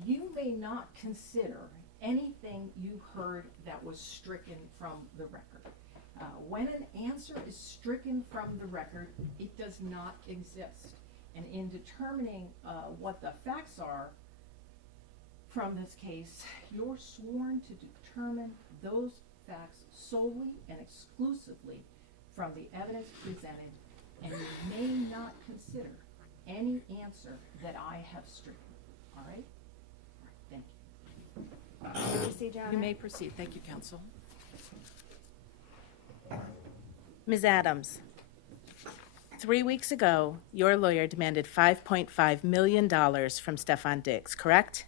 You may not consider anything you heard that was stricken from the record. When an answer is stricken from the record, it does not exist. And in determining what the facts are from this case, you're sworn to determine those facts solely and exclusively from the evidence presented, and you may not consider any answer that I have stricken. All right? All right, thank you. May I proceed, Your Honor? You may proceed. Thank you, counsel. Ms. Adams, 3 weeks ago, your lawyer demanded $5.5 million from Stefon Diggs, correct?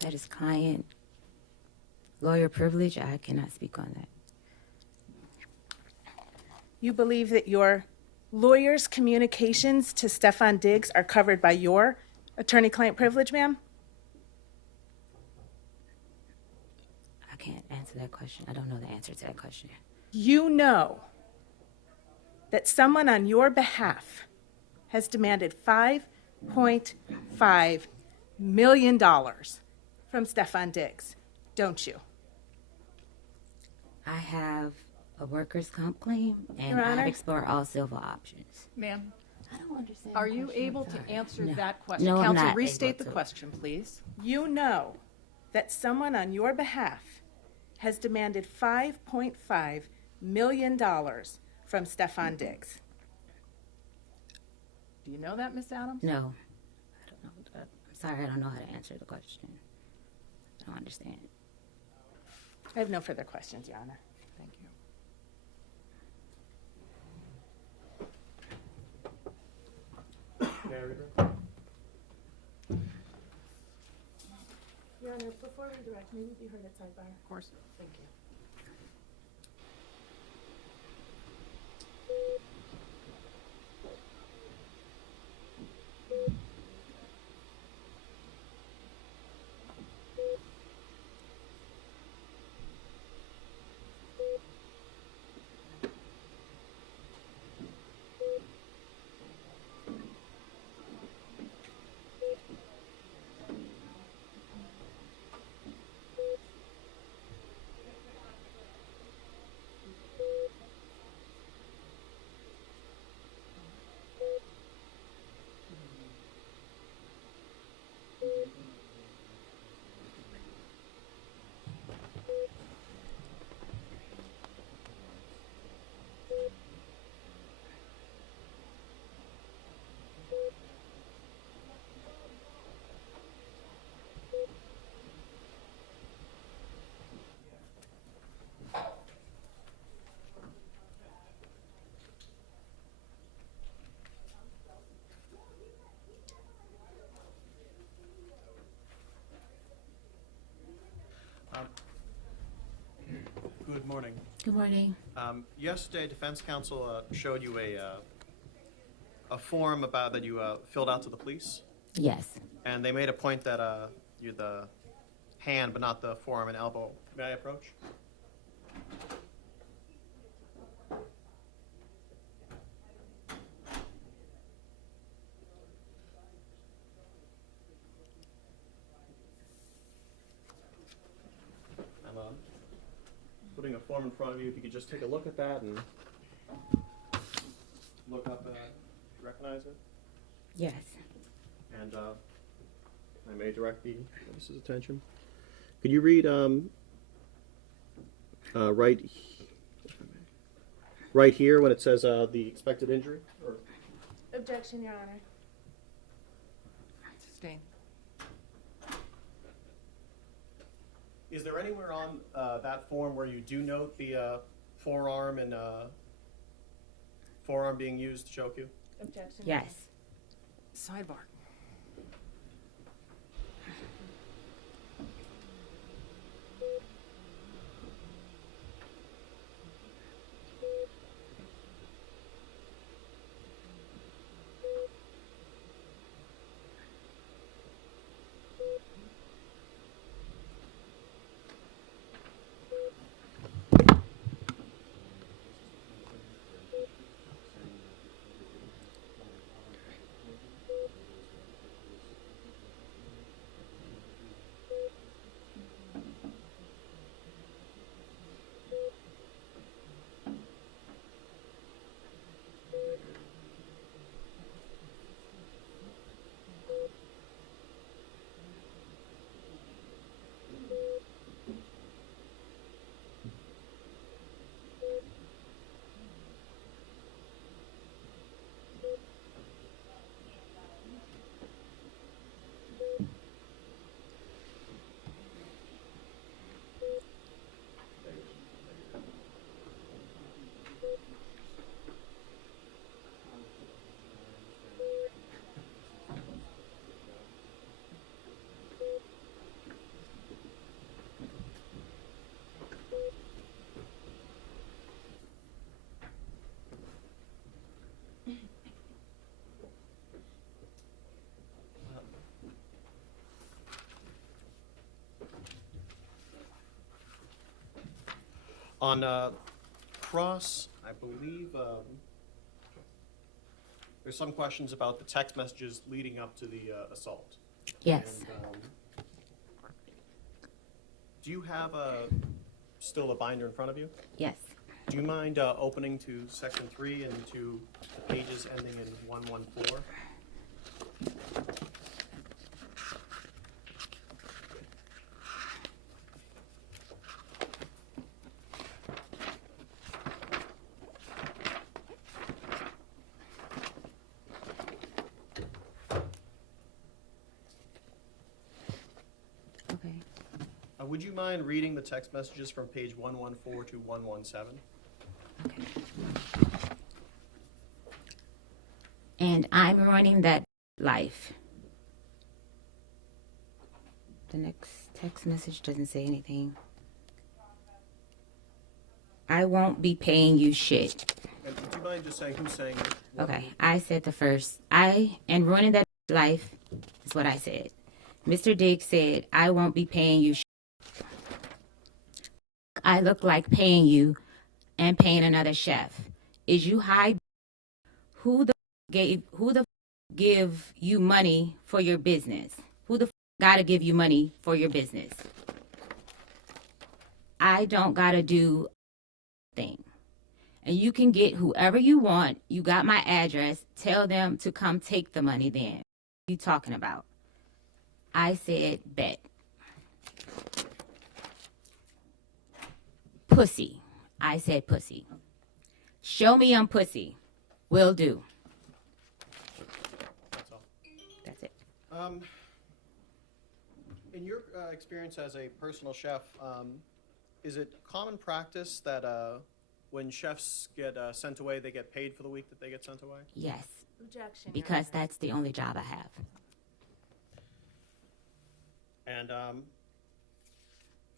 That is client lawyer privilege. I cannot speak on that. You believe that your lawyer's communications to Stefon Diggs are covered by your attorney-client privilege, ma'am? I can't answer that question. I don't know the answer to that question. You know that someone on your behalf has demanded $5.5 million from Stefon Diggs, don't you? I have a workers' comp claim, and Your Honor? I've explored all civil options. Ma'am, I don't understand. are the you question. able I'm to sorry. answer No. that question? No, I'm Counsel, not restate able the to. question, please. You know that someone on your behalf has demanded $5.5 million from Stefon Diggs. Do you know that, Miss Adams? No, I don't know. I'm sorry, I don't know how to answer the question. I don't understand. I have no further questions, Your Honor. Thank you. Your Honor, before we direct, may we be heard at sidebar? Of course. Thank you. Good morning. Good morning. Yesterday, defense counsel showed you a form about that you filled out to the police, Yes. and they made a point that you're the hand but not the forearm and elbow. May I approach? I'm putting a form in front of you. If you could just take a look at that and look up, recognize it, Yes. and I may direct the witness's attention. Could you read right here when it says the expected injury? Or Objection, Your Honor. Sustained. Is there anywhere on that form where you do note the forearm and forearm being used to choke you? Objection. Yes. Sidebar. On cross, I believe there's some questions about the text messages leading up to the assault. Yes. And, do you have still a binder in front of you? Yes. Do you mind opening to section 3 and to the pages ending in 114? Okay. Would you mind reading the text messages from page 114 to 117? And I'm running that life. The next text message doesn't say anything. I won't be paying you shit. And would you mind just saying who's saying it? Okay, I said the first. I and running that life is what I said. Mr. Diggs said, I won't be paying you shit. I look like paying you and paying another chef. Is you high? Who the give you money for your business? Who the gotta give you money for your business? I don't gotta do a thing. And you can get whoever you want. You got my address. Tell them to come take the money then. What are you talking about? I said bet. Pussy. I said pussy. Show me I'm pussy. Will do. That's all. That's it. In your experience as a personal chef, is it common practice that when chefs get sent away, they get paid for the week that they get sent away? Yes. Objection. Because that's the only job I have. And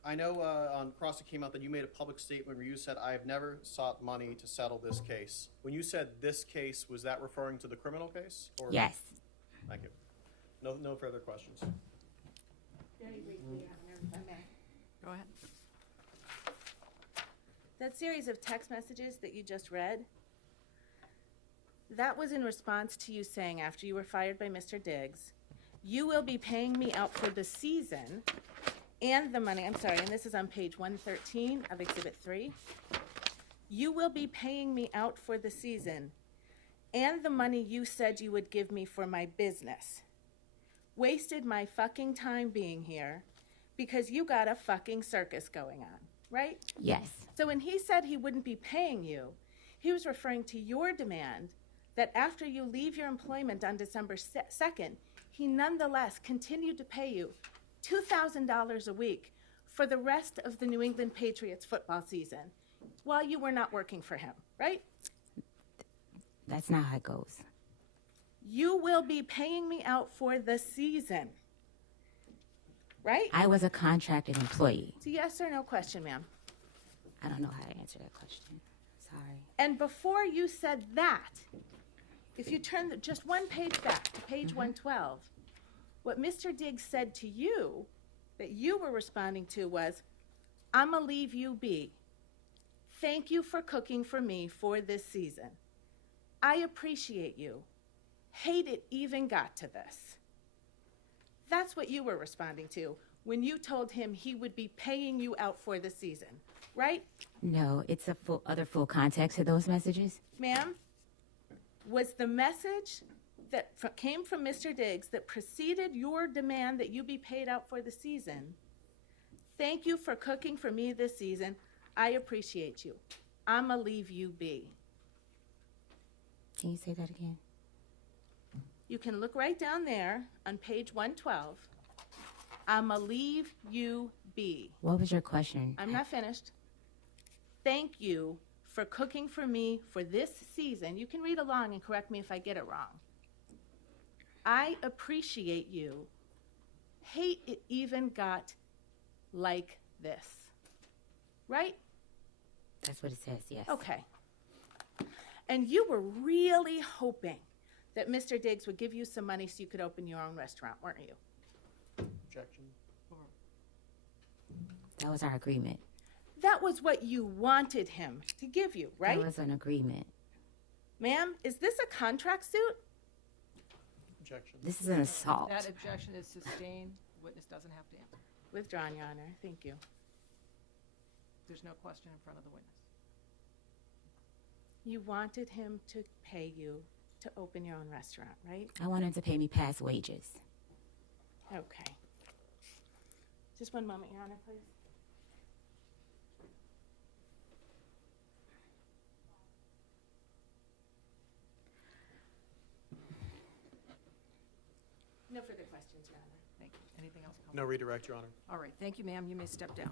I know on Cross it came out that you made a public statement where you said, I have never sought money to settle this case. When you said this case, was that referring to the criminal case? Or? Yes. Thank you. No further questions. Very briefly, if I may. Go ahead. That series of text messages that you just read, that was in response to you saying after you were fired by Mr. Diggs, you will be paying me out for the season and the money, I'm sorry, and this is on page 113 of Exhibit 3. You will be paying me out for the season and the money you said you would give me for my business. Wasted my fucking time being here because you got a fucking circus going on, right? Yes. So when he said he wouldn't be paying you, he was referring to your demand that after you leave your employment on December 2nd, he nonetheless continued to pay you $2,000 a week for the rest of the New England Patriots football season while you were not working for him, right? That's not how it goes. You will be paying me out for the season, right? I was a contracted employee. It's a yes or no question, ma'am. I don't know how to answer that question. Sorry. And before you said that, if you turn just one page back to page 112, what Mr. Diggs said to you that you were responding to was, "I'ma leave you be. Thank you for cooking for me for this season. I appreciate you. Hate it even got to this." That's what you were responding to when you told him he would be paying you out for the season, right? No, it's a full context of those messages. Ma'am, was the message that came from Mr. Diggs that preceded your demand that you be paid out for the season, "Thank you for cooking for me this season. I appreciate you. I'ma leave you be." Can you say that again? You can look right down there on page 112. "I'ma leave you be." What was your question? I'm not finished. "Thank you for cooking for me for this season." You can read along and correct me if I get it wrong. "I appreciate you. Hate it even got like this." Right? That's what it says, yes. Okay. And you were really hoping that Mr. Diggs would give you some money so you could open your own restaurant, weren't you? Objection. That was our agreement. That was what you wanted him to give you, right? That was an agreement. Ma'am, is this a contract suit? Objection. This is an assault. That objection is sustained. Witness doesn't have to answer. Withdrawn, Your Honor. Thank you. There's no question in front of the witness. You wanted him to pay you to open your own restaurant, right? I want him to pay me past wages. Okay. Just one moment, Your Honor, please. No further questions, Your Honor. Thank you. Anything else? No redirect, Your Honor. All right, thank you, ma'am. You may step down.